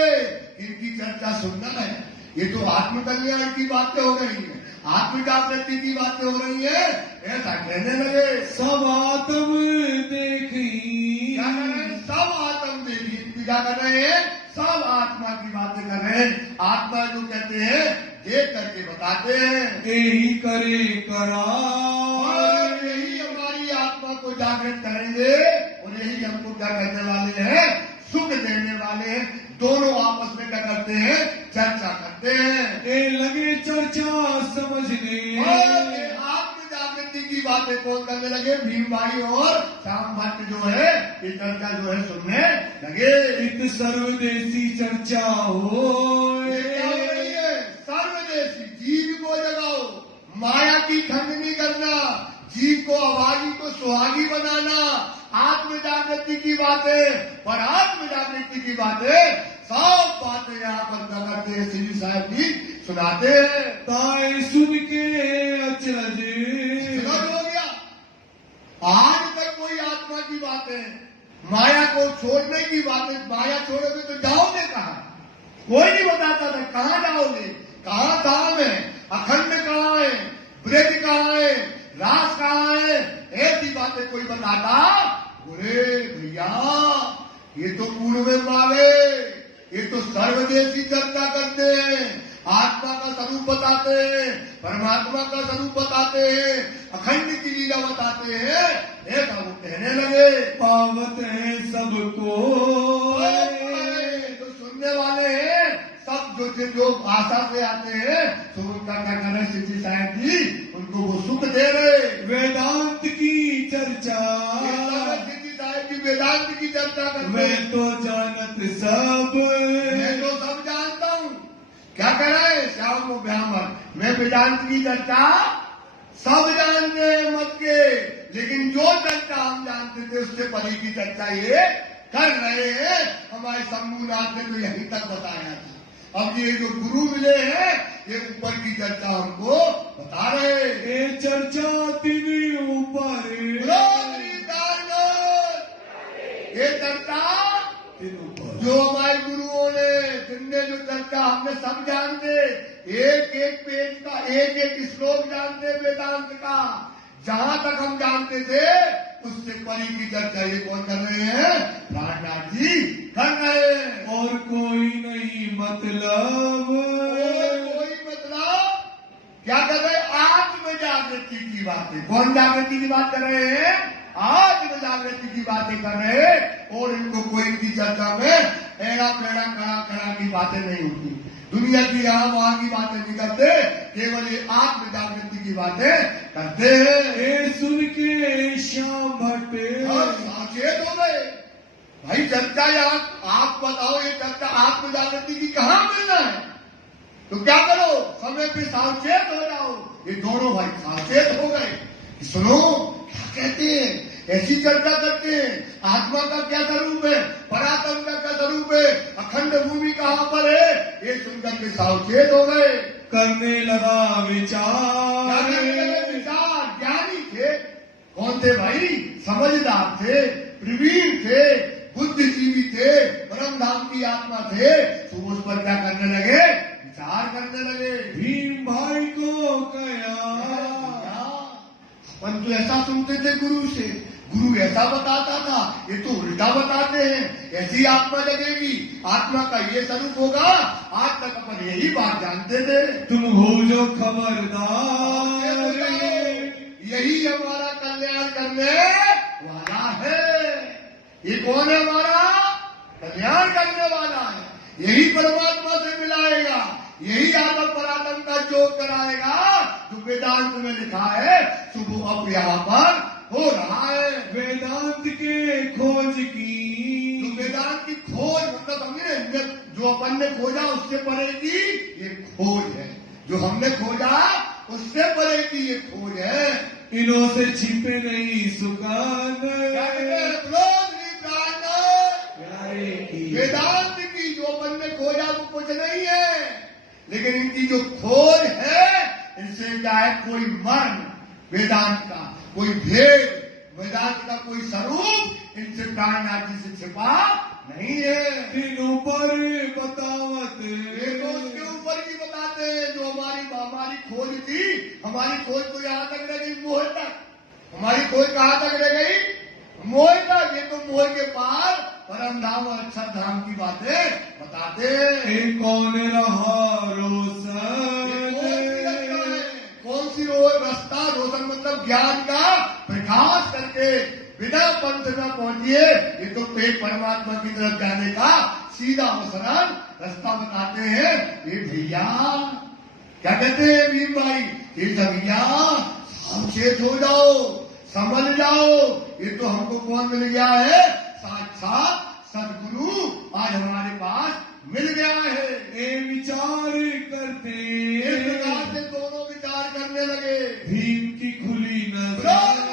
इनकी चर्चा सुनना है। ये तो आत्मकल्याण की बातें हो रही है, आत्मजागृति की बातें हो रही है, ऐसा कहने लगे। सब आत्म देखी, क्या कर रहे हैं? सब आत्म देखी। क्या कर रहे हैं? सब आत्मा की बातें कर रहे हैं। आत्मा जो कहते हैं देख करके बताते हैं। यही करे करा, और यही हमारी आत्मा को जागृत करेंगे और यही हमको क्या करने वाले हैं? सुख देने वाले हैं। दोनों आपस में क्या करते हैं? चर्चा करते हैं। लगे चर्चा समझने, बातें कौन करने लगे? भीम भाई और श्याम भट्ट जो है ये चर्चा जो है सुनने लगे। इत सर्वदेशी चर्चा हो क्या हो रही है? सर्वदेशी, जीव को जगाओ, माया की खंडनी करना, जीव को अभागी को सुहागी बनाना, आत्म जागृति की बातें, पर आत्म जागृति की बातें, सब बातें यहाँ पर क्या करते हैं? श्री साहब जी सुनाते हैं। ताए सुन के अचरज समझ हो गया? आज तक कोई आत्मा की बातें, माया को छोड़ने की बातें, माया छोड़ोगे तो जाओगे कहाँ? कोई नहीं बताता था कहाँ जाओगे, कहाँ धाम है, अखंड कहाँ है, ब्रज कहाँ है, रास कहाँ है, ऐसी बातें कोई बताता? बोले भैया ये तो पूर्व में मावे, ये तो सर्वदेशी चर्चा करते हैं, आत्मा का स्वरूप बताते हैं, परमात्मा का स्वरूप बताते हैं, अखंड की लीला बताते हैं, ऐसा वो कहने लगे। पावत है सबको जो सुनने वाले हैं सब जो भाषा से आते हैं तो उनका क्या कर रहे सिद्धि साहब जी? उनको वो सुख दे रहे। वेदांत की चर्चा सिद्धि साहब की वेदांत की चर्चा करते मैं हैं। तो जानत सब मैं तो सब जानता हूँ। क्या कर रहे हैं श्याम ब्राह्मण? मैं वेदांत की चर्चा सब जानते हैं मत के, लेकिन जो चर्चा हम जानते थे उससे परे की चर्चा ये कर रहे हैं। हमारे शंभुनाथ ने तो यहीं तक बताया था। अब ये जो गुरु मिले हैं ये ऊपर की चर्चा हमको बता रहे हैं। ये चर्चा तीन ऊपर ये चर्चा तीन ऊपर जो हमारे गुरुओं ने जिनने जो चर्चा हमने सब जानते, एक एक पेज का एक एक श्लोक जानते वेदांत का, जहां तक हम जानते थे उससे परी की चर्चा ये कौन कर रहे हैं? प्राणनाथ जी कर रहे हैं। और कोई नहीं मतलब कोई मतलब क्या कर रहे हैं? आत्म जागृति की बातें। कौन जागृति की बात कर रहे हैं? आत्म जागृति की बातें कर रहे हैं। और इनको कोई इनकी चर्चा में एड़ा पेड़ा कड़ा की बातें नहीं होती, दुनिया की यहाँ वहां की बातें नहीं करते, केवल ये आत्म जागृति की बातें करते हैं। ये सुन के श्याम भट्ट साचेत हो गए। भाई चर्चा यहाँ आप बताओ, ये चर्चा आत्म जागृति की कहाँ मिलना है? तो क्या करो, समय पे सावचेत हो जाओ। ये दोनों भाई सावचेत हो गए। सुनो क्या कहते हैं, ऐसी चर्चा करते हैं। आत्मा का क्या स्वरूप है, परात्मा का क्या स्वरूप है, अखंड भूमि कहाँ पर है, ये सुनकर के सावचेत हो गए। करने लगा क्या करने लगे विचार विचार? ज्ञानी थे। कौन थे भाई? समझदार थे, प्रवीण थे, बुद्धिजीवी थे, परम धाम की आत्मा थे। तो उस पर क्या करने लगे? विचार करने लगे। भीम भाई को कया अपन तो ऐसा सुनते थे गुरु से, गुरु ऐसा बताता था, ये तो उल्टा बताते हैं। ऐसी आत्मा लगेगी, आत्मा का ये स्वरूप होगा। आज तक अपन यही बात जानते थे। तुम हो जो खबरदार यही हमारा कल्याण करने वाला है। ये कौन है? हमारा कल्याण करने वाला है। यही परमात्मा से मिलाएगा, यही आत्म परात्म का योग कराएगा। जो वेदांत में लिखा है सुबह अब यहाँ पर हो रहा है। वेदांत के खोज की जो वेदांत की खोज मतलब समझे, जो अपन ने खोजा उससे परे की ये खोज है। जो हमने खोजा उससे परे की ये खोज है। इनों से छिपे नहीं सुकान वेदांत की जो अपन ने खोजा वो कुछ नहीं है, लेकिन इनकी जो खोज है इनसे क्या है? कोई मर्म वेदांत का, कोई भेद वेदांत का, कोई स्वरूप इनसे प्राणनाथ जी से छिपा नहीं है। तीनों पर बतावत ये तो उसके ऊपर भी बताते हैं। जो हमारी खोज थी, हमारी खोज तो यहाँ तक रह गई मोह तक। हमारी खोज कहाँ तक रह गई? मोह तक। ये तो मोह के पार परम धाम और अक्षर धाम की बातें बताते हैं। कौन रहा रोशन कौन सी रास्ता रोशन मतलब ज्ञान का प्रकाश करके बिना पंथ न पहुंचिए, ये तो पेट परमात्मा की तरफ जाने का सीधा सरल रास्ता बताते हैं। ये भैया क्या कहते हैं भीम भाई? ये भैया सचेत हो जाओ, समझ जाओ, ये तो हमको कौन मिल गया है? साक्षात सदगुरु आज हमारे पास मिल गया है। ये विचार करते इस प्रकार से दोनों विचार करने लगे। भीम की खुली नजर,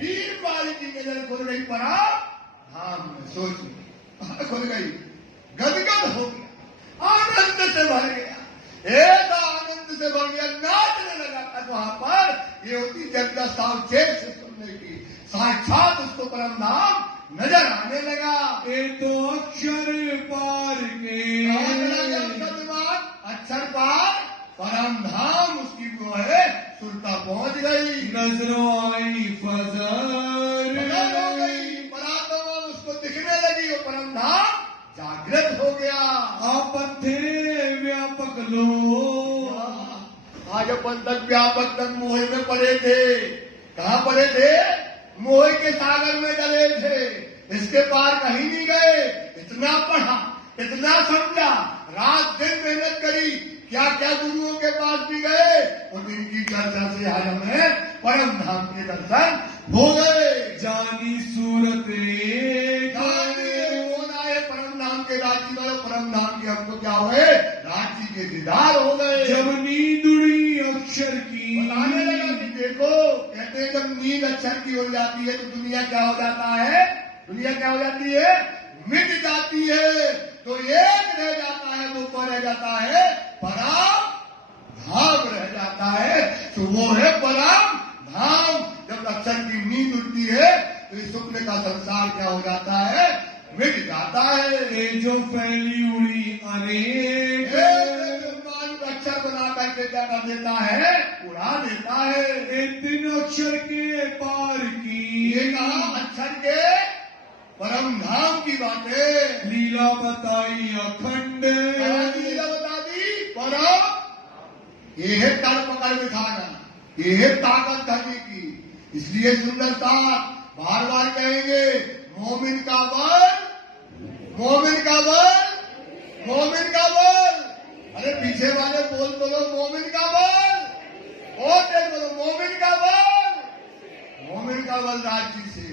भीम वाली की नजर खुल गई परा धाम में। सोच खुल गई, गदगद हो गया, आनंद से भर गया, एक आनंद से भर गया, नाचने लगा था। वहां पर ये होती जनता सावचेत से सुनने की, साक्षात उसको परम धाम नजर आने लगा। ये तो अक्षर पार के, अक्षर पार परम धाम उसकी वो है सुरता पहुंच गई। नजरों आई फजर हो गई, परात्मा उसको दिखने लगी, वो परम धाम जागृत हो गया। आपन थे व्यापक लोग, आज अपन तक व्यापक तक मोह में पड़े थे। कहाँ पड़े थे? मोह के सागर में डले थे, इसके पार कहीं नहीं गए। इतना पढ़ा, इतना समझा, रात दिन मेहनत करी, क्या क्या गुरुओं के पास भी गए, और इनकी चर्चा से आज हमें परम धाम के दर्शन हो गए। जानी सूरत कौन आए परम धाम के राज्य में? परम धाम के हमको क्या हुए? राज्य के दीदार हो गए। जब नींद उड़ी अक्षर की, बताने लगा कि देखो, कहते हैं जब नींद अक्षर की हो जाती है तो दुनिया क्या हो जाता है? दुनिया क्या हो जाती है? मिट जाती है। तो एक रह जाता है, वो कौन रह जाता है? परम धाम रह जाता है। तो वो है परम धाम। जब अक्षर की नींद उठती है तो इस स्वप्न का संसार क्या हो जाता है? मिट जाता है। ये जो फैली उड़ी अनेक, अक्षर बना करके क्या कर देता है? उड़ा देता है। एक दिन अक्षर के पार की, ये कहा अक्षर के परम धाम की बातें, लीला बताई अखंड, लीला बता दी परम। ये है कर पकड़ बिठाना, ये है ताकत धरने की। इसलिए सुंदरता बार बार कहेंगे, मोमिन का बल, मोमिन का बल, मोमिन का बल। अरे पीछे वाले बोलो मोमिन का बल, और देख बोलो मोमिन का बल, मोमिन का बल राज्य से,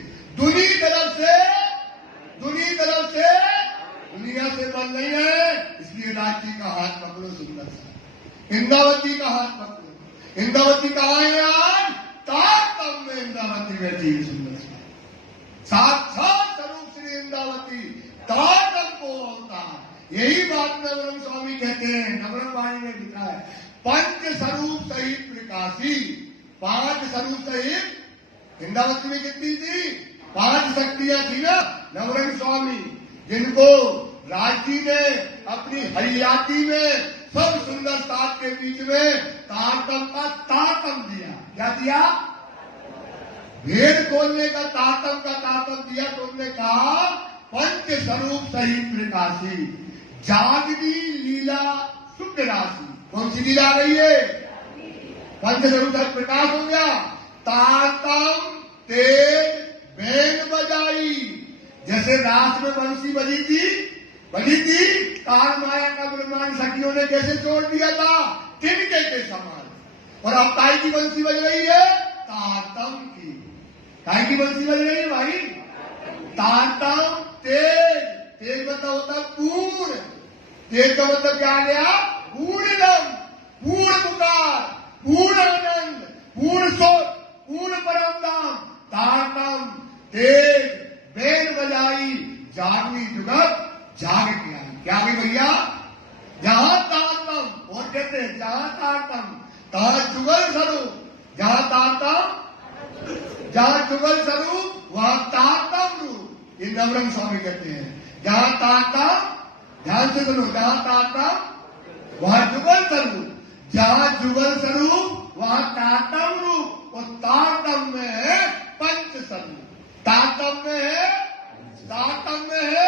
दुनिया से बल नहीं है। इसलिए राज्य का हाथ पकड़ो सुंदर सा, इंद्रावती का हाथ पकड़ो। इंद्रावती कहाँ है आज? तारतम में इंद्रावती बैठी है सुंदर सा, साक्षात स्वरूप श्री इंद्रावती तारतम को होता। यही बात नवरंग स्वामी कहते हैं, नवरंग वाणी ने लिखा है, पंच स्वरूप सहित प्रकाशी। पांच स्वरूप सहित इंद्रावती में कितनी थी? 5 शक्तियां थी ना नवरंग स्वामी, जिनको राजी ने अपनी हरियाती में सब सुंदर साथ के बीच में तारतम का तारतम दिया। क्या दिया? भेद खोलने का तारतम का तारतम दिया। तो उन्होंने कहा पंच स्वरूप सहित प्रकाशी, जागदी लीला शुक्र राशि। कौन सी लीला आ गई है? पंच स्वरूप सहित प्रकाश हो गया। तारतम तेज बैंड बजाई, जैसे रात में बंसी बजी थी, तार माया का ब्रह्मांड सखियों ने कैसे छोड़ दिया था? तिनके के समान। और अब काय की बंसी बज रही है? तारतम की। काय की बंसी बज रही है भाई? तारतम तेज। तेज मतलब होता है पूर्ण। तेज का मतलब क्या आ गया? पूर्णम, पूर्ण पुकार, पूर्ण आनंद, पूर्ण सोच, पूर्ण परम धाम। तारतम तेज बैंड बजाई, जागनी जुगत जाग के आई। क्या गई भैया? जहां तारतम, और कहते हैं जहां तारतम तहां जुगल स्वरूप। जहां तारतम, जहां जुगल स्वरूप वहां तारतम रूप। ये नवरंग स्वामी कहते हैं, जहां तारतम, ध्यान से सुनो, जहां तारतम वहां जुगल स्वरूप, जहां जुगल स्वरूप वहां तारतम रूप। और तारतम में है पंच स्वरूप, तारतम में है, तारतम में है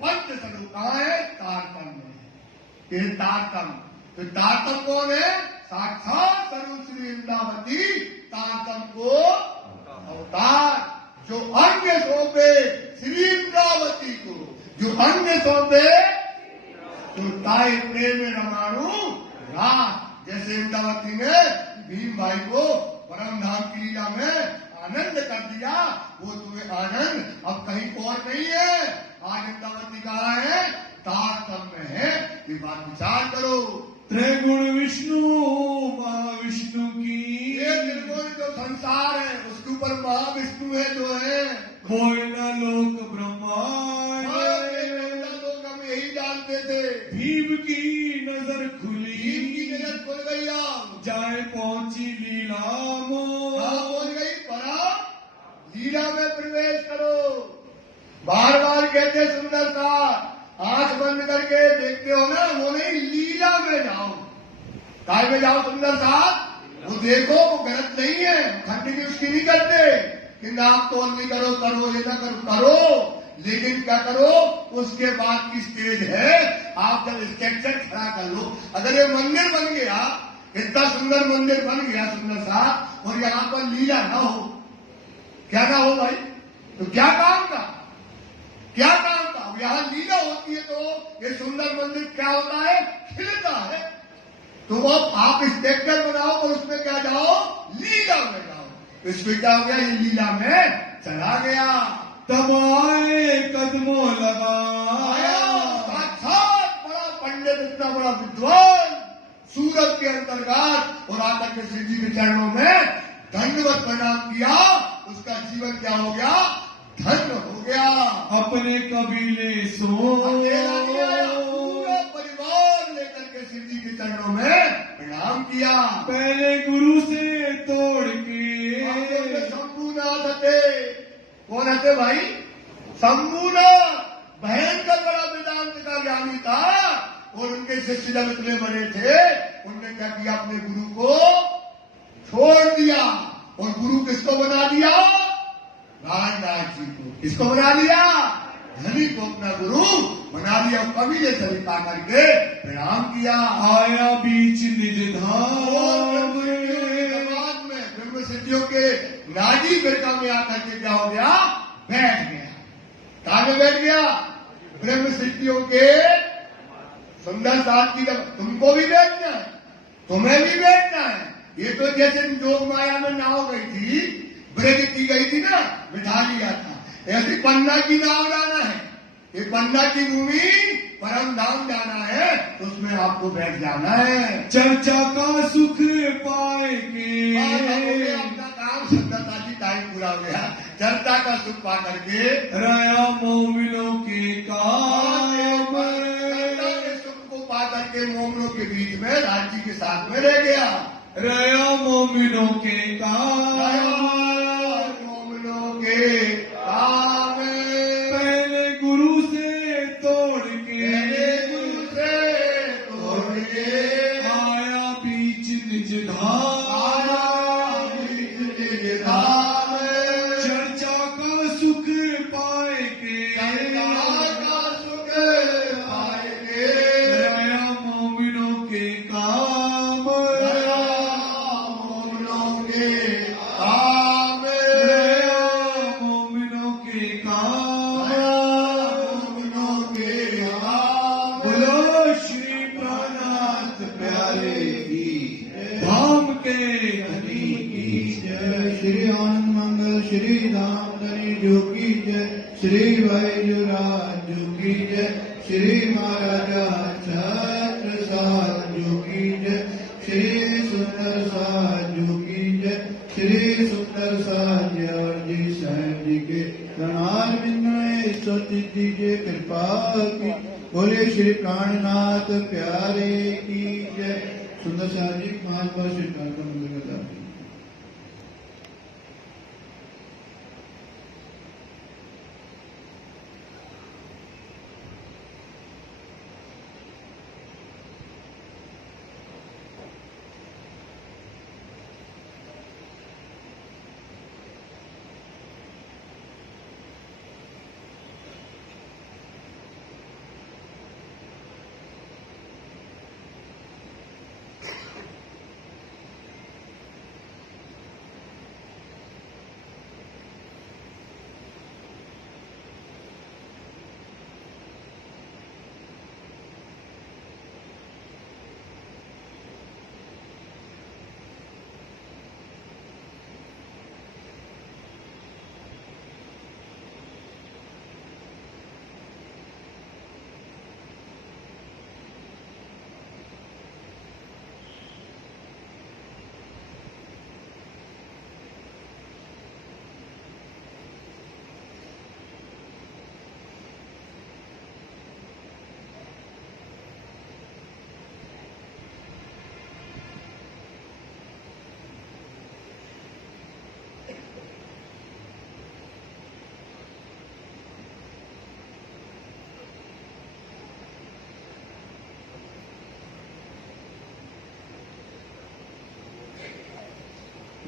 पंच स्वरूप। कहाँ है? तारतम में। ये तारतम, तो तारतम कौन है? साक्षात स्वरूप श्री इंद्रावती तारतम को अवतार, जो अंग सौंपे श्री इंद्रावती को, जो अंग सौंपे तो ताई प्रेम रमाणु रात। जैसे इंद्रावती ने भीम भाई को परम धाम की लीला में आनंद कर दिया। वो तुम्हें आनंद अब कहीं और नहीं है, आज वृंदावन कहा है, तारतम्य है। ये बात विचार करो। त्रिगुण विष्णु महाविष्णु की ये निर्गुण जो संसार है उसके ऊपर महाविष्णु है जो है, कोई न लोक ब्रह्मांड। लोग हम यही जानते थे। भीम की नजर खुली, भीम की नजर खुल गई, जाए पहुंची लीला बोल गई परा लीला में प्रवेश करो। बार बार कहते सुंदर सा आंख बंद करके देखते हो ना, वो नहीं, लीला में जाओ। काय में जाओ सुंदर साहब, वो देखो, वो गलत नहीं है, खंड की उसकी नहीं करते कि नाप तोल नहीं करो, करो ये ना करो, करो, लेकिन क्या करो, उसके बाद की स्टेज है, आप जब स्ट्रक्चर खड़ा कर लो। अगर ये मंदिर बन गया, इतना सुंदर मंदिर बन गया सुंदर साहब, और यहाँ पर लीला ना हो, क्या ना हो भाई, तो क्या काम का, क्या काम का। यहाँ लीला होती है तो ये सुंदर मंदिर क्या होता है, खिलता है। तो वो आप स्ट्रक्चर बनाओ और उसमें क्या जाओ, लीला में जाओ। इसमें क्या हो गया, ये लीला में चला गया। तब आए कदमों आया लगा, साक्षात बड़ा पंडित, इतना बड़ा विद्वान सूरत के अंतर्गत, और आकर के श्री जी के चरणों में धन्यवाद प्रणाम किया। उसका जीवन क्या हो गया, धन्य हो गया। अपने कबीले सो पूरा परिवार लेकर के श्री जी के चरणों में प्रणाम किया। पहले गुरु से तोड़ के शंभुनाथ थे। कौन थे भाई, शंभुनाथ भयंकर बड़ा वेदांत का ज्ञानी था, और उनके शिष्य जब इतने बड़े थे, उनने क्या किया, अपने गुरु को छोड़ दिया, और गुरु किसको बना दिया, रामदास जी को। किसको बना लिया, धनी को अपना गुरु बना लिया। कबीले सभी पा करके प्रणाम किया। आया बीच निज धाम में ब्रह्म सिद्धियों के नाडी बिरका में आकर के क्या हो गया, बैठ गया। कहा में बैठ गया, ब्रह्म सिद्धियों के सुंदर साथ की। जब तुमको भी बैठना है, तुम्हें भी बैठना है। ये तो जैसे जोग माया में नाव गई थी, ब्रेक की गई थी ना, बिठा लिया था, ऐसी पन्ना की नाव जाना है। ये पन्ना की भूमि परम धाम जाना है, तो उसमें आपको बैठ जाना है। चर्चा का सुख पाएंगे, अपना काम सुंदरता जी टाइम पूरा हो गया। चर्चा का सुख पा करके रया मोमिनों के कायम, चर्चा के सुख को पा करके मोमिनों के बीच में राज्य के साथ में रह गया। रया मोमिनों के कायम, मोमिनों के काम पहले गुरु से तोड़ के, गुरु से तोड़ के आया बीच निज धाम, चर्चा का सुख पाएंगे, सुख पाएंगे। रया मोमिनों के काम, मोमिनों के काम, रया मोमिनों के काम। मोमिनों के काम। बोलो श्री प्राणनाथ प्यारे की, धाम के धनी की जय श्री आनंद मंगल श्री धाम धनी जो की जय, श्री वैजुराज जो की जय, श्री महाराजा छत्र साज जो की जय, श्री सुंदर साज जो की जय, श्री सुंदर साज जी साहब जी के प्रणाम विनय सचित दीजिए कृपा की। बोले श्री प्राणनाथ प्यारे की जय। सुंदर साहब जी 5 बार श्री प्राण का मंदिर बता।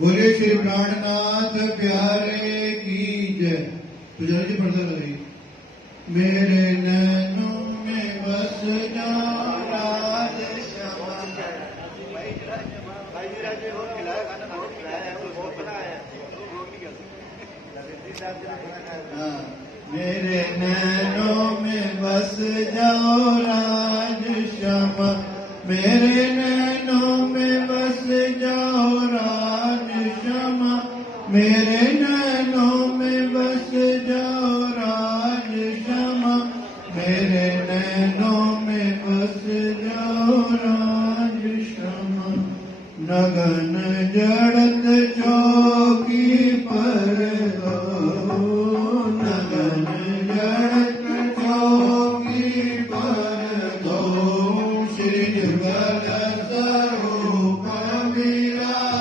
बोले श्री प्राणनाथ प्यारे की जय। पुजारी जी पढ़ते रहिए। मेरे नैनों में बस जाओ राधे मेरे नैनों में बस जाओ राज श्यामा। मेरे नैनों में बस जाओ राज श्यामा। मेरे नैनों में बस जाओ राज श्यामा। मेरे नैनों में बस जाओ राज श्यामा। नगन जड़त चौकी पर दो। नगन जड़त चौकी पर दो। श्री जुगल स्वरूप विराजे।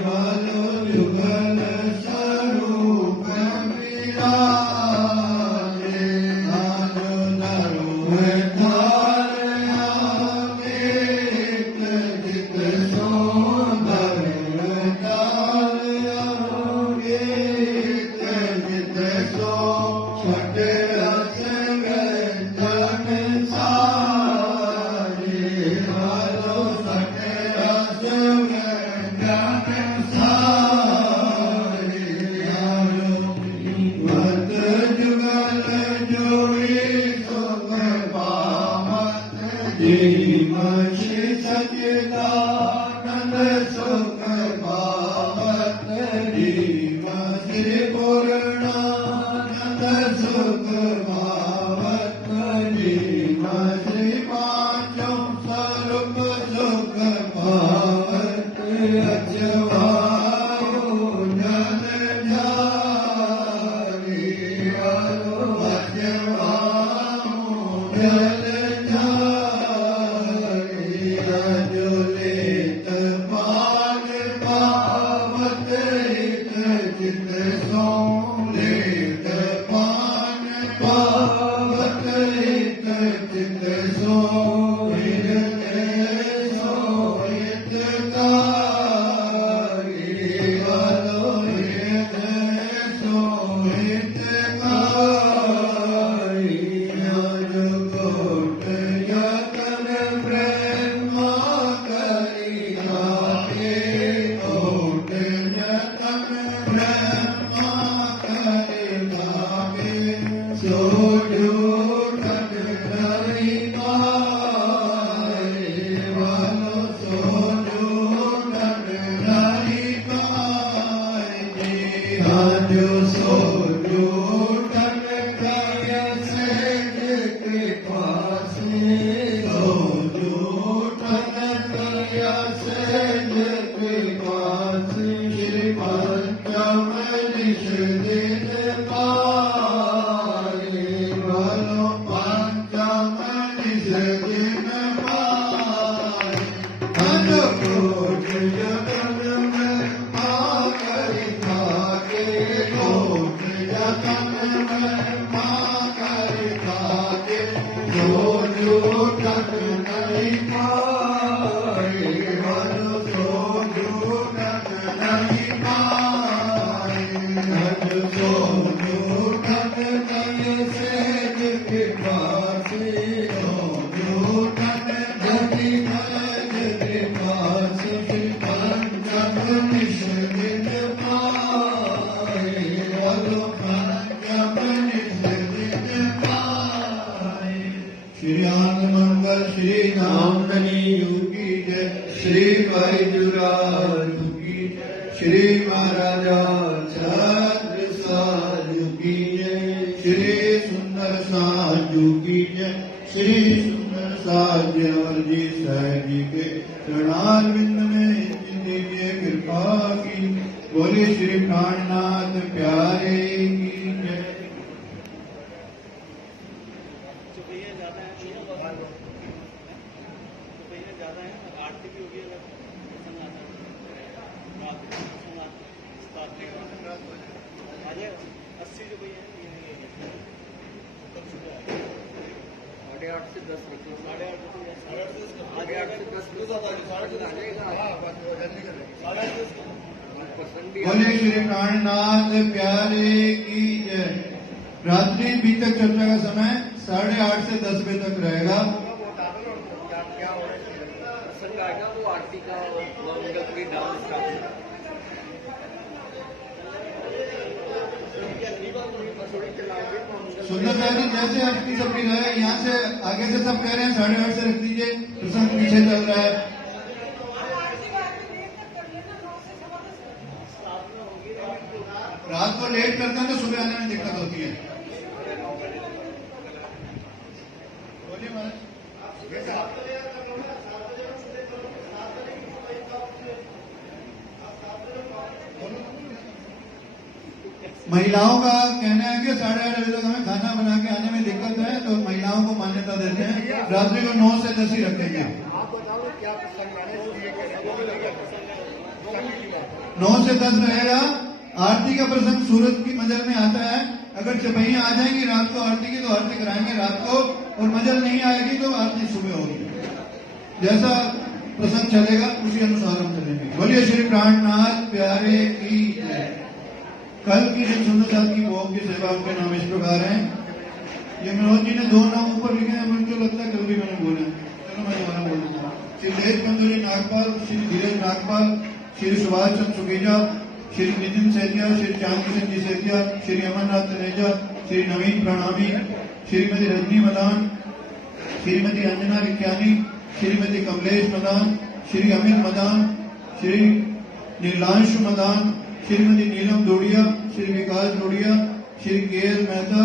बोलो जुगल स्वरूप विराजे। आजो नरो थार आगे जित सोंदर तार आगे जित सो छठ रस व्यंजन सारे। आलो छठ रस व्यंजन सारे। आलो मत जुगल जोड़ी सुख पावत। मछी सचिदानंद सुख पावत। श्री पूर्णानंद सुख पावत। श्री पांचों स्वरूप सुख पावत। अजवायो जन जारी। अजवायो जन जारी। अजुलेत पान पावत। चित सो लेत पान पावत। चित सो सोयत कारी। अलोयत सोयत कारी। कोट यतन ब्रह्मा करी आगे। कोट यतन ब्रह्मा करी आगे। सो जूठन धरि पाए। वालो सो जूठन धरि पाए। आजो सो जूठन कय सहज कृपा से। सो जूठन कय सहज कृपा से। श्री पंचम निश दिन पाए। वालो पंचम निश दिन पाए। कोट यतन में करी भागे। कोट यतन में करी भागे। जो जूठन नहीं पाए। वालो सो जूठन नहीं पाए। सो जूठन कय सहज कृपा से। सो जूठन जति सहज कृपा से। श्री पंचम निश दिन पाए। वालो पंचम निश दिन पाए। श्री आनंद मंगल श्री नामधनी योगी जय। श्री बैजुराज की जय। श्री महाराजा छत्र साधु की जय। श्री सुंदर साधु की जय। श्री सुंदर साधु अवर जी साहब जी के चरणारविंद में दीजिए कृपा की। बोले श्री प्राणनाथ प्यारे की जय। आरती भी होगी अगर प्रसंग आता है। रात को प्रसंग आता है। आ जाएगा 80 जो कोई है ये नहीं है। कब सुबह आएगा। 8:30 से 10 रखो 8:30 से 10 आ जाएगा बोले श्री प्राणनाथ प्यारे की जय। रात्रि बीतक चर्चा का समय 8:30 से 10 बजे तक रहेगा। प्रसंग आएगा वो आरती का मंगलपुरी डांस का सुंदरता जी जैसे आरती सबकी रहे, यहाँ से आगे से सब कह रहे हैं 8:30 से रख दीजिए, प्रसंग पीछे चल रहा है। रात को लेट करते हैं तो सुबह आने में दिक्कत होती है। बोलिए महाराज। महिलाओं का कहना है कि 8:30 बजे तक हमें खाना बना के आने में दिक्कत है, तो महिलाओं को मान्यता देते हैं रात्रि को 9 से 10 ही रखेंगे। 9 से 10 रहेगा। आरती का प्रसंग सूरज की मजल में आता है। अगर चपहियां आ जाएंगी रात को आरती की तो आरती कराएंगे रात को, और मजल नहीं आएगी तो आरती सुबह होगी। जैसा प्रसंग चलेगा उसी अनुसार हम चलेंगे। बोलिए श्री प्राणनाथ प्यारे की जय। कल की जब सुंदर साहब की भोग की सेवा उनके नाम इस प्रकार है। ये मनोज जी ने 2 नाम ऊपर लिखे हैं, मुझे लगता है कल भी मैंने बोला। चलो मैं दोबारा बोल दूंगा। श्री देश बंधुरी नागपाल, श्री धीरज नागपाल, श्री सुभाष चंद्र सुगेजा, श्री नितिन सेतिया, श्री चांद किशन जी सेतिया, श्री अमरनाथ तनेजा, श्री नवीन प्रणामी, श्रीमती रजनी मदान, श्रीमती अंजना विज्ञानी, श्रीमती कमलेश मदान, श्री अमित मदान, श्री नीलांशु मदान, श्रीमती नीलम दोड़िया, श्री विकास दोड़िया, श्री के.एल. मेहता,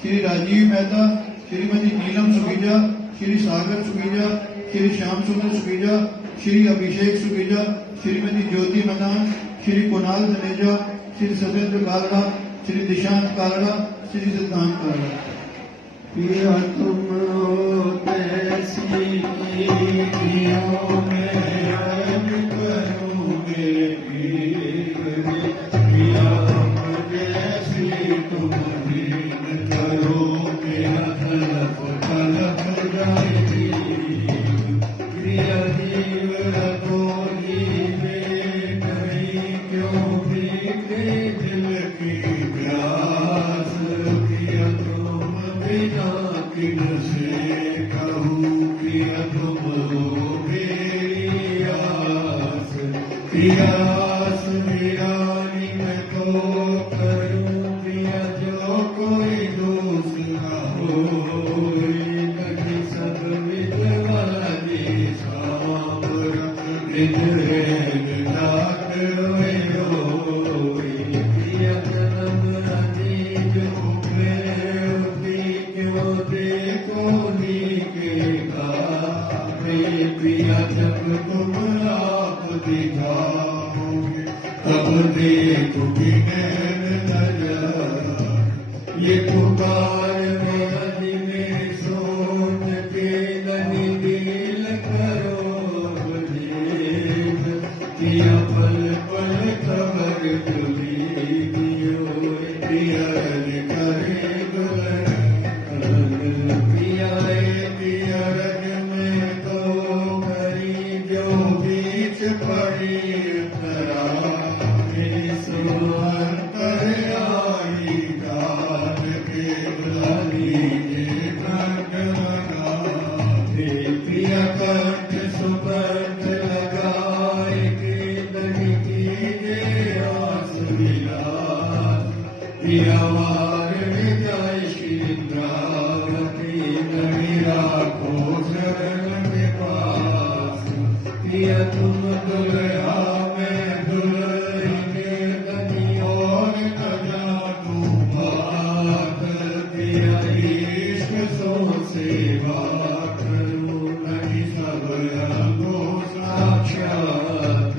श्री राजीव मेहता, श्रीमती नीलम सुगीजा, श्री सागर सुगीजा, श्री श्याम सुंदर सुगीजा, श्री अभिषेक सुगीजा, श्रीमती ज्योति मदान, श्री कुणाल तनेजा, श्री सत्येंद्र कालड़ा, श्री दिशांत कालड़ा, श्री सिद्धांत कालड़ा। पिया तुम तैसी करोगे पिया जैसी तुम करोगे तलप तलप जाएगी प्रिया जीव रखोगी नहीं क्यों भीगे दिल की प्यास पिया तुम बिना किन से कहूँ पिया तुम मेरी आस पियास मेरानी मैं तो करूँ पिया जो कोई दूसरा हो कभी सब विधवानी शाम रख विध है रात रोए रोए पिया जन्म आदि जो प्रेमी क्यों देखो नीकेगा पिया जब तुम आप दिखाओगे तब देखोगे नैन नजर ये पुकार मेरी में सोच के नहीं दिल करो देख किया पल पल खबर तुली पिया करे पिया पिया रग में तो करी जो बीच पड़ी पियावार विजय श्री इंद्रावती नवी राखो शरण के पास पिया तुम दुल्हा मैं दुल्हन के धनी और कजा तू बात पिया इश्क सो सेवा करूँ नहीं सब रंगो साक्षात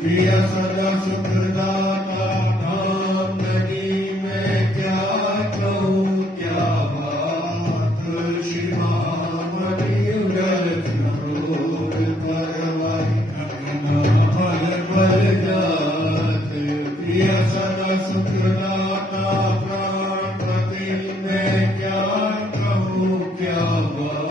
पिया सदा सुखदाता सुखदाता प्राण प्रति मैं क्या कहूँ क्या बात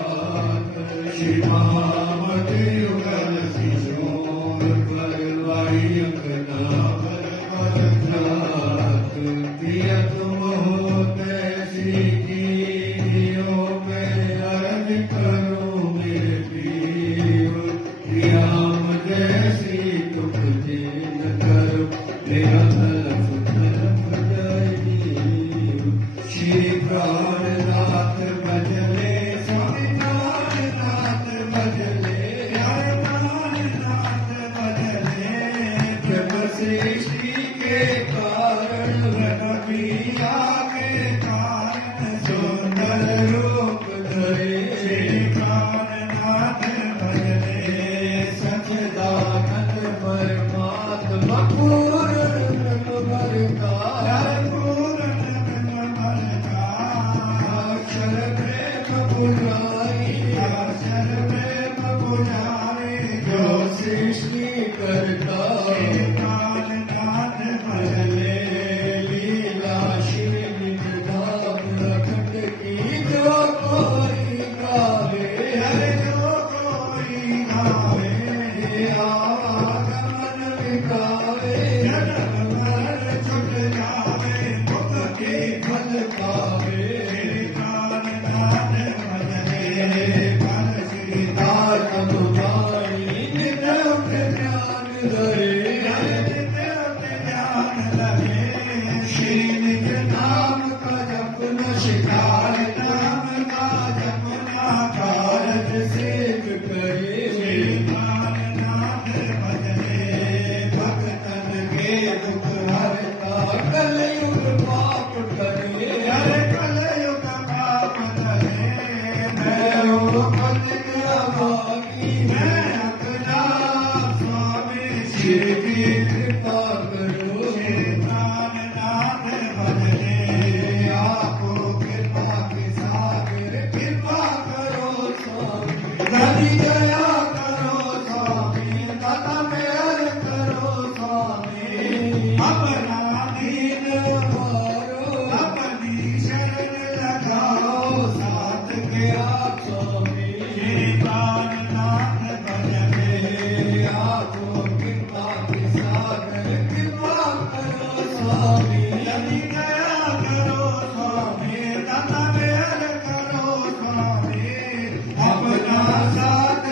सृष्टि करता प्राणनाथ भजले लीला श्री निज धाम रखत की जो कोई गावे हरे जो कोई गावे आगमन विकावे जन्म मरण छुट जावे मुक्ति फल पावे प्राणनाथ भजले फल श्री आत्म वाणी नित्य ज्ञान रहे ज्ञान लगे श्री निज नाम का जपन शिकार नाम का जपना कारज सेव करे प्राणनाथ भजले भक्तन के दुख हरता कलयुग पाप करे हर कलयुग पाप धरे मैं हो पद भागी मैं अपना स्वामी श्री श्री की कृपा करो प्राणनाथ भजले आपको कृपा के सागर कृपा करो स्वामी धनी दया करो स्वामी दाता मेहर करो स्वामी अपना दीन मारो अपनी शरण लगाओ साथ के आप स्वामी श्री प्राणनाथ भजले आपको कृपा के सागर कृपा करो स्वामी यदि दया करो स्वामी दाता मेहर करो स्वामी अपना साथ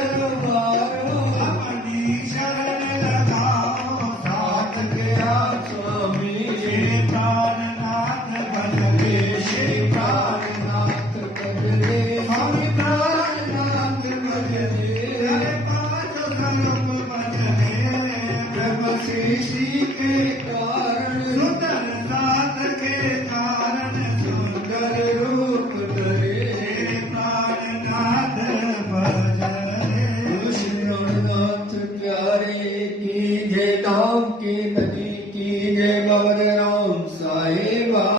मारो अपनी शरण लगाओ साथ के आप स्वामी श्री प्राणनाथ भजले श्री प्राणनाथ भजले स्वामी प्राणनाथ भजले हरे पांच धर्म भजले ब्रह्म सृष्टि के कारण सुंदर साथ के कारण सुंदर रूप धरे श्री प्राणनाथ भजले कृष्णनाथ प्यारे की जय धाम की नदी की जय बाबा राम साहेबा